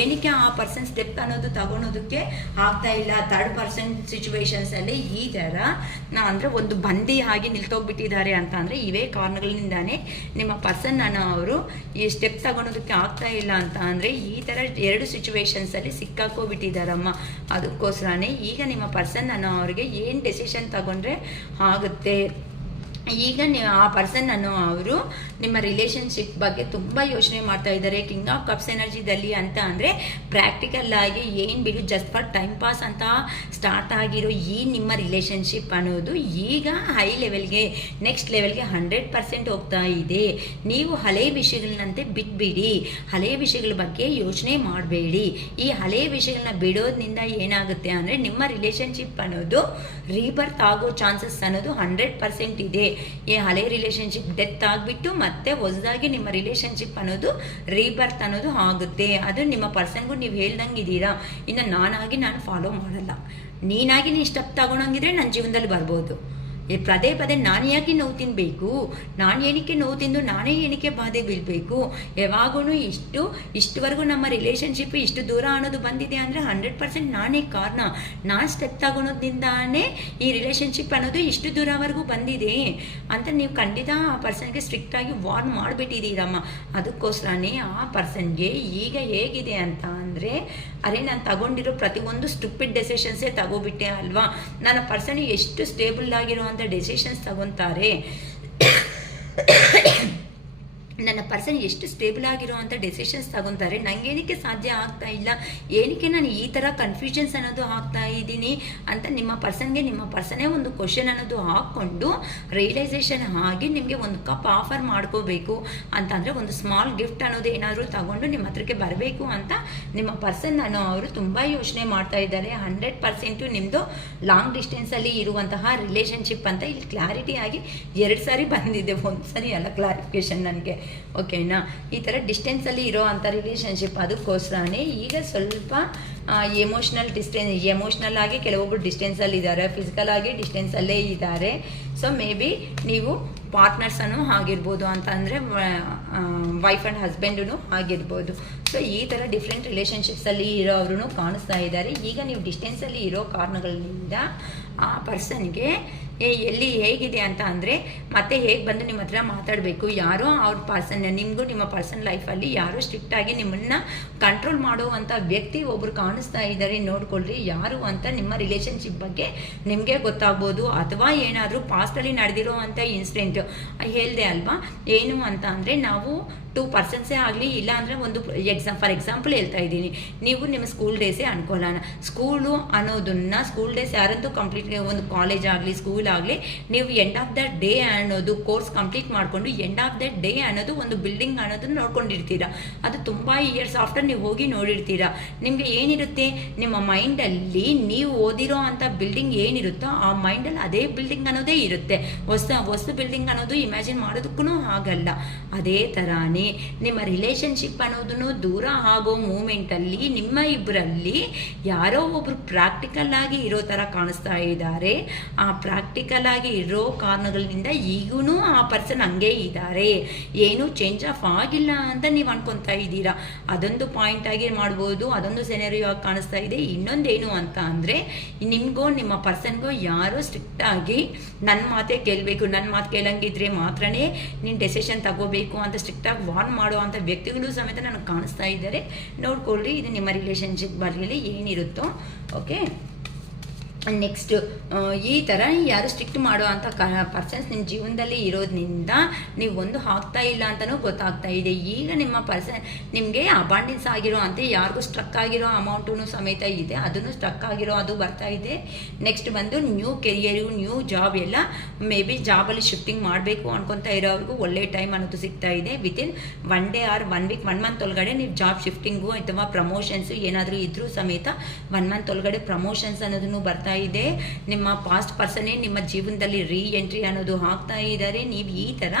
ಏನಕ್ಕೆ ಆ ಪರ್ಸನ್ ಸ್ಟೆಪ್ ಅನ್ನೋದು ತಗೊಳೋದಕ್ಕೆ ಆಗ್ತಾ ಇಲ್ಲ. 3rd ಪರ್ಸನ್ ಸಿಚುವೇಶನ್ಸಲ್ಲಿ ಈ ಥರ ಅಂದರೆ ಒಂದು ಬಂದಿ ಆಗಿ ನಿಲ್ತೋಗ್ಬಿಟ್ಟಿದ್ದಾರೆ ಅಂತ ಅಂದರೆ ಇವೇ ಕಾರಣಗಳಿಂದಾನೇ ನಿಮ್ಮ ಪರ್ಸನ್ ಅವರು ಈ ಸ್ಟೆಪ್ ತಗೊಳೋದಕ್ಕೆ ಆಗ್ತಾ ಇಲ್ಲ ಅಂತ ಅಂದರೆ ಈ ಥರ 2 ಸಿಚುವೇಶನ್ಸಲ್ಲಿ ಸಿಕ್ಕಾಕೋಬಿಟ್ಟಿದ್ದಾರಮ್ಮ. ಅದಕ್ಕೋಸ್ಕರನೇ ಈಗ ನಿಮ್ಮ ಪರ್ಸನ್ ಅವ್ರಿಗೆ ಏನು ಡೆಸಿಷನ್ ತಗೊಂಡ್ರೆ ಆಗುತ್ತೆ ಈಗ ಆ ಪರ್ಸನ್ ಅನ್ನೋ ಅವರು ನಿಮ್ಮ ರಿಲೇಷನ್ಶಿಪ್ ಬಗ್ಗೆ ತುಂಬ ಯೋಚನೆ ಮಾಡ್ತಾ ಇದ್ದಾರೆ. ಕಿಂಗ್ ಆಫ್ ಕಪ್ಸ್ ಎನರ್ಜಿದಲ್ಲಿ ಅಂತ ಅಂದರೆ ಪ್ರಾಕ್ಟಿಕಲ್ ಆಗಿ ಏನು ಬಿಡು ಜಸ್ಟ್ ಫಾರ್ ಟೈಮ್ ಪಾಸ್ ಅಂತ ಸ್ಟಾರ್ಟ್ ಆಗಿರೋ ಈ ನಿಮ್ಮ ರಿಲೇಷನ್ಶಿಪ್ ಅನ್ನೋದು ಈಗ ಹೈ ಲೆವೆಲ್ಗೆ ನೆಕ್ಸ್ಟ್ ಲೆವೆಲ್ಗೆ 100% ಹೋಗ್ತಾ ಇದೆ. ನೀವು ಹಳೆ ವಿಷಯಗಳನ್ನಂತೆ ಬಿಟ್ಬಿಡಿ, ಹಳೆ ವಿಷಯಗಳ ಬಗ್ಗೆ ಯೋಚನೆ ಮಾಡಬೇಡಿ. ಈ ಹಳೆ ವಿಷಯಗಳನ್ನ ಬಿಡೋದ್ರಿಂದ ಏನಾಗುತ್ತೆ ಅಂದರೆ ನಿಮ್ಮ ರಿಲೇಷನ್ಶಿಪ್ ಅನ್ನೋದು ರೀಬರ್ತ್ ಆಗೋ ಚಾನ್ಸಸ್ ಅನ್ನೋದು 100% ಇದೆ. ಈ ಹಳೆ ರಿಲೇಷನ್ಶಿಪ್ ಡೆತ್ ಆಗಿಬಿಟ್ಟು ಮತ್ತೆ ಹೊಸದಾಗಿ ನಿಮ್ಮ ರಿಲೇಷನ್ಶಿಪ್ ಅನ್ನೋದು ರೀಬರ್ತ್ ಅನ್ನೋದು ಆಗುತ್ತೆ. ಅದು ನಿಮ್ಮ ಪರ್ಸನ್ಗೂ ನೀವು ಹೇಳ್ದಂಗೆ ಇದ್ದೀರಾ. ಇನ್ನು ನಾನು ಫಾಲೋ ಮಾಡಲ್ಲ, ನೀನಾಗಿ ನೀನು ಸ್ಟೆಪ್ ತಗೊಳಂಗಿದ್ರೆ ನನ್ನ ಜೀವನದಲ್ಲಿ ಬರ್ಬೋದು. ಪದೇ ಪದೇ ನಾನು ಯಾಕೆ ನೋವು ತಿನ್ನಬೇಕು, ನಾನು ಏನಕ್ಕೆ ನೋವು ತಿಂದು ನಾನೇ ಏನಕ್ಕೆ ಬಾಧೆ ಬೀಳಬೇಕು. ಯಾವಾಗೂ ಇಷ್ಟುವರೆಗೂ ನಮ್ಮ ರಿಲೇಷನ್ಶಿಪ್ ಇಷ್ಟು ದೂರ ಅನ್ನೋದು ಬಂದಿದೆ ಅಂದರೆ 100% ನಾನೇ ಕಾರಣ. ನಾನು ಸ್ಟೆಪ್ ತಗೊಳೋದ್ರಿಂದಾನೇ ಈ ರಿಲೇಷನ್ಶಿಪ್ ಅನ್ನೋದು ಇಷ್ಟು ದೂರವರೆಗೂ ಬಂದಿದೆ ಅಂತ ನೀವು ಖಂಡಿತ ಆ ಪರ್ಸನ್ಗೆ ಸ್ಟ್ರಿಕ್ಟಾಗಿ ವಾರ್ನ್ ಮಾಡಿಬಿಟ್ಟಿದ್ದೀರಮ್ಮ. ಅದಕ್ಕೋಸ್ಕರನೇ ಆ ಪರ್ಸನ್ಗೆ ಈಗ ಹೇಗಿದೆ ಅಂತ ಅಂದರೆ, ಅರೆ ನಾನು ತಗೊಂಡಿರೋ ಪ್ರತಿಯೊಂದು ಸ್ಟುಪಿಡ್ ಡೆಸಿಷನ್ಸೇ ತಗೋಬಿಟ್ಟೆ ಅಲ್ವಾ. ನನ್ನ ಪರ್ಸನ್ ಎಷ್ಟು ಸ್ಟೇಬಲ್ ಆಗಿರೋ ಡೆಸಿಷನ್ಸ್ ತಗೊತಾರೆ, ನನ್ನ ಪರ್ಸನ್ ಎಷ್ಟು ಸ್ಟೇಬಲ್ ಆಗಿರೋ ಅಂಥ ಡೆಸಿಷನ್ಸ್ ತಗೊತಾರೆ. ನನಗೇನಕ್ಕೆ ಸಾಧ್ಯ ಆಗ್ತಾ ಇಲ್ಲ, ಏನಕ್ಕೆ ನಾನು ಈ ಥರ ಕನ್ಫ್ಯೂಷನ್ಸ್ ಅನ್ನೋದು ಆಗ್ತಾ ಇದ್ದೀನಿ ಅಂತ ನಿಮ್ಮ ಪರ್ಸನ್ನೇ ಒಂದು ಕ್ವಶನ್ ಅನ್ನೋದು ಹಾಕ್ಕೊಂಡು ರಿಯಲೈಸೇಷನ್ ಆಗಿ ನಿಮಗೆ ಒಂದು ಕಪ್ ಆಫರ್ ಮಾಡ್ಕೋಬೇಕು ಅಂತಂದರೆ ಒಂದು ಸ್ಮಾಲ್ ಗಿಫ್ಟ್ ಅನ್ನೋದು ಏನಾದರೂ ತಗೊಂಡು ನಿಮ್ಮ ಹತ್ರಕ್ಕೆ ಬರಬೇಕು ಅಂತ ನಿಮ್ಮ ಪರ್ಸನ್ ಅನ್ನೋ ಅವರು ತುಂಬ ಯೋಚನೆ ಮಾಡ್ತಾ ಇದ್ದಾರೆ. 100% ನಿಮ್ಮದು ಲಾಂಗ್ ಡಿಸ್ಟೆನ್ಸಲ್ಲಿ ಇರುವಂತಹ ರಿಲೇಷನ್ಶಿಪ್ ಅಂತ ಇಲ್ಲಿ ಕ್ಲಾರಿಟಿ ಆಗಿ 2 ಸಾರಿ ಬಂದಿದೆ, 1 ಸಾರಿ ಅಲ್ಲ ಕ್ಲಾರಿಫಿಕೇಶನ್ ನನಗೆ. ಓಕೆನಾ, ಈ ಥರ ಡಿಸ್ಟೆನ್ಸಲ್ಲಿ ಇರೋ ಅಂಥ ರಿಲೇಷನ್ಶಿಪ್. ಅದಕ್ಕೋಸ್ಕರನೇ ಈಗ ಸ್ವಲ್ಪ ಎಮೋಷ್ನಲ್ ಆಗಿ ಕೆಲವೊಬ್ಬರು ಡಿಸ್ಟೆನ್ಸಲ್ಲಿ ಇದ್ದಾರೆ, ಫಿಸಿಕಲ್ ಆಗಿ ಡಿಸ್ಟೆನ್ಸಲ್ಲೇ ಇದ್ದಾರೆ. ಸೊ ಮೇ ಬಿ ನೀವು ಪಾರ್ಟ್ನರ್ಸನ್ನು ಆಗಿರ್ಬೋದು ಅಂತ ಅಂದರೆ ವೈಫ್ ಆ್ಯಂಡ್ ಹಸ್ಬೆಂಡೂ ಆಗಿರ್ಬೋದು. ಸೊ ಈ ಥರ ಡಿಫ್ರೆಂಟ್ ರಿಲೇಷನ್ಶಿಪ್ಸಲ್ಲಿ ಇರೋವ್ರೂ ಕಾಣಿಸ್ತಾ ಇದ್ದಾರೆ. ಈಗ ನೀವು ಡಿಸ್ಟೆನ್ಸಲ್ಲಿ ಇರೋ ಕಾರಣಗಳಿಂದ ಆ ಪರ್ಸನ್ಗೆ ಎಲ್ಲಿ ಹೇಗಿದೆ ಅಂತ ಅಂದರೆ ಮತ್ತೆ ಹೇಗೆ ಬಂದು ನಿಮ್ಮ ಹತ್ರ ಮಾತಾಡಬೇಕು. ಯಾರೋ ಅವ್ರ ಪರ್ಸನ್ ನಿಮಗೂ ನಿಮ್ಮ ಪರ್ಸನ್ ಲೈಫಲ್ಲಿ ಯಾರೋ ಸ್ಟ್ರಿಕ್ಟಾಗಿ ನಿಮ್ಮನ್ನು ಕಂಟ್ರೋಲ್ ಮಾಡುವಂಥ ವ್ಯಕ್ತಿ ಒಬ್ಬರು ಕಾಣಿಸ್ತಾ ಇದ್ದಾರೆ. ನೋಡ್ಕೊಳ್ರಿ ಯಾರು ಅಂತ ನಿಮ್ಮ ರಿಲೇಷನ್ಶಿಪ್ ಬಗ್ಗೆ ನಿಮಗೆ ಗೊತ್ತಾಗ್ಬೋದು. ಅಥವಾ ಏನಾದರೂ ಪಾಸ್ಟಲ್ಲಿ ನಡೆದಿರೋ ಅಂಥ ಇನ್ಸಿಡೆಂಟ್ ಹೇಳಿದೆ ಅಲ್ವಾ, ಏನು ಅಂತ ಅಂದರೆ ನಾವು 2 ಪರ್ಸನ್ಸೇ ಆಗಲಿ, ಇಲ್ಲ ಅಂದರೆ ಒಂದು ಫಾರ್ ಎಕ್ಸಾಂಪಲ್ ಹೇಳ್ತಾ ಇದ್ದೀನಿ. ನೀವು ನಿಮ್ಮ ಸ್ಕೂಲ್ ಡೇಸೇ ಅನ್ಕೊಳ್ಳೋಣ. ಸ್ಕೂಲು ಅನ್ನೋದನ್ನು ಸ್ಕೂಲ್ ಡೇಸ್ ಯಾರಂತೂ ಕಂಪ್ಲೀಟ್, ಒಂದು ಕಾಲೇಜ್ ಆಗಲಿ ಸ್ಕೂಲ್ ಆಗಲಿ, ನೀವು ಎಂಡ್ ಆಫ್ ದ ಡೇ ಅನ್ನೋದು ಕೋರ್ಸ್ ಕಂಪ್ಲೀಟ್ ಮಾಡಿಕೊಂಡು ಎಂಡ್ ಆಫ್ ದ ಡೇ ಅನ್ನೋದು ಒಂದು ಬಿಲ್ಡಿಂಗ್ ಅನ್ನೋದನ್ನು ನೋಡ್ಕೊಂಡಿರ್ತೀರ. ಅದು ತುಂಬ ಇಯರ್ಸ್ ಆಫ್ಟರ್ ನೀವು ಹೋಗಿ ನೋಡಿರ್ತೀರ. ನಿಮಗೆ ಏನಿರುತ್ತೆ, ನಿಮ್ಮ ಮೈಂಡಲ್ಲಿ ನೀವು ಓದಿರೋ ಅಂಥ ಬಿಲ್ಡಿಂಗ್ ಏನಿರುತ್ತೋ ಆ ಮೈಂಡಲ್ಲಿ ಅದೇ ಬಿಲ್ಡಿಂಗ್ ಅನ್ನೋದೇ ಇರುತ್ತೆ. ಹೊಸ ಬಿಲ್ಡಿಂಗ್ ಅನ್ನೋದು ಇಮ್ಯಾಜಿನ್ ಮಾಡೋದಕ್ಕೂ ಆಗಲ್ಲ. ಅದೇ ಥರಾನೇ ನಿಮ್ಮ ರಿಲೇಷನ್ಶಿಪ್ ಅನ್ನೋದನ್ನು ದೂರ ಆಗೋ ಮೂಮೆಂಟಲ್ಲಿ ನಿಮ್ಮ ಇಬ್ಬರಲ್ಲಿ ಯಾರೋ ಒಬ್ರು ಪ್ರಾಕ್ಟಿಕಲ್ ಆಗಿ ಇರೋ ಥರ ಕಾಣಿಸ್ತಾ ಇದ್ದಾರೆ. ಆ ಪ್ರಾಕ್ಟಿಕಲ್ ಆಗಿ ಇರೋ ಕಾರಣಗಳಿಂದ ಈಗೂ ಆ ಪರ್ಸನ್ ಹಂಗೆ ಇದ್ದಾರೆ, ಏನೂ ಚೇಂಜ್ ಆಫ್ ಆಗಿಲ್ಲ ಅಂತ ನೀವು ಅನ್ಕೊತಾ ಇದ್ದೀರಾ. ಅದೊಂದು ಪಾಯಿಂಟ್ ಆಗಿ ಮಾಡ್ಬೋದು, ಅದೊಂದು ಸೆನೆರಿಯೋ ಆಗಿ ಕಾಣಿಸ್ತಾ ಇದೆ. ಇನ್ನೊಂದೇನು ಅಂತ ಅಂದರೆ, ನಿಮಗೋ ನಿಮ್ಮ ಪರ್ಸನ್ಗೋ ಯಾರೋ ಸ್ಟ್ರಿಕ್ಟಾಗಿ ನನ್ನ ಮಾತೇ ಕೇಳಬೇಕು, ನನ್ನ ಮಾತು ಕೇಳಂಗಿದ್ರೆ ಮಾತ್ರನೇ ನೀನು ಡೆಸಿಷನ್ ತಗೋಬೇಕು ಅಂತ ಸ್ಟ್ರಿಕ್ಟಾಗಿ ವಾರ್ನ್ ಮಾಡೋ ಅಂಥ ವ್ಯಕ್ತಿಗಳು ಸಮೇತ ನನಗೆ ಕಾಣಿಸ್ತಾ ಇದ್ದಾರೆ. ನೋಡ್ಕೊಳ್ಳಿ, ಇದು ನಿಮ್ಮ ರಿಲೇಷನ್ಶಿಪ್ ಬಗ್ಗೆ ಏನಿರುತ್ತೋ. ಓಕೆ, ನೆಕ್ಸ್ಟ್ ಈ ಥರ ಯಾರು ಸ್ಟ್ರಿಕ್ಟ್ ಮಾಡೋ ಅಂಥ ಪರ್ಸನ್ಸ್ ನಿಮ್ಮ ಜೀವನದಲ್ಲಿ ಇರೋದ್ರಿಂದ ನೀವು ಒಂದು ಆಗ್ತಾ ಇಲ್ಲ ಅಂತಲೂ ಗೊತ್ತಾಗ್ತಾ ಇದೆ. ಈಗ ನಿಮ್ಮ ಪರ್ಸನ್ ನಿಮಗೆ ಅಬಾಂಡೆನ್ಸ್ ಆಗಿರೋ ಅಂತ ಯಾರಿಗೂ ಸ್ಟ್ರಕ್ ಆಗಿರೋ ಅಮೌಂಟೂ ಸಮೇತ ಇದೆ, ಅದನ್ನು ಸ್ಟ್ರಕ್ ಆಗಿರೋ ಅದು ಬರ್ತಾ ಇದೆ. ನೆಕ್ಸ್ಟ್ ಬಂದು ನ್ಯೂ ಕೆರಿಯರು, ನ್ಯೂ ಜಾಬ್ ಎಲ್ಲ ಮೇ ಬಿ ಜಾಬಲ್ಲಿ ಶಿಫ್ಟಿಂಗ್ ಮಾಡಬೇಕು ಅನ್ಕೊತಾ ಇರೋವ್ರಿಗೂ ಒಳ್ಳೆ ಟೈಮ್ ಅನ್ನೋದು ಸಿಗ್ತಾ ಇದೆ. Within 1 day or 1 week 1 month ಒಳಗಡೆ ನೀವು ಜಾಬ್ ಶಿಫ್ಟಿಂಗು ಅಥವಾ ಪ್ರಮೋಷನ್ಸು ಏನಾದರೂ ಇದ್ರೂ ಸಮೇತ 1 ಮಂತ್ ಒಳಗಡೆ ಪ್ರಮೋಷನ್ಸ್ ಅನ್ನೋದನ್ನು ಬರ್ತಾ ಇದೆ. ನಿಮ್ಮ ಪಾಸ್ಟ್ ಪರ್ಸನ್ನೇ ನಿಮ್ಮ ಜೀವನದಲ್ಲಿ ರೀ ಎಂಟ್ರಿ ಅನ್ನೋದು ಆಗ್ತಾ ಇದ್ದಾರೆ. ನೀವು ಈ ಥರ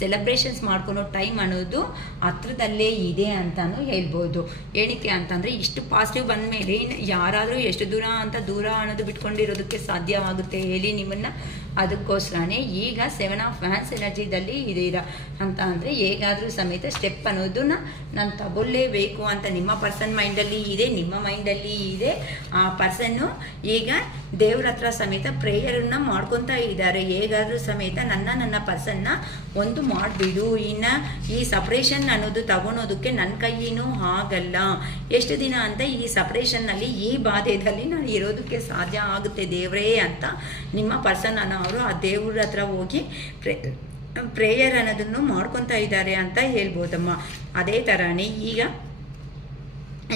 ಸೆಲೆಬ್ರೇಷನ್ಸ್ ಮಾಡ್ಕೊಳೋ ಟೈಮ್ ಅನ್ನೋದು ಹತ್ರದಲ್ಲೇ ಇದೆ ಅಂತಾನು ಹೇಳ್ಬೋದು. ಏನಕ್ಕೆ ಅಂತಂದರೆ ಇಷ್ಟು ಪಾಸಿಟಿವ್ ಬಂದ ಮೇಲೆ ಯಾರಾದರೂ ಎಷ್ಟು ದೂರ ಅನ್ನೋದು ಬಿಟ್ಕೊಂಡಿರೋದಕ್ಕೆ ಸಾಧ್ಯವಾಗುತ್ತೆ ಹೇಳಿ ನಿಮ್ಮನ್ನು. ಅದಕ್ಕೋಸ್ಕರನೇ ಈಗ 7 ಆಫ್ ವ್ಯಾನ್ಸ್ ಎನರ್ಜಿದಲ್ಲಿ ಇದೀರಾ ಅಂತ ಅಂದರೆ ಹೇಗಾದರೂ ಸಮೇತ ಸ್ಟೆಪ್ ಅನ್ನೋದನ್ನ ನಾನು ತಗೊಳ್ಳೇಬೇಕು ಅಂತ ನಿಮ್ಮ ಪರ್ಸನ್ ಮೈಂಡಲ್ಲಿ ಇದೆ, ನಿಮ್ಮ ಮೈಂಡಲ್ಲಿ ಇದೆ. ಆ ಪರ್ಸನ್ನು ಈಗ ದೇವ್ರ ಹತ್ರ ಸಮೇತ ಪ್ರೇಯರನ್ನು ಮಾಡ್ಕೊತಾ ಇದ್ದಾರೆ. ಹೇಗಾದರೂ ಸಮೇತ ನನ್ನ ಪರ್ಸನ್ನ ಒಂದು ಮಾಡಿಬಿಡು, ಇನ್ನು ಈ ಸಪ್ರೇಷನ್ ಅನ್ನೋದು ತಗೊಳೋದಕ್ಕೆ ನನ್ನ ಕೈಯೇನೂ ಆಗಲ್ಲ. ಎಷ್ಟು ದಿನ ಅಂತ ಈ ಸಪ್ರೇಷನ್ನಲ್ಲಿ ಈ ಬಾಧೆಯಲ್ಲಿ ನಾನು ಇರೋದಕ್ಕೆ ಸಾಧ್ಯ ಆಗುತ್ತೆ ದೇವರೇ ಅಂತ ನಿಮ್ಮ ಪರ್ಸನ್ ಅನ್ನೋ ಅನ್ನೋರು ಆ ದೇವ್ರ ಹತ್ರ ಹೋಗಿ ಪ್ರೇಯರ್ ಅನ್ನೋದನ್ನು ಮಾಡ್ಕೊತಾ ಇದ್ದಾರೆ ಅಂತ ಹೇಳ್ಬೋದಮ್ಮ. ಅದೇ ಥರನೇ ಈಗ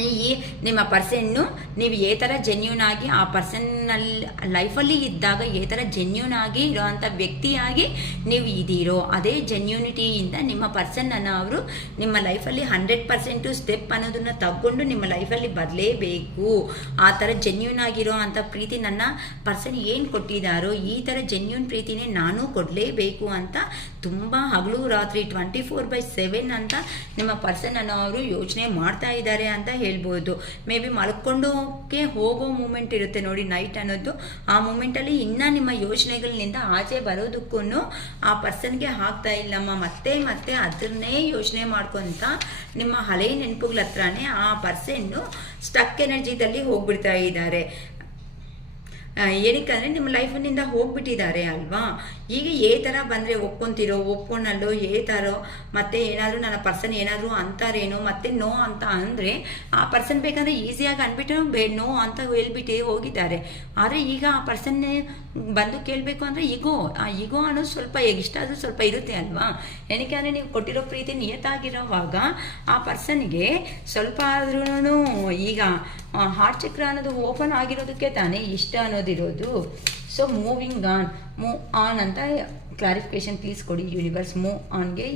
ಈ ನಿಮ್ಮ ಪರ್ಸನ್ನು ನೀವು ಏ ಥರ ಜೆನ್ಯೂನ್ ಆಗಿ ಆ ಪರ್ಸನ್ನಲ್ಲಿ ಲೈಫಲ್ಲಿ ಇದ್ದಾಗ ಏ ಥರ ಜೆನ್ಯೂನ್ ಆಗಿ ಇರೋವಂಥ ವ್ಯಕ್ತಿಯಾಗಿ ನೀವು ಇದ್ದೀರೋ ಅದೇ ಜೆನ್ಯೂನಿಟಿಯಿಂದ ನಿಮ್ಮ ಪರ್ಸನ್ನನ್ನು ಅವರು ನಿಮ್ಮ ಲೈಫಲ್ಲಿ 100% ಸ್ಟೆಪ್ ಅನ್ನೋದನ್ನು ತಗೊಂಡು ನಿಮ್ಮ ಲೈಫಲ್ಲಿ ಬರಲೇಬೇಕು. ಆ ಥರ ಜೆನ್ಯೂನ್ ಆಗಿರೋ ಅಂಥ ಪ್ರೀತಿ ನನ್ನ ಪರ್ಸನ್ ಏನು ಕೊಟ್ಟಿದ್ದಾರೋ ಈ ಥರ ಜೆನ್ಯೂನ್ ಪ್ರೀತಿನೇ ನಾನು ಕೊಡಲೇಬೇಕು ಅಂತ ತುಂಬ ಹಗಲು ರಾತ್ರಿ 24/7 ಅಂತ ನಿಮ್ಮ ಪರ್ಸನನ್ನು ಅವರು ಯೋಚನೆ ಮಾಡ್ತಾ ಇದ್ದಾರೆ ಅಂತ ಹೇಳ್ಬೋದು. ಮೇ ಬಿ ಮಲ್ಕೊಂಡೋಕೆ ಹೋಗೋ ಮೂಮೆಂಟ್ ಇರುತ್ತೆ ನೋಡಿ, ನೈಟ್ ಅನ್ನೋದು. ಆ ಮೂಮೆಂಟಲ್ಲಿ ಇನ್ನೂ ನಿಮ್ಮ ಯೋಚನೆಗಳಿಂದ ಆಚೆ ಬರೋದಕ್ಕೂ ಆ ಪರ್ಸನ್ಗೆ ಆಗ್ತಾ ಇಲ್ಲಮ್ಮ. ಮತ್ತೆ ಮತ್ತೆ ಅದನ್ನೇ ಯೋಚನೆ ಮಾಡ್ಕೊತ ನಿಮ್ಮ ಹಳೆ ನೆನಪುಗಳ ಹತ್ರನೇ ಆ ಪರ್ಸನ್ನು ಸ್ಟಕ್ ಎನರ್ಜಿದಲ್ಲಿ ಹೋಗ್ಬಿಡ್ತಾ ಇದ್ದಾರೆ. ಏನಕ್ಕಂದರೆ ನಿಮ್ಮ ಲೈಫಿನಿಂದ ಹೋಗ್ಬಿಟ್ಟಿದ್ದಾರೆ ಅಲ್ವಾ. ಈಗ ಏ ಥರ ಬಂದರೆ ಒಪ್ಕೊತಿರೋ ಒಪ್ಕೊಂಡಲ್ಲೋ ಏ ಥರೋ ಮತ್ತೆ ಏನಾದರೂ ನನ್ನ ಪರ್ಸನ್ ಏನಾದರೂ ಅಂತಾರೇನೋ ಮತ್ತೆ ನೋ ಅಂತ ಅಂದರೆ ಆ ಪರ್ಸನ್ ಬೇಕಂದರೆ ಈಸಿಯಾಗಿ ಅಂದ್ಬಿಟ್ಟು ನೋ ಅಂತ ಹೇಳ್ಬಿಟ್ಟು ಹೋಗಿದ್ದಾರೆ. ಆದರೆ ಈಗ ಆ ಪರ್ಸನ್ನೇ ಬಂದು ಕೇಳಬೇಕು ಅಂದರೆ ಆ ಈಗೋ ಅನ್ನೋದು ಸ್ವಲ್ಪ ಇಷ್ಟ ಆದರೂ ಸ್ವಲ್ಪ ಇರುತ್ತೆ ಅಲ್ವಾ. ಏನಕ್ಕೆ ಅಂದರೆ ನೀವು ಕೊಟ್ಟಿರೋ ಪ್ರೀತಿ ನಿಯತ್ತಾಗಿರೋವಾಗ ಆ ಪರ್ಸನ್ಗೆ ಸ್ವಲ್ಪ ಆದ್ರೂ ಈಗ ಹಾರ್ಟ್ ಚಕ್ರ ಅನ್ನೋದು ಓಪನ್ ಆಗಿರೋದಕ್ಕೆ ತಾನೇ ಇಷ್ಟ ಅನ್ನೋದಿರೋದು. ಸೊ ಮೂವ್ ಆನ್ ಅಂತ ಕ್ಲಾರಿಫಿಕೇಶನ್ ಪ್ಲೀಸ್ ಕೊಡಿ ಯೂನಿವರ್ಸ್. ಮೂವ್ ಆನ್ಗೆ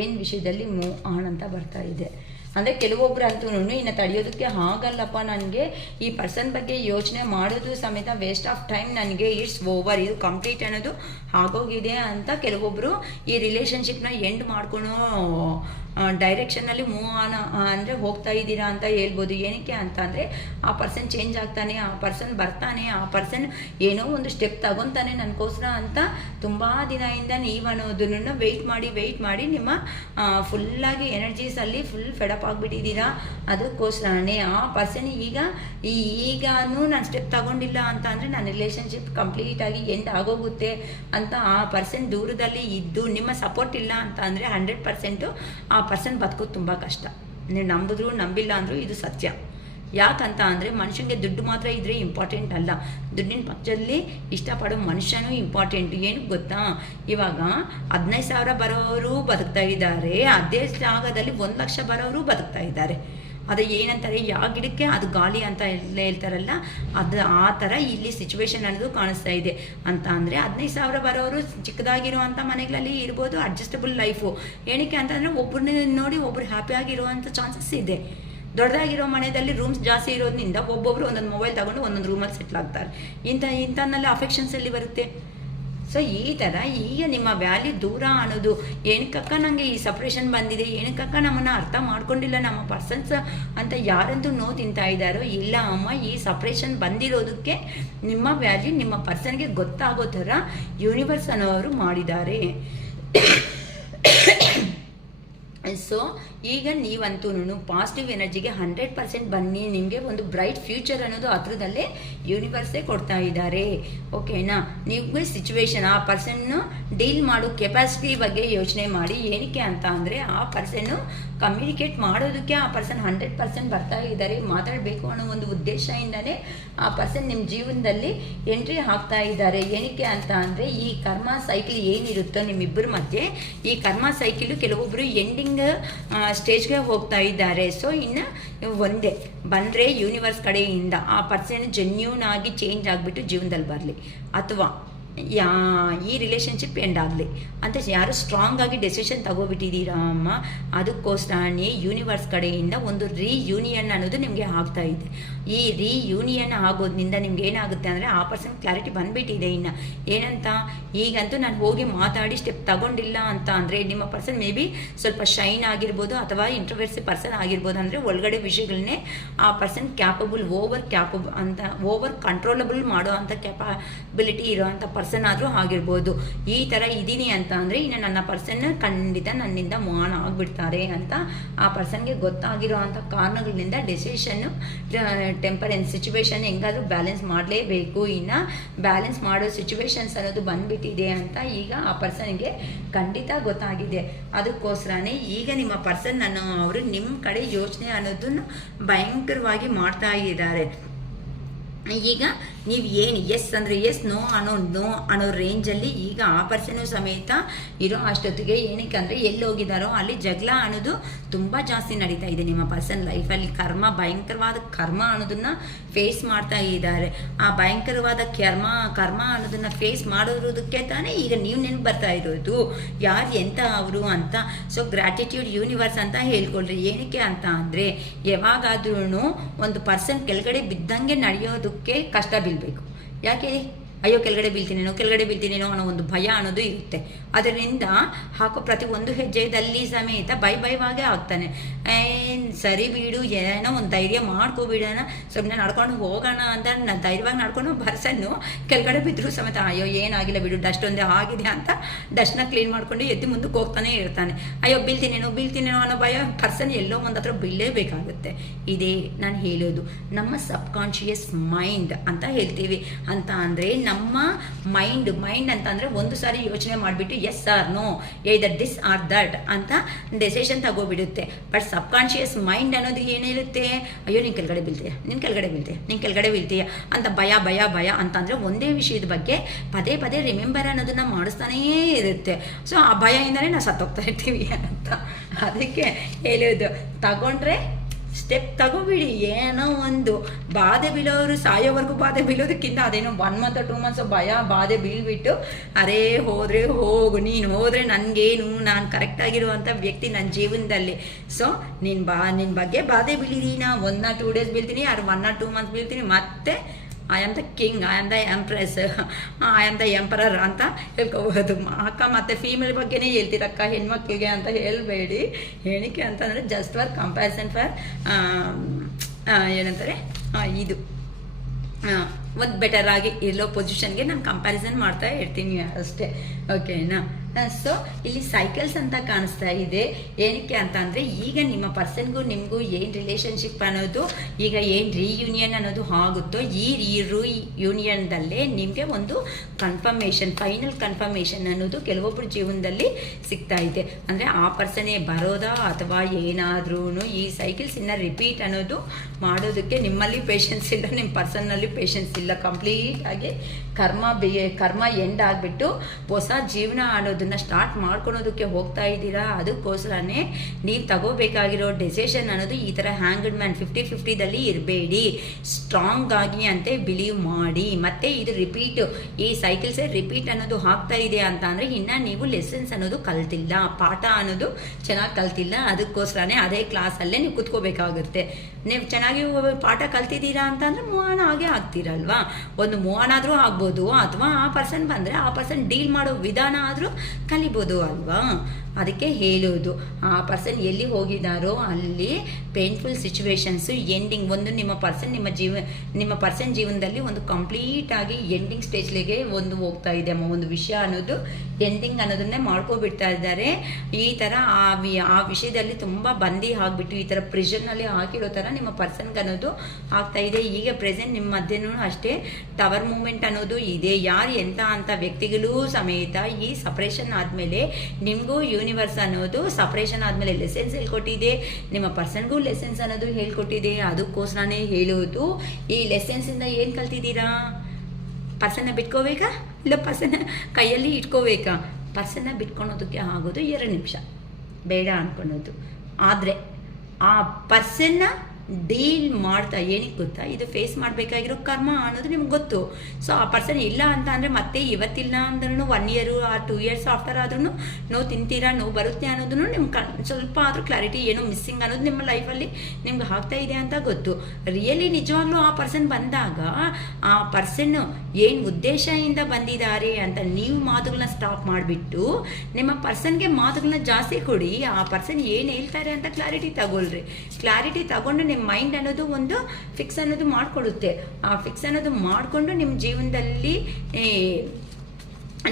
ಏನು ವಿಷಯದಲ್ಲಿ ಮೂವ್ ಆನ್ ಅಂತ ಬರ್ತಾ ಇದೆ ಅಂದರೆ ಕೆಲವೊಬ್ರು ಅಂತೂ ಇನ್ನು ತಡೆಯೋದಕ್ಕೆ ಆಗಲ್ಲಪ್ಪ, ನನಗೆ ಈ ಪರ್ಸನ್ ಬಗ್ಗೆ ಯೋಚನೆ ಮಾಡೋದು ಸಮೇತ ವೇಸ್ಟ್ ಆಫ್ ಟೈಮ್, ನನಗೆ ಇಟ್ಸ್ ಓವರ್, ಇದು ಕಂಪ್ಲೀಟ್ ಅನ್ನೋದು ಆಗೋಗಿದೆ ಅಂತ ಕೆಲವೊಬ್ಬರು ಈ ರಿಲೇಷನ್ಶಿಪ್ನ ಎಂಡ್ ಮಾಡ್ಕೊಳೋ ಡೈರೆಕ್ಷನಲ್ಲಿ ಮೂವ್ ಆನ್ ಅಂದರೆ ಹೋಗ್ತಾ ಇದ್ದೀರಾ ಅಂತ ಹೇಳ್ಬೋದು. ಏನಕ್ಕೆ ಅಂತ ಅಂದರೆ ಆ ಪರ್ಸನ್ ಚೇಂಜ್ ಆಗ್ತಾನೆ, ಆ ಪರ್ಸನ್ ಬರ್ತಾನೆ, ಆ ಪರ್ಸನ್ ಏನೋ ಒಂದು ಸ್ಟೆಪ್ ತಗೊತಾನೆ ನನಗೋಸ್ಕರ ಅಂತ ತುಂಬ ದಿನದಿಂದ ನೀವು ಅನ್ನೋದನ್ನು ವೆಯ್ಟ್ ಮಾಡಿ ನಿಮ್ಮ ಫುಲ್ಲಾಗಿ ಎನರ್ಜೀಸಲ್ಲಿ ಫುಲ್ ಫೆಡಪ್ ಆಗಿಬಿಟ್ಟಿದ್ದೀರಾ. ಅದಕ್ಕೋಸ್ಕರನೇ ಆ ಪರ್ಸನ್ ಈಗಾನು ನಾನು ಸ್ಟೆಪ್ ತಗೊಂಡಿಲ್ಲ ಅಂತ ಅಂದರೆ ನನ್ನ ರಿಲೇಷನ್ಶಿಪ್ ಕಂಪ್ಲೀಟಾಗಿ ಎಂಡ್ ಆಗೋಗುತ್ತೆ ಅಂತ ಆ ಪರ್ಸನ್ ದೂರದಲ್ಲಿ ಇದ್ದು ನಿಮ್ಮ ಸಪೋರ್ಟ್ ಇಲ್ಲ ಅಂತ ಅಂದರೆ 100% ಆ ಪರ್ಸನ್ ಬದುಕೋದು ತುಂಬ ಕಷ್ಟ. ನೀವು ನಂಬಿದ್ರು ನಂಬಿಲ್ಲ ಅಂದರೂ ಇದು ಸತ್ಯ. ಯಾಕಂತ ಅಂದರೆ ಮನುಷ್ಯನಿಗೆ ದುಡ್ಡು ಮಾತ್ರ ಇದ್ದರೆ ಇಂಪಾರ್ಟೆಂಟ್ ಅಲ್ಲ, ದುಡ್ಡಿನ ಪಕ್ಕದಲ್ಲಿ ಇಷ್ಟಪಡೋ ಮನುಷ್ಯನೂ ಇಂಪಾರ್ಟೆಂಟ್. ಏನು ಗೊತ್ತಾ, ಇವಾಗ 15,000 ಬರೋರು ಬದುಕ್ತಾ ಇದ್ದಾರೆ, ಅದೇ ಜಾಗದಲ್ಲಿ 1,00,000 ಬರೋರು ಬದುಕ್ತಾ ಇದ್ದಾರೆ. ಅದು ಏನಂತಾರೆ, ಯಾವ ಗಿಡಕ್ಕೆ ಅದು ಗಾಳಿ ಅಂತ ಹೇಳ್ತಾರಲ್ಲ, ಅದು ಆ ಥರ ಇಲ್ಲಿ ಸಿಚುವೇಶನ್ ಅನ್ನೋದು ಕಾಣಿಸ್ತಾ ಇದೆ. ಅಂತ ಅಂದರೆ 15,000 ಬರೋರು ಚಿಕ್ಕದಾಗಿರೋ ಅಂಥ ಮನೆಗಳಲ್ಲಿ ಇರ್ಬೋದು, ಅಡ್ಜಸ್ಟಬಲ್ ಲೈಫು. ಏನಕ್ಕೆ ಅಂತಂದರೆ ಒಬ್ಬರನ್ನ ನೋಡಿ ಒಬ್ಬರು ಹ್ಯಾಪಿಯಾಗಿರುವಂಥ ಚಾನ್ಸಸ್ ಇದೆ. ದೊಡ್ಡದಾಗಿರೋ ಮನೆಯಲ್ಲಿ ರೂಮ್ಸ್ ಜಾಸ್ತಿ ಇರೋದ್ರಿಂದ ಒಬ್ಬೊಬ್ಬರು ಒಂದೊಂದು ಮೊಬೈಲ್ ತಗೊಂಡು ಒಂದೊಂದು ರೂಮಲ್ಲಿ ಸೆಟ್ಲ್ ಆಗ್ತಾರೆ. ಇಂಥನ್ನೆಲ್ಲ ಅಫೆಕ್ಷನ್ಸ್ ಎಲ್ಲಿ ಬರುತ್ತೆ. ಸೊ ಈ ಥರ ಈಗ ನಿಮ್ಮ ವ್ಯಾಲ್ಯೂ ದೂರ ಅನ್ನೋದು ಏನಕ್ಕಕ್ಕ ನನಗೆ ಈ ಸಪ್ರೇಷನ್ ಬಂದಿದೆ, ಏನಕ್ಕಕ್ಕ ನಮ್ಮನ್ನು ಅರ್ಥ ಮಾಡ್ಕೊಂಡಿಲ್ಲ ನಮ್ಮ ಪರ್ಸನ್ಸ್ ಅಂತ ಯಾರಂತೂ ತಿಂತಾ ಇದ್ದಾರೋ, ಇಲ್ಲ ಅಮ್ಮ, ಈ ಸಪ್ರೇಷನ್ ಬಂದಿರೋದಕ್ಕೆ ನಿಮ್ಮ ವ್ಯಾಲ್ಯೂ ನಿಮ್ಮ ಪರ್ಸನ್ಗೆ ಗೊತ್ತಾಗೋ ಥರ ಯೂನಿವರ್ಸ್ ಅನ್ನೋರು ಮಾಡಿದ್ದಾರೆ. ಸೊ ಈಗ ನೀವಂತೂ ಪಾಸಿಟಿವ್ ಎನರ್ಜಿಗೆ 100% ಬನ್ನಿ. ನಿಮಗೆ ಒಂದು ಬ್ರೈಟ್ ಫ್ಯೂಚರ್ ಅನ್ನೋದು ಹತ್ರದಲ್ಲೇ ಯೂನಿವರ್ಸೇ ಕೊಡ್ತಾ ಇದ್ದಾರೆ. ಓಕೆನಾ. ನಿಮಗೆ ಸಿಚುವೇಶನ್ ಆ ಪರ್ಸನ್ನು ಡೀಲ್ ಮಾಡೋ ಕೆಪಾಸಿಟಿ ಬಗ್ಗೆ ಯೋಚನೆ ಮಾಡಿ. ಏನಕ್ಕೆ ಅಂತ ಅಂದರೆ ಆ ಪರ್ಸನ್ನು ಕಮ್ಯುನಿಕೇಟ್ ಮಾಡೋದಕ್ಕೆ ಆ ಪರ್ಸನ್ 100% ಬರ್ತಾ ಇದ್ದಾರೆ, ಮಾತಾಡಬೇಕು ಅನ್ನೋ ಒಂದು ಉದ್ದೇಶದಿಂದನೇ ಆ ಪರ್ಸನ್ ನಿಮ್ಮ ಜೀವನದಲ್ಲಿ ಎಂಟ್ರಿ ಆಗ್ತಾ ಇದ್ದಾರೆ. ಏನಕ್ಕೆ ಅಂತ ಅಂದರೆ ಈ ಕರ್ಮ ಸೈಕಲ್ ಏನಿರುತ್ತೋ ನಿಮ್ಮಿಬ್ಬರ ಮಧ್ಯೆ, ಈ ಕರ್ಮ ಸೈಕಲ್ ಕೆಲವೊಬ್ಬರು ಎಂಡಿಂಗ್ ಸ್ಟೇಜ್ಗೆ ಹೋಗ್ತಾ ಇದ್ದಾರೆ. ಸೊ ಇನ್ನು ಒಂದೇ ಬಂದರೆ ಯೂನಿವರ್ಸ್ ಕಡೆಯಿಂದ ಆ ಪರ್ಸನ್ ಜೆನ್ಯೂನ್ ಆಗಿ ಚೇಂಜ್ ಆಗಿಬಿಟ್ಟು ಜೀವನದಲ್ಲಿ ಬರಲಿ, ಅಥವಾ ಈ ರಿಲೇಷನ್ಶಿಪ್ ಎಂಡ್ ಆಗಲಿ ಅಂತ ಯಾರು ಸ್ಟ್ರಾಂಗ್ ಆಗಿ ಡೆಸಿಷನ್ ತಗೋಬಿಟ್ಟಿದ್ದೀರಾ ಅಮ್ಮ. ಅದಕ್ಕೋಸ್ಕರನೇ ಯೂನಿವರ್ಸ್ ಕಡೆಯಿಂದ ಒಂದು ರೀಯೂನಿಯನ್ ಅನ್ನೋದು ನಿಮಗೆ ಆಗ್ತಾ ಇದೆ. ಈ ರೀಯೂನಿಯನ್ ಆಗೋದ್ರಿಂದ ನಿಮ್ಗೆ ಏನಾಗುತ್ತೆ ಅಂದರೆ ಆ ಪರ್ಸನ್ ಕ್ಲಾರಿಟಿ ಬಂದ್ಬಿಟ್ಟಿದೆ. ಇನ್ನು ಏನಂತ, ಈಗಂತೂ ನಾನು ಹೋಗಿ ಮಾತಾಡಿ ಸ್ಟೆಪ್ ತಗೊಂಡಿಲ್ಲ ಅಂತ ಅಂದರೆ ನಿಮ್ಮ ಪರ್ಸನ್ ಮೇ ಬಿ ಸ್ವಲ್ಪ ಶೈನ್ ಆಗಿರ್ಬೋದು ಅಥವಾ ಇಂಟ್ರೋವರ್ಸಿ ಪರ್ಸನ್ ಆಗಿರ್ಬೋದು. ಅಂದರೆ ಒಳಗಡೆ ವಿಷಯಗಳನ್ನೇ ಆ ಪರ್ಸನ್ ಓವರ್ ಕಂಟ್ರೋಲಬಲ್ ಮಾಡೋ ಅಂಥ ಕ್ಯಾಪಬಿಲಿಟಿ ಇರೋ ಅಂಥ ಪರ್ಸನ್ ಆದರೂ ಆಗಿರ್ಬೋದು. ಈ ಥರ ಇದ್ದೀನಿ ಅಂತ ಅಂದರೆ ಇನ್ನು ನನ್ನ ಪರ್ಸನ್ ಖಂಡಿತ ನನ್ನಿಂದ ಮಾನ ಆಗಿಬಿಡ್ತಾರೆ ಅಂತ ಆ ಪರ್ಸನ್ಗೆ ಗೊತ್ತಾಗಿರೋ ಅಂಥ ಕಾರಣಗಳಿಂದ ಡೆಸಿಷನ್ನು ಟೆಂಪರೆನ್ಸ್ ಸಿಚುವೇಶನ್ ಹೆಂಗಾದರೂ ಬ್ಯಾಲೆನ್ಸ್ ಮಾಡಲೇಬೇಕು. ಇನ್ನು ಬ್ಯಾಲೆನ್ಸ್ ಮಾಡೋ ಸಿಚುವೇಶನ್ಸ್ ಅನ್ನೋದು ಬಂದ್ಬಿಟ್ಟಿದೆ ಅಂತ ಈಗ ಆ ಪರ್ಸನ್ಗೆ ಖಂಡಿತ ಗೊತ್ತಾಗಿದೆ. ಅದಕ್ಕೋಸ್ಕರನೇ ಈಗ ನಿಮ್ಮ ಪರ್ಸನ್ ಅವರು ನಿಮ್ಮ ಕಡೆ ಯೋಚನೆ ಅನ್ನೋದನ್ನು ಭಯಂಕರವಾಗಿ ಮಾಡ್ತಾ ಇದ್ದಾರೆ. ಈಗ ನೀವು ಏನು ಎಸ್ ಅಂದರೆ ಎಸ್, ನೋ ಅನ್ನೋ ರೇಂಜಲ್ಲಿ ಈಗ ಆ ಪರ್ಸನು ಸಮೇತ ಇರೋ ಅಷ್ಟೊತ್ತಿಗೆ. ಏನಕ್ಕೆ ಅಂದರೆ ಎಲ್ಲಿ ಹೋಗಿದ್ದಾರೋ ಅಲ್ಲಿ ಜಗಳ ಅನ್ನೋದು ತುಂಬ ಜಾಸ್ತಿ ನಡೀತಾ ಇದೆ ನಿಮ್ಮ ಪರ್ಸನ್ ಲೈಫಲ್ಲಿ. ಭಯಂಕರವಾದ ಕರ್ಮ ಅನ್ನೋದನ್ನ ಫೇಸ್ ಮಾಡ್ತಾ ಇದ್ದಾರೆ. ಆ ಭಯಂಕರವಾದ ಕರ್ಮ ಅನ್ನೋದನ್ನ ಫೇಸ್ ಮಾಡೋದಕ್ಕೆ ತಾನೇ ಈಗ ನೀವು ನೆನಪು ಬರ್ತಾ ಇರೋದು ಯಾರು ಎಂತ ಅವರು ಅಂತ. ಸೊ ಗ್ರ್ಯಾಟಿಟ್ಯೂಡ್ ಯೂನಿವರ್ಸ್ ಅಂತ ಹೇಳ್ಕೊಳ್ರಿ. ಏನಕ್ಕೆ ಅಂತ ಅಂದರೆ ಯಾವಾಗಾದ್ರೂ ಒಂದು ಪರ್ಸನ್ ಕೆಳಗಡೆ ಬಿದ್ದಂಗೆ ನಡೆಯೋದಕ್ಕೆ ಕಷ್ಟ ಬೀಳಬೇಕು. ಯಾಕೆ? ಅಯ್ಯೋ ಕೆಳಗಡೆ ಬೀಳ್ತೀನೇನೋ ಅನ್ನೋ ಒಂದು ಭಯ ಅನ್ನೋದು ಇರುತ್ತೆ. ಅದರಿಂದ ಹಾಕೋ ಪ್ರತಿ ಒಂದು ಹೆಜ್ಜೆದಲ್ಲಿ ಸಮೇತ ಭಯವಾಗೇ ಆಗ್ತಾನೆ. ಸರಿ ಬಿಡು, ಏನೋ ಒಂದು ಧೈರ್ಯ ಮಾಡ್ಕೋಬಿಡೋಣ, ಸುಮ್ಮನೆ ನಡ್ಕೊಂಡು ಹೋಗೋಣ ಅಂತ ಧೈರ್ಯವಾಗಿ ನಡ್ಕೊಂಡು ಪರ್ಸನ್ನು ಕೆಳಗಡೆ ಬಿದ್ದರೂ ಸಮೇತ ಅಯ್ಯೋ ಏನಾಗಿಲ್ಲ ಬಿಡು, ಡಸ್ಟ್ ಒಂದೇ ಆಗಿದೆ ಅಂತ ಡಸ್ಟ್ನ ಕ್ಲೀನ್ ಮಾಡ್ಕೊಂಡು ಎದ್ದು ಮುಂದಕ್ಕೆ ಹೋಗ್ತಾನೆ ಇರ್ತಾನೆ. ಅಯ್ಯೋ ಬೀಳ್ತೀನೇನೋ ಅನ್ನೋ ಭಯ ಪರ್ಸನ್ ಎಲ್ಲೋ ಒಂದು ಹತ್ರ ಬೀಳಲೇಬೇಕಾಗುತ್ತೆ. ಇದೇ ನಾನು ಹೇಳೋದು ನಮ್ಮ ಸಬ್ಕಾನ್ಷಿಯಸ್ ಮೈಂಡ್ ಅಂತ ಹೇಳ್ತೀವಿ. ಅಂತ ಅಂದರೆ ನಮ್ಮ ಮೈಂಡ್ ಅಂತ ಅಂದರೆ ಒಂದು ಸಾರಿ ಯೋಚನೆ ಮಾಡಿಬಿಟ್ಟು yes or no, either this or that ಅಂತ ಡೆಸಿಷನ್ ತಗೋಬಿಡುತ್ತೆ. ಬಟ್ ಸಬ್ಕಾನ್ಷಿಯಸ್ ಮೈಂಡ್ ಅನ್ನೋದು ಏನಿರುತ್ತೆ, ಅಯ್ಯೋ ನೀನು ಕೆಳಗಡೆ ಬೀಳ್ತೀಯ ಅಂತ ಭಯ ಅಂತ ಅಂದರೆ ಒಂದೇ ವಿಷಯದ ಬಗ್ಗೆ ಪದೇ ರಿಮೆಂಬರ್ ಅನ್ನೋದನ್ನ ಮಾಡಿಸ್ತಾನೇ ಇರುತ್ತೆ. ಸೊ ಆ ಭಯದಿಂದಲೇ ನಾವು ಸತ್ತೋಗ್ತಾ ಇರ್ತೀವಿ ಅಂತ. ಅದಕ್ಕೆ ಹೇಳೋದು, ತಗೊಂಡ್ರೆ ಸ್ಟೆಪ್ ತಗೋಬಿಡಿ. ಏನೋ ಒಂದು ಬಾಧೆ ಬೀಳೋರು ಸಾಯೋವರೆಗೂ ಬಾಧೆ ಬೀಳೋದಕ್ಕಿಂತ ಅದೇನೋ 1 month 2 months ಬಾಧೆ ಬೀಳ್ಬಿಟ್ಟು ಅರೇ ಹೋದರೆ ಹೋಗು, ನೀನು ಹೋದರೆ ನನಗೇನು, ನಾನು ಕರೆಕ್ಟಾಗಿರುವಂಥ ವ್ಯಕ್ತಿ ನನ್ನ ಜೀವನದಲ್ಲಿ. ಸೊ ನಿನ್ನ ಬಗ್ಗೆ ಬಾಧೆ ಬೀಳಿದೀನಿ, 1 or 2 days ಬೀಳ್ತೀನಿ, 1 or 2 months ಬೀಳ್ತೀನಿ, ಮತ್ತೆ I am the king, I am the empress, I am the emperor ಅಂತ ಹೇಳ್ಕೋಬಹುದು. ಅಕ್ಕ ಮತ್ತು ಫೀಮೇಲ್ ಬಗ್ಗೆನೇ ಹೇಳ್ತೀರಕ್ಕ, ಹೆಣ್ಮಕ್ಳಿಗೆ ಅಂತ ಹೇಳಬೇಡಿ. ಏನಕ್ಕೆ ಅಂತಂದರೆ ಜಸ್ಟ್ ಫಾರ್ ಕಂಪ್ಯಾರಿಸನ್ ಫಾರ್ ಏನಂತಾರೆ ಇದು ಒಂದು ಬೆಟರ್ ಆಗಿ ಇರೋ ಪೊಸಿಷನ್ಗೆ ನಾನು ಕಂಪ್ಯಾರಿಸನ್ ಮಾಡ್ತಾ ಇರ್ತೀನಿ ಅಷ್ಟೇ. ಓಕೆನಾ? ಸೊ ಇಲ್ಲಿ ಸೈಕಲ್ಸ್ ಅಂತ ಕಾಣಿಸ್ತಾ ಇದೆ. ಏನಕ್ಕೆ ಅಂತ ಅಂದರೆ ಈಗ ನಿಮ್ಮ ಪರ್ಸನ್ಗೂ ನಿಮಗೂ ಏನು ರಿಲೇಷನ್ಶಿಪ್ ಅನ್ನೋದು ಈಗ ಏನು ರೀಯೂನಿಯನ್ ಅನ್ನೋದು ಆಗುತ್ತೋ, ಈ ಯೂನಿಯನ್ದಲ್ಲೇ ನಿಮಗೆ ಒಂದು ಫೈನಲ್ ಕನ್ಫರ್ಮೇಷನ್ ಅನ್ನೋದು ಕೆಲವೊಬ್ಬರ ಜೀವನದಲ್ಲಿ ಸಿಗ್ತಾ ಇದೆ. ಅಂದರೆ ಆ ಪರ್ಸನೇ ಬರೋದಾ ಅಥವಾ ಏನಾದ್ರೂ ಈ ಸೈಕಲ್ಸ್ ಇನ್ನು ರಿಪೀಟ್ ಅನ್ನೋದು ಮಾಡೋದಕ್ಕೆ ನಿಮ್ಮಲ್ಲಿ ಪೇಷನ್ಸ್ ಇಲ್ಲ, ನಿಮ್ಮ ಪರ್ಸನ್ನಲ್ಲಿ ಪೇಷನ್ಸ್ ಇಲ್ಲ. ಕಂಪ್ಲೀಟ್ ಆಗಿ ಕರ್ಮ ಎಂಡ್ ಆಗಿಬಿಟ್ಟು ಹೊಸ ಜೀವನ ಅನ್ನೋದನ್ನ ಸ್ಟಾರ್ಟ್ ಮಾಡ್ಕೊಳೋದಕ್ಕೆ ಹೋಗ್ತಾ ಇದ್ದೀರಾ. ಅದಕ್ಕೋಸ್ಕರನೇ ನೀವು ತಗೋಬೇಕಾಗಿರೋ ಡೆಸಿಷನ್ ಅನ್ನೋದು ಈ ಥರ ಹ್ಯಾಂಗ್ಡ್ ಮ್ಯಾನ್ 50-50ದಲ್ಲಿ ಇರಬೇಡಿ. ಸ್ಟ್ರಾಂಗ್ ಆಗಿ ಅಂತೆ ಬಿಲೀವ್ ಮಾಡಿ. ಮತ್ತೆ ಇದು ರಿಪೀಟ್, ಈ ಸೈಕಲ್ಸೇ ರಿಪೀಟ್ ಅನ್ನೋದು ಆಗ್ತಾ ಇದೆ ಅಂತ ಅಂದರೆ ಇನ್ನು ನೀವು ಲೆಸನ್ಸ್ ಅನ್ನೋದು ಕಲ್ತಿಲ್ಲ, ಪಾಠ ಅನ್ನೋದು ಚೆನ್ನಾಗಿ ಕಲ್ತಿಲ್ಲ. ಅದಕ್ಕೋಸ್ಕರನೇ ಅದೇ ಕ್ಲಾಸಲ್ಲೇ ನೀವು ಕುತ್ಕೋಬೇಕಾಗುತ್ತೆ. ನೀವು ಚೆನ್ನಾಗಿ ಪಾಠ ಕಲ್ತಿದ್ದೀರಾ ಅಂತಂದರೆ ಮೂವ್ ಆಗೇ ಆಗ್ತೀರಲ್ವಾ. ಒಂದು ಮೂವ್ ಆದರೂ ಆಗ್ಬೋದು, ಅಥವಾ ಆ ಪರ್ಸನ್ ಬಂದರೆ ಆ ಪರ್ಸನ್ ಡೀಲ್ ಮಾಡೋ ವಿಧಾನ ಆದರೂ ಕಲಿಬೋದು ಅಲ್ವಾ. ಅದಕ್ಕೆ ಹೇಳೋದು, ಆ ಪರ್ಸನ್ ಎಲ್ಲಿ ಹೋಗಿದ್ದಾರೋ ಅಲ್ಲಿ ಪೇನ್ಫುಲ್ ಸಿಚುವೇಶನ್ಸು ಎಂಡಿಂಗ್, ಒಂದು ನಿಮ್ಮ ಪರ್ಸನ್ ಜೀವನದಲ್ಲಿ ಒಂದು ಕಂಪ್ಲೀಟ್ ಆಗಿ ಎಂಡಿಂಗ್ ಸ್ಟೇಜ್ಗೆ ಒಂದು ಹೋಗ್ತಾ ಇದೆ ಒಂದು ವಿಷಯ ಅನ್ನೋದು ಎಂಡಿಂಗ್ ಅನ್ನೋದನ್ನೇ ಮಾಡ್ಕೊಬಿಡ್ತಾ ಇದ್ದಾರೆ. ಈ ಥರ ಆ ವಿಷಯದಲ್ಲಿ ತುಂಬ ಬಂದಿ ಆಗಿಬಿಟ್ಟು ಈ ಥರ ಪ್ರಿಷನ್ನಲ್ಲಿ ಹಾಕಿರೋ ಥರ ನಿಮ್ಮ ಪರ್ಸನ್ಗೆ ಅನ್ನೋದು ಆಗ್ತಾ ಇದೆ. ಈಗ ಪ್ರೆಸೆಂಟ್ ನಿಮ್ಮ ಮಧ್ಯನೂ ಅಷ್ಟೇ ಟವರ್ ಮೂಮೆಂಟ್ ಅನ್ನೋದು ಇದೆ. ಯಾರು ಎಂತ ಅಂತ ವ್ಯಕ್ತಿಗಳೂ ಸಮೇತ ಈ ಸಪ್ರೇಷನ್ ಆದಮೇಲೆ ನಿಮಗೂ ಯೂನಿವರ್ಸ್ ಅನ್ನೋದು ಸಪ್ರೇಷನ್ ಆದಮೇಲೆ ಲೆಸನ್ಸ್ ಹೇಳ್ಕೊಟ್ಟಿದೆ, ನಿಮ್ಮ ಪರ್ಸನ್ಗೂ ಲೆಸನ್ಸ್ ಅನ್ನೋದು ಹೇಳ್ಕೊಟ್ಟಿದೆ. ಅದಕ್ಕೋಸ್ಕರನೇ ಹೇಳೋದು, ಈ ಲೆಸನ್ಸಿಂದ ಏನು ಕಲ್ತಿದ್ದೀರಾ? ಪರ್ಸನ್ನ ಬಿಟ್ಕೋಬೇಕಾ ಇಲ್ಲ ಪರ್ಸನ್ನ ಕೈಯಲ್ಲಿ ಇಟ್ಕೋಬೇಕಾ? ಪರ್ಸನ್ನ ಬಿಟ್ಕೊಳೋದಕ್ಕೆ ಆಗೋದು 2 ನಿಮಿಷ, ಬೇಡ ಅನ್ಕೊಳೋದು. ಆದರೆ ಆ ಪರ್ಸನ್ನ ಡೀಲ್ ಮಾಡ್ತಾ, ಏನಕ್ಕೆ ಗೊತ್ತಾ, ಇದು ಫೇಸ್ ಮಾಡಬೇಕಾಗಿರೋ ಕರ್ಮ ಅನ್ನೋದು ನಿಮ್ಗೆ ಗೊತ್ತು. ಸೊ ಆ ಪರ್ಸನ್ ಇಲ್ಲ ಅಂತ ಅಂದರೆ ಮತ್ತೆ ಇವತ್ತಿಲ್ಲ ಅಂದ್ರೂ 1 year or 2 years ಆಫ್ಟರ್ ಆದ್ರೂ ನೋವು ತಿಂತೀರಾ, ನೋವು ಬರುತ್ತೆ ಅನ್ನೋದನ್ನು ನಿಮ್ಗೆ ಸ್ವಲ್ಪ ಆದರೂ ಕ್ಲಾರಿಟಿ ಏನೋ ಮಿಸ್ಸಿಂಗ್ ಅನ್ನೋದು ನಿಮ್ಮ ಲೈಫಲ್ಲಿ ನಿಮ್ಗೆ ಆಗ್ತಾ ಇದೆ ಅಂತ ಗೊತ್ತು. ರಿಯಲಿ ನಿಜವಾಗ್ಲೂ ಆ ಪರ್ಸನ್ ಬಂದಾಗ ಆ ಪರ್ಸನ್ನು ಏನು ಉದ್ದೇಶದಿಂದ ಬಂದಿದ್ದಾರೆ ಅಂತ ನೀವು ಮಾತುಗಳನ್ನ ಸ್ಟಾಪ್ ಮಾಡಿಬಿಟ್ಟು ನಿಮ್ಮ ಪರ್ಸನ್ಗೆ ಮಾತುಗಳನ್ನ ಜಾಸ್ತಿ ಕೊಡಿ. ಆ ಪರ್ಸನ್ ಏನು ಹೇಳ್ತಾರೆ ಅಂತ ಕ್ಲಾರಿಟಿ ತಗೊಳ್ರಿ. ಕ್ಲಾರಿಟಿ ತಗೊಂಡು ನಿಮ್ಮ ಮೈಂಡ್ ಅನ್ನೋದು ಒಂದು ಫಿಕ್ಸ್ ಅನ್ನೋದು ಮಾಡಿಕೊಡುತ್ತೆ. ಆ ಫಿಕ್ಸ್ ಅನ್ನೋದು ಮಾಡಿಕೊಂಡು ನಿಮ್ಮ ಜೀವನದಲ್ಲಿ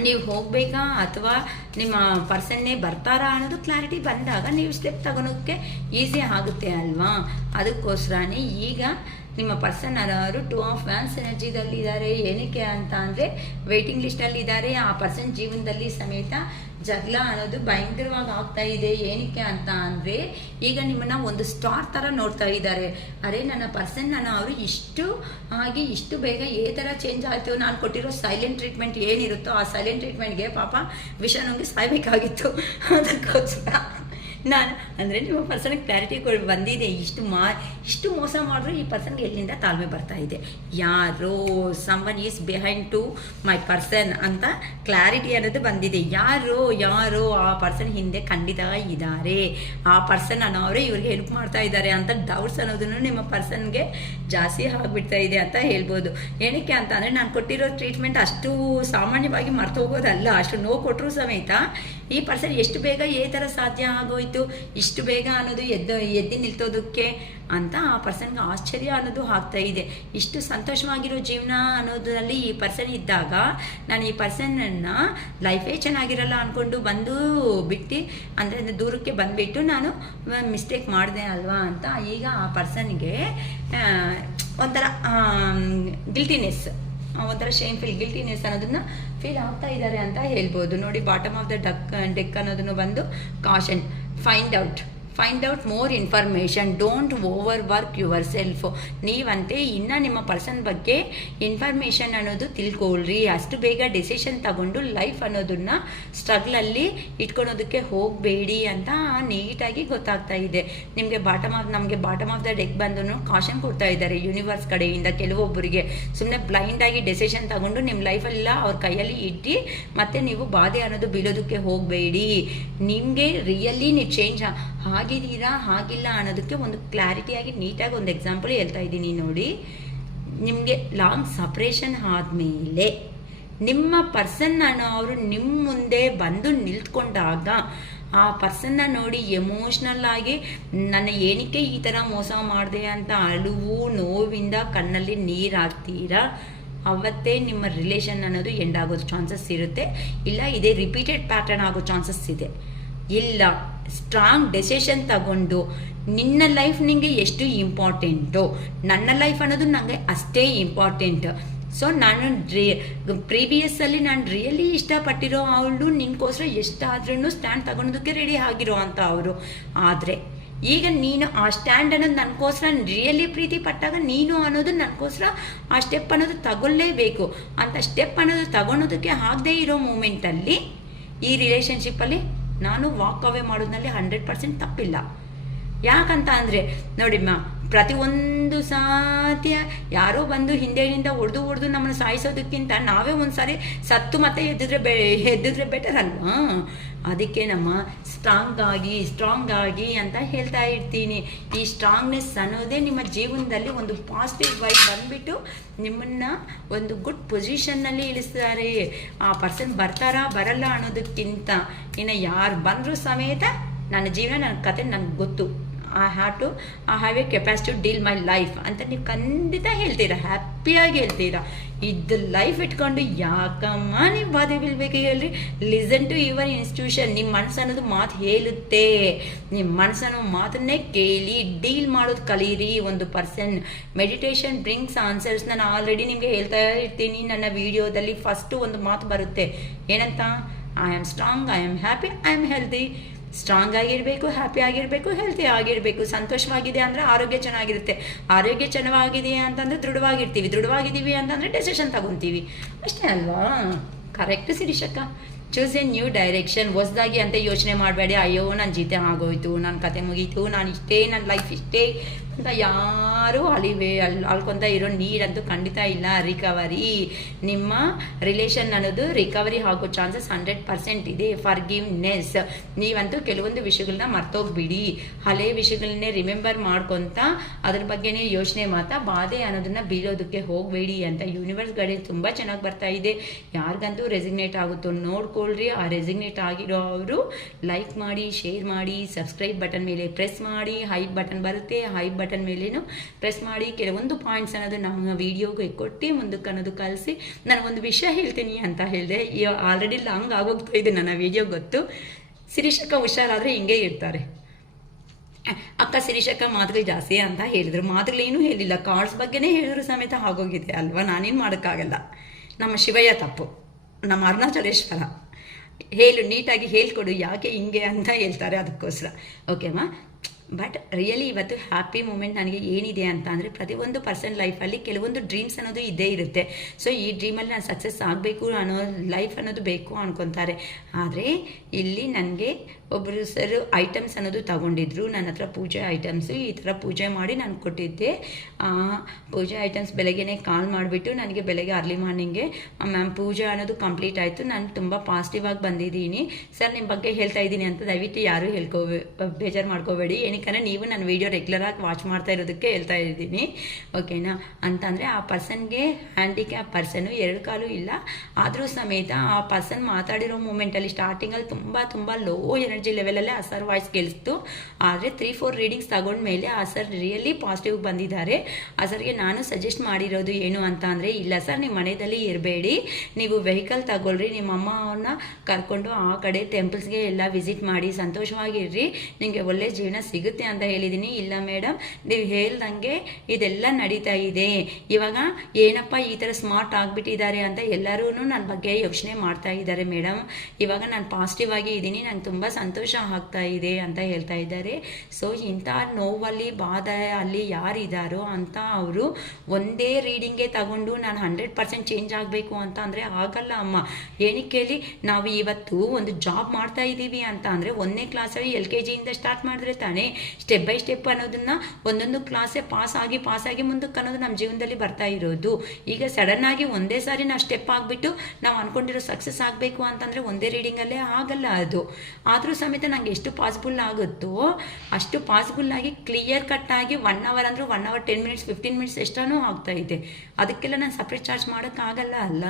ನೀವು ಹೋಗಬೇಕಾ ಅಥವಾ ನಿಮ್ಮ ಪರ್ಸನ್ನೇ ಬರ್ತಾರಾ ಅನ್ನೋದು ಕ್ಲಾರಿಟಿ ಬಂದಾಗ ನೀವು ಸ್ಟೆಪ್ ತಗೊಳೋಕ್ಕೆ ಈಸಿ ಆಗುತ್ತೆ ಅಲ್ವಾ. ಅದಕ್ಕೋಸ್ಕರನೇ ಈಗ ನಿಮ್ಮ ಪರ್ಸನ್ ಯಾರು 2 of Wands ಎನರ್ಜಿದಲ್ಲಿದ್ದಾರೆ. ಏನಕ್ಕೆ ಅಂತ ಅಂದರೆ ವೇಟಿಂಗ್ ಲಿಸ್ಟಲ್ಲಿ ಇದ್ದಾರೆ. ಆ ಪರ್ಸನ್ ಜೀವನದಲ್ಲಿ ಸಮೇತ ಜಗಳ ಅನ್ನೋದು ಭಯಂಕರವಾಗಿ ಆಗ್ತಾ ಇದೆ. ಏನಕ್ಕೆ ಅಂತ ಅಂದರೆ ಈಗ ನಿಮ್ಮನ್ನ ಒಂದು ಸ್ಟಾರ್ ಥರ ನೋಡ್ತಾ ಇದ್ದಾರೆ. ಅರೆ ನನ್ನ ಪರ್ಸನ್ ಅವರು ಇಷ್ಟು ಬೇಗ ಥರ ಚೇಂಜ್ ಆಯಿತು. ನಾನು ಕೊಟ್ಟಿರೋ ಸೈಲೆಂಟ್ ಟ್ರೀಟ್ಮೆಂಟ್ ಏನಿರುತ್ತೋ ಆ ಸೈಲೆಂಟ್ ಟ್ರೀಟ್ಮೆಂಟ್ಗೆ ಪಾಪ ವಿಷ ನುಂಗಿ ಸಾಯ್ಬೇಕಾಗಿತ್ತು. ಅದಕ್ಕೋಸ್ಕರ ನಾನು ಅಂದರೆ ನಿಮ್ಮ ಪರ್ಸನ್ಗೆ ಕ್ಲಾರಿಟಿ ಬಂದಿದೆ. ಇಷ್ಟು ಮೋಸ ಮಾಡಿದ್ರು ಈ ಪರ್ಸನ್ಗೆ ಎಲ್ಲಿಂದ ತಾಳ್ಮೆ ಬರ್ತಾ ಇದೆ. ಯಾರೋ someone is behind to my person ಅಂತ ಕ್ಲಾರಿಟಿ ಅನ್ನೋದು ಬಂದಿದೆ. ಯಾರೋ ಆ ಪರ್ಸನ್ ಹಿಂದೆ ಖಂಡಿತ ಇದ್ದಾರೆ. ಆ ಪರ್ಸನ್ ಅನ್ನೋರೇ ಇವ್ರಿಗೆ ಹೆಲ್ಪ್ ಮಾಡ್ತಾ ಇದ್ದಾರೆ ಅಂತ ಡೌಟ್ಸ್ ಅನ್ನೋದನ್ನು ನಿಮ್ಮ ಪರ್ಸನ್ಗೆ ಜಾಸ್ತಿ ಆಗಿಬಿಡ್ತಾ ಇದೆ ಅಂತ ಹೇಳ್ಬೋದು. ಏನಕ್ಕೆ ಅಂತ ಅಂದರೆ ನಾನು ಕೊಟ್ಟಿರೋ ಟ್ರೀಟ್ಮೆಂಟ್ ಅಷ್ಟು ಸಾಮಾನ್ಯವಾಗಿ ಮರ್ತು ಹೋಗೋದಲ್ಲ. ಅಷ್ಟು ನೋವು ಕೊಟ್ಟರು ಸಮೇತ ಈ ಪರ್ಸನ್ ಎಷ್ಟು ಬೇಗ ಥರ ಸಾಧ್ಯ ಆಗೋಯ್ತು, ಇಷ್ಟು ಬೇಗ ಅನ್ನೋದು ಎದ್ದು ನಿಲ್ತೋದಕ್ಕೆ ಅಂತ ಆ ಪರ್ಸನ್ಗೆ ಆಶ್ಚರ್ಯ ಅನ್ನೋದು ಆಗ್ತಾ ಇದೆ. ಇಷ್ಟು ಸಂತೋಷವಾಗಿರೋ ಜೀವನ ಅನ್ನೋದ್ರಲ್ಲಿ ಈ ಪರ್ಸನ್ ಇದ್ದಾಗ ನಾನು ಈ ಪರ್ಸನ್ನ ಲೈಫೇ ಚೆನ್ನಾಗಿರಲ್ಲ ಅಂದ್ಕೊಂಡು ಬಿಟ್ಟು ಅಂದರೆ ದೂರಕ್ಕೆ ಬಂದುಬಿಟ್ಟು ನಾನು ಮಿಸ್ಟೇಕ್ ಮಾಡಿದೆ ಅಲ್ವಾ ಅಂತ ಈಗ ಆ ಪರ್ಸನ್ಗೆ ಒಂಥರ ಗಿಲ್ಟಿನೆಸ್, ಒಂಥರ ಗಿಲ್ಟಿನೆಸ್ ಅನ್ನೋದನ್ನ ಫೀಲ್ ಆಗ್ತಾ ಇದ್ದಾರೆ ಅಂತ ಹೇಳ್ಬೋದು. ನೋಡಿ, ಬಾಟಮ್ ಆಫ್ ದ ಡೆಕ್ ಅನ್ನೋದನ್ನು ಬಂದು caution, find out more information, don't overwork yourself. ನೀವಂತೆ ಇನ್ನು ನಿಮ್ಮ ಪರ್ಸನ್ ಬಗ್ಗೆ ಇನ್ಫಾರ್ಮೇಷನ್ ಅನ್ನೋದು ತಿಳ್ಕೊಳ್ರಿ. ಅಷ್ಟು ಬೇಗ ಡೆಸಿಷನ್ ತಗೊಂಡು ಲೈಫ್ ಅನ್ನೋದನ್ನ ಸ್ಟ್ರಗ್ಲಲ್ಲಿ ಇಟ್ಕೊಳೋದಕ್ಕೆ ಹೋಗಬೇಡಿ ಅಂತ ನೀಟಾಗಿ ಗೊತ್ತಾಗ್ತಾ ಇದೆ. ನಮಗೆ ಬಾಟಮ್ ಆಫ್ ದ ಡೆಕ್ ಬಂದು ಕಾಷನ್ ಕೊಡ್ತಾ ಇದ್ದಾರೆ ಯೂನಿವರ್ಸ್ ಕಡೆಯಿಂದ. ಕೆಲವೊಬ್ಬರಿಗೆ ಸುಮ್ಮನೆ ಬ್ಲೈಂಡ್ ಆಗಿ ಡೆಸಿಷನ್ ತಗೊಂಡು ನಿಮ್ಮ ಲೈಫೆಲ್ಲ ಅವ್ರ ಕೈಯಲ್ಲಿ ಇಟ್ಟು ಮತ್ತೆ ನೀವು ಬಾಧೆ ಅನ್ನೋದು ಬೀಳೋದಕ್ಕೆ ಹೋಗಬೇಡಿ. ನಿಮಗೆ ರಿಯಲಿ ನೀವು ಚೇಂಜ್ ಆಗಿದ್ದೀರಾ ಆಗಿಲ್ಲ ಅನ್ನೋದಕ್ಕೆ ಒಂದು ಕ್ಲಾರಿಟಿಯಾಗಿ ನೀಟಾಗಿ ಒಂದು ಎಕ್ಸಾಂಪಲ್ ಹೇಳ್ತಾ ಇದ್ದೀನಿ ನೋಡಿ. ನಿಮಗೆ ಲಾಂಗ್ ಸಪ್ರೇಷನ್ ಆದಮೇಲೆ ನಿಮ್ಮ ಪರ್ಸನ್ ಅವರು ನಿಮ್ಮ ಮುಂದೆ ಬಂದು ನಿಲ್ತ್ಕೊಂಡಾಗ ಆ ಪರ್ಸನ್ನ ನೋಡಿ ಎಮೋಷ್ನಲ್ ಆಗಿ ನನ್ನ ಏನಕ್ಕೆ ಈ ಥರ ಮೋಸ ಮಾಡಿದೆ ಅಂತ ನೋವಿಂದ ಕಣ್ಣಲ್ಲಿ ನೀರು ಹಾಕ್ತೀರಾ, ಅವತ್ತೇ ನಿಮ್ಮ ರಿಲೇಷನ್ ಅನ್ನೋದು ಎಂಡ್ ಆಗೋ ಚಾನ್ಸಸ್ ಇರುತ್ತೆ. ಇಲ್ಲ ಇದೇ ರಿಪೀಟೆಡ್ ಪ್ಯಾಟರ್ನ್ ಆಗೋ ಚಾನ್ಸಸ್ ಇದೆ. ಇಲ್ಲ ಸ್ಟ್ರಾಂಗ್ ಡೆಸಿಷನ್ ತಗೊಂಡು ನಿನ್ನ ಲೈಫ್ ನಿಮಗೆ ಎಷ್ಟು ಇಂಪಾರ್ಟೆಂಟು, ನನ್ನ ಲೈಫ್ ಅನ್ನೋದು ನನಗೆ ಅಷ್ಟೇ ಇಂಪಾರ್ಟೆಂಟ್. ಸೊ ನಾನು ಪ್ರೀವಿಯಸ್ಸಲ್ಲಿ ನಾನು ರಿಯಲಿ ಇಷ್ಟಪಟ್ಟಿರೋ ಅವಳು ನಿನ್ಗೋಸ್ಕರ ಎಷ್ಟಾದ್ರೂ ಸ್ಟ್ಯಾಂಡ್ ತಗೊಳೋದಕ್ಕೆ ರೆಡಿ ಆಗಿರೋ ಅಂತ ಅವರು. ಆದರೆ ಈಗ ನೀನು ಆ ಸ್ಟ್ಯಾಂಡ್ ಅನ್ನೋದು ನನಗೋಸ್ಕರ ರಿಯಲಿ ಪ್ರೀತಿ ಪಟ್ಟಾಗ ನೀನು ಅನ್ನೋದು ನನಗೋಸ್ಕರ ಆ ಸ್ಟೆಪ್ ಅನ್ನೋದು ತಗೊಳ್ಳೇಬೇಕು ಅಂತ ಸ್ಟೆಪ್ ಅನ್ನೋದು ತಗೊಳೋದಕ್ಕೆ ಆಗದೆ ಇರೋ ಮೂಮೆಂಟಲ್ಲಿ ಈ ರಿಲೇಷನ್ಶಿಪ್ಪಲ್ಲಿ ನಾನು ವಾಕ್ ಅವೇ ಮಾಡೋದ್ರಲ್ಲಿ 100% ತಪ್ಪಿಲ್ಲ. ಯಾಕಂತ ಅಂದರೆ ನೋಡಿಮ್ಮ, ಪ್ರತಿಯೊಂದು ಸಾಧ್ಯ ಯಾರೋ ಬಂದು ಹಿಂದೆಯಿಂದ ಹೊಡೆದು ನಮ್ಮನ್ನು ಸಾಯಿಸೋದಕ್ಕಿಂತ ನಾವೇ ಒಂದ್ಸಾರಿ ಸತ್ತು ಮತ್ತೆ ಎದ್ದಿದ್ರೆ ಬೆಟರ್ ಅಲ್ವಾ. ಅದಕ್ಕೆ ನಮ್ಮ ಸ್ಟ್ರಾಂಗ್ ಆಗಿ ಅಂತ ಹೇಳ್ತಾ ಇರ್ತೀನಿ. ಈ ಸ್ಟ್ರಾಂಗ್ನೆಸ್ ಅನ್ನೋದೇ ನಿಮ್ಮ ಜೀವನದಲ್ಲಿ ಒಂದು ಪಾಸಿಟಿವ್ ವೈಬ್ ಬಂದ್ಬಿಟ್ಟು ನಿಮ್ಮನ್ನ ಒಂದು ಗುಡ್ ಪೊಸಿಷನ್ನಲ್ಲಿ ಇಳಿಸ್ತಾರೆ. ಆ ಪರ್ಸನ್ ಬರ್ತಾರಾ ಬರಲ್ಲ ಅನ್ನೋದಕ್ಕಿಂತ ಇನ್ನು ಯಾರು ಬಂದರೂ ಸಮೇತ ನನ್ನ ಜೀವನ, ನನ್ನ ಕತೆ ನನಗೆ ಗೊತ್ತು. I have a capacity to deal my life ಅಂತ ನೀವು ಖಂಡಿತ ಹೇಳ್ತೀರಾ, ಹ್ಯಾಪಿಯಾಗಿ ಹೇಳ್ತೀರಾ. ಇದು ಲೈಫ್ ಇಟ್ಕೊಂಡು ಯಾಕಮ್ಮ ನೀವು ಬಾಧೆ ಬೀಳ್ಬೇಕು ಹೇಳ್ರಿ. Listen to your institution. ನಿಮ್ಮ ಮನಸ್ಸು ಅನ್ನೋದು ಮಾತು ಹೇಳುತ್ತೆ. ನಿಮ್ಮ ಮನಸ್ಸನ್ನೋ ಮಾತನ್ನೇ ಕೇಳಿ ಡೀಲ್ ಮಾಡೋದು ಕಲೀರಿ. ಒಂದು ಪರ್ಸನ್ ಮೆಡಿಟೇಷನ್ ಬ್ರಿಂಗ್ಸ್ ಆನ್ಸರ್ಸ್. ನಾನು ಆಲ್ರೆಡಿ ನಿಮಗೆ ಹೇಳ್ತಾ ಇರ್ತೀನಿ ನನ್ನ ವಿಡಿಯೋದಲ್ಲಿ. ಫಸ್ಟು ಒಂದು ಮಾತು ಬರುತ್ತೆ, ಏನಂತ? I am strong, I am happy, I am healthy. Strong ಆಗಿರಬೇಕು, ಹ್ಯಾಪಿ ಆಗಿರಬೇಕು, ಹೆಲ್ತಿ ಆಗಿರಬೇಕು. ಸಂತೋಷವಾಗಿದೆ ಅಂದರೆ ಆರೋಗ್ಯ ಚೆನ್ನಾಗಿರುತ್ತೆ. ಆರೋಗ್ಯ ಚೆನ್ನಾಗಿದೆ ಅಂತಂದರೆ ದೃಢವಾಗಿದ್ದೀವಿ ಅಂತಂದರೆ ಡೆಸಿಷನ್ ತಗೊತೀವಿ. ಅಷ್ಟೇ ಅಲ್ವಾ? ಕರೆಕ್ಟ್ ಶಿರೀಷಕ್ಕ. Choose a new direction. ಹೊಸದಾಗಿ ಅಂತ ಯೋಚನೆ ಮಾಡಬೇಡಿ. ಅಯ್ಯೋ ನನ್ನ ಜೀತೆ ಆಗೋಯ್ತು, ನನ್ನ ಕತೆ ಮುಗೀತು, ನಾನು ಇಷ್ಟೇ, ನನ್ನ ಲೈಫ್ ಇಷ್ಟೇ ಅಂತ ಯಾರೂ ಅಳ್ಕೊಂತ ಇರೋ ನೀರಂತೂ ಖಂಡಿತ ಇಲ್ಲ. ರಿಕವರಿ, ನಿಮ್ಮ ರಿಲೇಷನ್ ಅನ್ನೋದು ರಿಕವರಿ ಆಗೋ ಚಾನ್ಸಸ್ 100% ಇದೆ. ಫರ್ಗಿವ್ನೆಸ್. ನೀವಂತೂ ಕೆಲವೊಂದು ವಿಷಯಗಳನ್ನ ಮರ್ತೋಗ್ಬಿಡಿ. ಹಳೆ ವಿಷಯಗಳನ್ನೇ ರಿಮೆಂಬರ್ ಮಾಡ್ಕೊತ ಅದ್ರ ಬಗ್ಗೆನೇ ಯೋಚನೆ ಬಾಧೆ ಅನ್ನೋದನ್ನ ಬೀಳೋದಕ್ಕೆ ಹೋಗಬೇಡಿ ಅಂತ ಯೂನಿವರ್ಸ್ ಗಾಡಿ ತುಂಬ ಚೆನ್ನಾಗಿ ಬರ್ತಾ ಇದೆ. ಯಾರಿಗಂತೂ ರೆಸಿಗ್ನೇಟ್ ಆಗುತ್ತೋ ನೋಡ್ಕೊಳ್ರಿ. ಆ ರೆಸಿಗ್ನೇಟ್ ಆಗಿರೋ ಅವರು ಲೈಕ್ ಮಾಡಿ, ಶೇರ್ ಮಾಡಿ, ಸಬ್ಸ್ಕ್ರೈಬ್ ಬಟನ್ ಮೇಲೆ ಪ್ರೆಸ್ ಮಾಡಿ. ಹೈಪ್ ಬಟನ್ ಬರುತ್ತೆ, ಹೈಪ್ ಬಟನ್ ಮೇಲೇನು ಪ್ರೆಸ್ ಮಾಡಿ. ಕೆಲವೊಂದು ಪಾಯಿಂಟ್ಸ್ ಅನ್ನೋದು ನಮ್ಮ ವಿಡಿಯೋಗೆ ಕೊಟ್ಟು ಮುಂದಕ್ಕೆ ಅನ್ನೋದು ಕಲಿಸಿ. ನಾನು ಒಂದು ವಿಷಯ ಹೇಳ್ತೀನಿ ಅಂತ ಹೇಳಿದೆ. ಆಲ್ರೆಡಿ ಲಾಂಗ್ ಆಗೋಗ್ತಾ ಇದೆ ನನ್ನ ವಿಡಿಯೋ ಗೊತ್ತು. ಶಿರೀಷಕ್ಕ ಹುಷಾರಾದರೆ ಹಿಂಗೆ ಇರ್ತಾರೆ. ಅಕ್ಕ ಶಿರೀಷಕ್ಕ ಮಾತುಗಳು ಜಾಸ್ತಿ ಅಂತ ಹೇಳಿದ್ರು. ಮಾತುಗಳೇನೂ ಹೇಳಿಲ್ಲ, ಕಾರ್ಡ್ಸ್ ಬಗ್ಗೆನೇ ಹೇಳಿದ್ರು ಸಮೇತ ಆಗೋಗಿದೆ ಅಲ್ವಾ. ನಾನೇನು ಮಾಡೋಕ್ಕಾಗಲ್ಲ. ನಮ್ಮ ಶಿವಯ್ಯ ತಪ್ಪು, ನಮ್ಮ ಅರುಣಾಚಲೇಶ್ವರ ನೀಟಾಗಿ ಹೇಳ್ಕೊಡು ಯಾಕೆ ಹಿಂಗೆ ಅಂತ ಹೇಳ್ತಾರೆ, ಅದಕ್ಕೋಸ್ಕರ. ಓಕೆಮ್ಮ. ಬಟ್ ರಿಯಲಿ ಇವತ್ತು ಹ್ಯಾಪಿ ಮೂಮೆಂಟ್ ನನಗೆ ಏನಿದೆ ಅಂತ ಅಂದರೆ, ಪ್ರತಿಯೊಂದು ಪರ್ಸನ್ ಲೈಫಲ್ಲಿ ಕೆಲವೊಂದು ಡ್ರೀಮ್ಸ್ ಅನ್ನೋದು ಇದ್ದೇ ಇರುತ್ತೆ. ಸೊ ಈ ಡ್ರೀಮಲ್ಲಿ ನಾನು ಸಕ್ಸಸ್ ಆಗಬೇಕು ಅನ್ನೋ ಲೈಫ್ ಅನ್ನೋದು ಬೇಕು ಅನ್ಕೊತಾರೆ. ಆದರೆ ಇಲ್ಲಿ ನನಗೆ ಒಬ್ಬರು ಸರ್ ಐಟಮ್ಸ್ ಅನ್ನೋದು ತಗೊಂಡಿದ್ರು ನನ್ನ ಹತ್ರ, ಪೂಜೆ ಐಟಮ್ಸು. ಈ ಥರ ಪೂಜೆ ಮಾಡಿ ನಾನು ಕೊಟ್ಟಿದ್ದೆ. ಪೂಜೆ ಐಟಮ್ಸ್ ಬೆಳಗ್ಗೆನೇ ಕಾಲ್ ಮಾಡಿಬಿಟ್ಟು ನನಗೆ ಬೆಳಗ್ಗೆ ಅರ್ಲಿ ಮಾರ್ನಿಂಗ್ಗೆ, ಮ್ಯಾಮ್ ಪೂಜೆ ಅನ್ನೋದು ಕಂಪ್ಲೀಟ್ ಆಯಿತು, ನಾನು ತುಂಬ ಪಾಸಿಟಿವ್ ಆಗಿ ಬಂದಿದ್ದೀನಿ ಸರ್, ನಿಮ್ಮ ಬಗ್ಗೆ ಹೇಳ್ತಾ ಇದ್ದೀನಿ ಅಂತ ದಯವಿಟ್ಟು ಯಾರೂ ಬೇಜಾರು ಮಾಡ್ಕೋಬೇಡಿ. ಏನಕ್ಕೆ ನೀವು ನನ್ನ ವೀಡಿಯೋ ರೆಗ್ಯುಲರಾಗಿ ವಾಚ್ ಮಾಡ್ತಾ ಇರೋದಕ್ಕೆ ಹೇಳ್ತಾ ಇದ್ದೀನಿ, ಓಕೆನಾ. ಅಂತಂದರೆ ಆ ಪರ್ಸನ್ಗೆ ಹ್ಯಾಂಡಿಕ್ಯಾಪ್ ಪರ್ಸನ್ನು, 2 ಕಾಲು ಇಲ್ಲ, ಆದರೂ ಸಮೇತ ಆ ಪರ್ಸನ್ ಮಾತಾಡಿರೋ ಮೂಮೆಂಟಲ್ಲಿ ಸ್ಟಾರ್ಟಿಂಗಲ್ಲಿ ತುಂಬ ಲೋ ಎನರ್ಜಿ ಲೆವೆಲಲ್ಲೇ ಆ ಸರ್ ವಾಯ್ಸ್ ಕೇಳಿಸ್ತು. ಆದರೆ 3-4 ರೀಡಿಂಗ್ಸ್ ತಗೊಂಡ್ಮೇಲೆ ಆ ಸರ್ ರಿಯಲಿ ಪಾಸಿಟಿವ್ ಬಂದಿದ್ದಾರೆ. ಆ ಸರ್ಗೆ ನಾನು ಸಜೆಸ್ಟ್ ಮಾಡಿರೋದು ಏನು ಅಂತ ಅಂದರೆ, ಇಲ್ಲ ಸರ್ ನೀವು ಮನೆಯಲ್ಲಿ ಇರಬೇಡಿ, ನೀವು ವೆಹಿಕಲ್ ತಗೊಳ್ರಿ, ನಿಮ್ಮ ಅಮ್ಮನ ಕರ್ಕೊಂಡು ಆ ಕಡೆ ಟೆಂಪಲ್ಸ್ಗೆ ಎಲ್ಲ ವಿಸಿಟ್ ಮಾಡಿ ಸಂತೋಷವಾಗಿರ್ರಿ, ನಿಮಗೆ ಒಳ್ಳೆ ಜೀವನ ಸಿಗುತ್ತೆ ಅಂತ ಹೇಳಿದ್ದೀನಿ. ಇಲ್ಲ ಮೇಡಮ್, ನೀವು ಹೇಳ್ದಂಗೆ ಇದೆಲ್ಲ ನಡೀತಾ ಇದೆ, ಇವಾಗ ಏನಪ್ಪ ಈ ಥರ ಸ್ಮಾರ್ಟ್ ಆಗಿಬಿಟ್ಟಿದ್ದಾರೆ ಅಂತ ಎಲ್ಲರೂ ನನ್ನ ಬಗ್ಗೆ ಯೋಚನೆ ಮಾಡ್ತಾ ಇದ್ದಾರೆ ಮೇಡಮ್, ಇವಾಗ ನಾನು ಪಾಸಿಟಿವ್ ಆಗಿ ಇದ್ದೀನಿ, ನಂಗೆ ತುಂಬ ಸಂತೋಷ ಆಗ್ತಾ ಇದೆ ಅಂತ ಹೇಳ್ತಾ ಇದ್ದಾರೆ. ಸೊ ಇಂಥ ನೋವಲ್ಲಿ ಬಾಧೆ ಅಲ್ಲಿ ಯಾರಿದ್ದಾರೋ ಅಂತ ಅವರು ಒಂದೇ ರೀಡಿಂಗ್ಗೆ ತಗೊಂಡು ನಾನು 100% ಚೇಂಜ್ ಆಗಬೇಕು ಅಂತ ಅಂದರೆ ಆಗಲ್ಲ ಅಮ್ಮ. ಏನಕ್ಕೆ ಹೇಳಿ, ನಾವು ಇವತ್ತು ಒಂದು ಜಾಬ್ ಮಾಡ್ತಾ ಇದ್ದೀವಿ ಅಂತ ಅಂದರೆ 1ನೇ ಕ್ಲಾಸಲ್ಲಿ LKG ಇಂದ ಸ್ಟಾರ್ಟ್ ಮಾಡಿದ್ರೆ ತಾನೇ ಸ್ಟೆಪ್ ಬೈ ಸ್ಟೆಪ್ ಅನ್ನೋದನ್ನ ಒಂದೊಂದು ಕ್ಲಾಸೇ ಪಾಸ್ ಆಗಿ ಮುಂದಕ್ಕೆ ಅನ್ನೋದು ನಮ್ಮ ಜೀವನದಲ್ಲಿ ಬರ್ತಾ ಇರೋದು. ಈಗ ಸಡನ್ ಆಗಿ ಒಂದೇ ಸಾರಿ ನಾವು ಸ್ಟೆಪ್ ಆಗಿಬಿಟ್ಟು ನಾವು ಅನ್ಕೊಂಡಿರೋ ಸಕ್ಸಸ್ ಆಗಬೇಕು ಅಂತಂದರೆ ಒಂದೇ ರೀಡಿಂಗಲ್ಲೇ ಆಗಲ್ಲ ಅದು. ಆದರೂ ಸಮೇತ ನಂಗೆ ಎಷ್ಟು ಪಾಸಿಬಲ್ ಆಗುತ್ತೋ ಅಷ್ಟು ಪಾಸಿಬಲ್ ಆಗಿ ಕ್ಲಿಯರ್ ಕಟ್ ಆಗಿ 1 ಅವರ್ ಅಂದರೆ 1 ಅವರ್ 10 ಮಿನಿಟ್ಸ್ 15 ಮಿನಿಟ್ಸ್ ಎಷ್ಟೋ ಆಗ್ತಾ ಇದೆ. ಅದಕ್ಕೆಲ್ಲ ನಾನು ಸಪ್ರೇಟ್ ಚಾರ್ಜ್ ಮಾಡೋಕ್ಕಾಗಲ್ಲ ಅಲ್ಲ.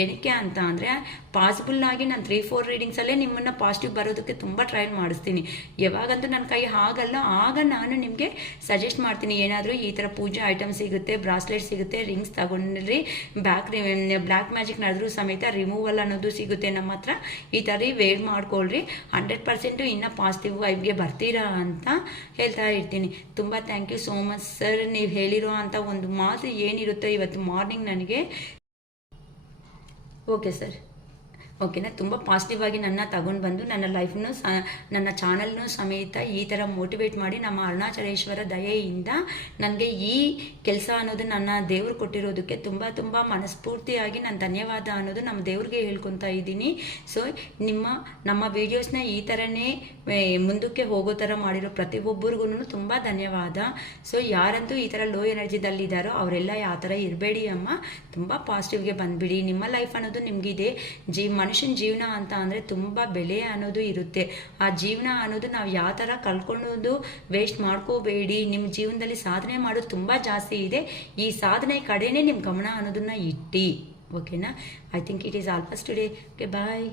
ಏನಕ್ಕೆ ಅಂತ ಅಂದರೆ ಪಾಸಿಬಲ್ ಆಗಿ ನಾನು 3-4 ರೀಡಿಂಗ್ಸಲ್ಲೇ ನಿಮ್ಮನ್ನು ಪಾಸಿಟಿವ್ ಬರೋದಕ್ಕೆ ತುಂಬ ಟ್ರೈ ಮಾಡಿಸ್ತೀನಿ. ಯಾವಾಗಂತೂ ನನ್ನ ಕೈ ಆಗಲ್ಲ, ಆಗ ನಾನು ನಿಮಗೆ ಸಜೆಸ್ಟ್ ಮಾಡ್ತೀನಿ, ಏನಾದರೂ ಈ ಥರ ಪೂಜೆ ಐಟಮ್ ಸಿಗುತ್ತೆ, ಬ್ರಾಸ್ಲೆಟ್ ಸಿಗುತ್ತೆ, ರಿಂಗ್ಸ್ ತಗೊಂಡ್ರಿ, ಬ್ಲ್ಯಾಕ್ ಮ್ಯಾಜಿಕ್ ನಡೆದ್ರೂ ಸಮೇತ ರಿಮೂವಲ್ ಅನ್ನೋದು ಸಿಗುತ್ತೆ ನಮ್ಮ ಹತ್ರ, ಈ ಥರ ವೇರ್ ಮಾಡ್ಕೊಳ್ರಿ, 100% ಇನ್ನೂ ಪಾಸಿಟಿವ್ ವೈಬ್ಗೆ ಬರ್ತೀರಾ ಅಂತ ಹೇಳ್ತಾ ಇರ್ತೀನಿ. ತುಂಬ thank you so much sir. ನೀವು ಹೇಳಿರೋ ಅಂಥ ಒಂದು ಮಾತು ಏನಿರುತ್ತೋ ಇವತ್ತು ಮಾರ್ನಿಂಗ್ ನನಗೆ, ಓಕೆ ಸರ್, ಓಕೆನಾ, ತುಂಬ ಪಾಸಿಟಿವ್ ಆಗಿ ನನ್ನ ತಗೊಂಡು ಬಂದು ನನ್ನ ಲೈಫ್ನು ನನ್ನ ಚಾನಲ್ನು ಸಮೇತ ಈ ಥರ ಮೋಟಿವೇಟ್ ಮಾಡಿ ನಮ್ಮ ಅರುಣಾಚಲೇಶ್ವರ ದಯೆಯಿಂದ ನನಗೆ ಈ ಕೆಲಸ ಅನ್ನೋದು ನನ್ನ ದೇವ್ರು ಕೊಟ್ಟಿರೋದಕ್ಕೆ ತುಂಬ ಮನಸ್ಫೂರ್ತಿಯಾಗಿ ನಾನು ಧನ್ಯವಾದ ಅನ್ನೋದು ನಮ್ಮ ದೇವ್ರಿಗೆ ಹೇಳ್ಕೊತಾ ಇದ್ದೀನಿ. ಸೊ ನಮ್ಮ ವೀಡಿಯೋಸ್ನ ಈ ಥರನೇ ಮುಂದಕ್ಕೆ ಹೋಗೋ ಥರ ಮಾಡಿರೋ ಪ್ರತಿಯೊಬ್ಬರಿಗೂ ತುಂಬ ಧನ್ಯವಾದ. ಸೊ ಯಾರಂತೂ ಈ ಥರ ಲೋ ಎನರ್ಜಿದಲ್ಲಿದ್ದಾರೋ ಅವರೆಲ್ಲ ಯಾವ ಥರ ಇರಬೇಡಿ ಅಮ್ಮ, ತುಂಬ ಪಾಸಿಟಿವ್ಗೆ ಬಂದುಬಿಡಿ. ನಿಮ್ಮ ಲೈಫ್ ಅನ್ನೋದು ನಿಮಗಿದೆ. ಮನುಷ್ಯನ ಜೀವನ ಅಂತ ಅಂದರೆ ತುಂಬ ಬೆಲೆ ಅನ್ನೋದು ಇರುತ್ತೆ. ಆ ಜೀವನ ಅನ್ನೋದು ನಾವು ಯಾವ ಥರ ಕಳ್ಕೊಳ್ಳೋದು ವೇಸ್ಟ್ ಮಾಡ್ಕೋಬೇಡಿ. ನಿಮ್ಮ ಜೀವನದಲ್ಲಿ ಸಾಧನೆ ಮಾಡೋದು ತುಂಬ ಜಾಸ್ತಿ ಇದೆ. ಈ ಸಾಧನೆ ಕಡೆನೇ ನಿಮ್ಮ ಗಮನ ಅನ್ನೋದನ್ನ ಇಟ್ಟು, ಓಕೆನಾ. I think it is all for today. Okay, bye.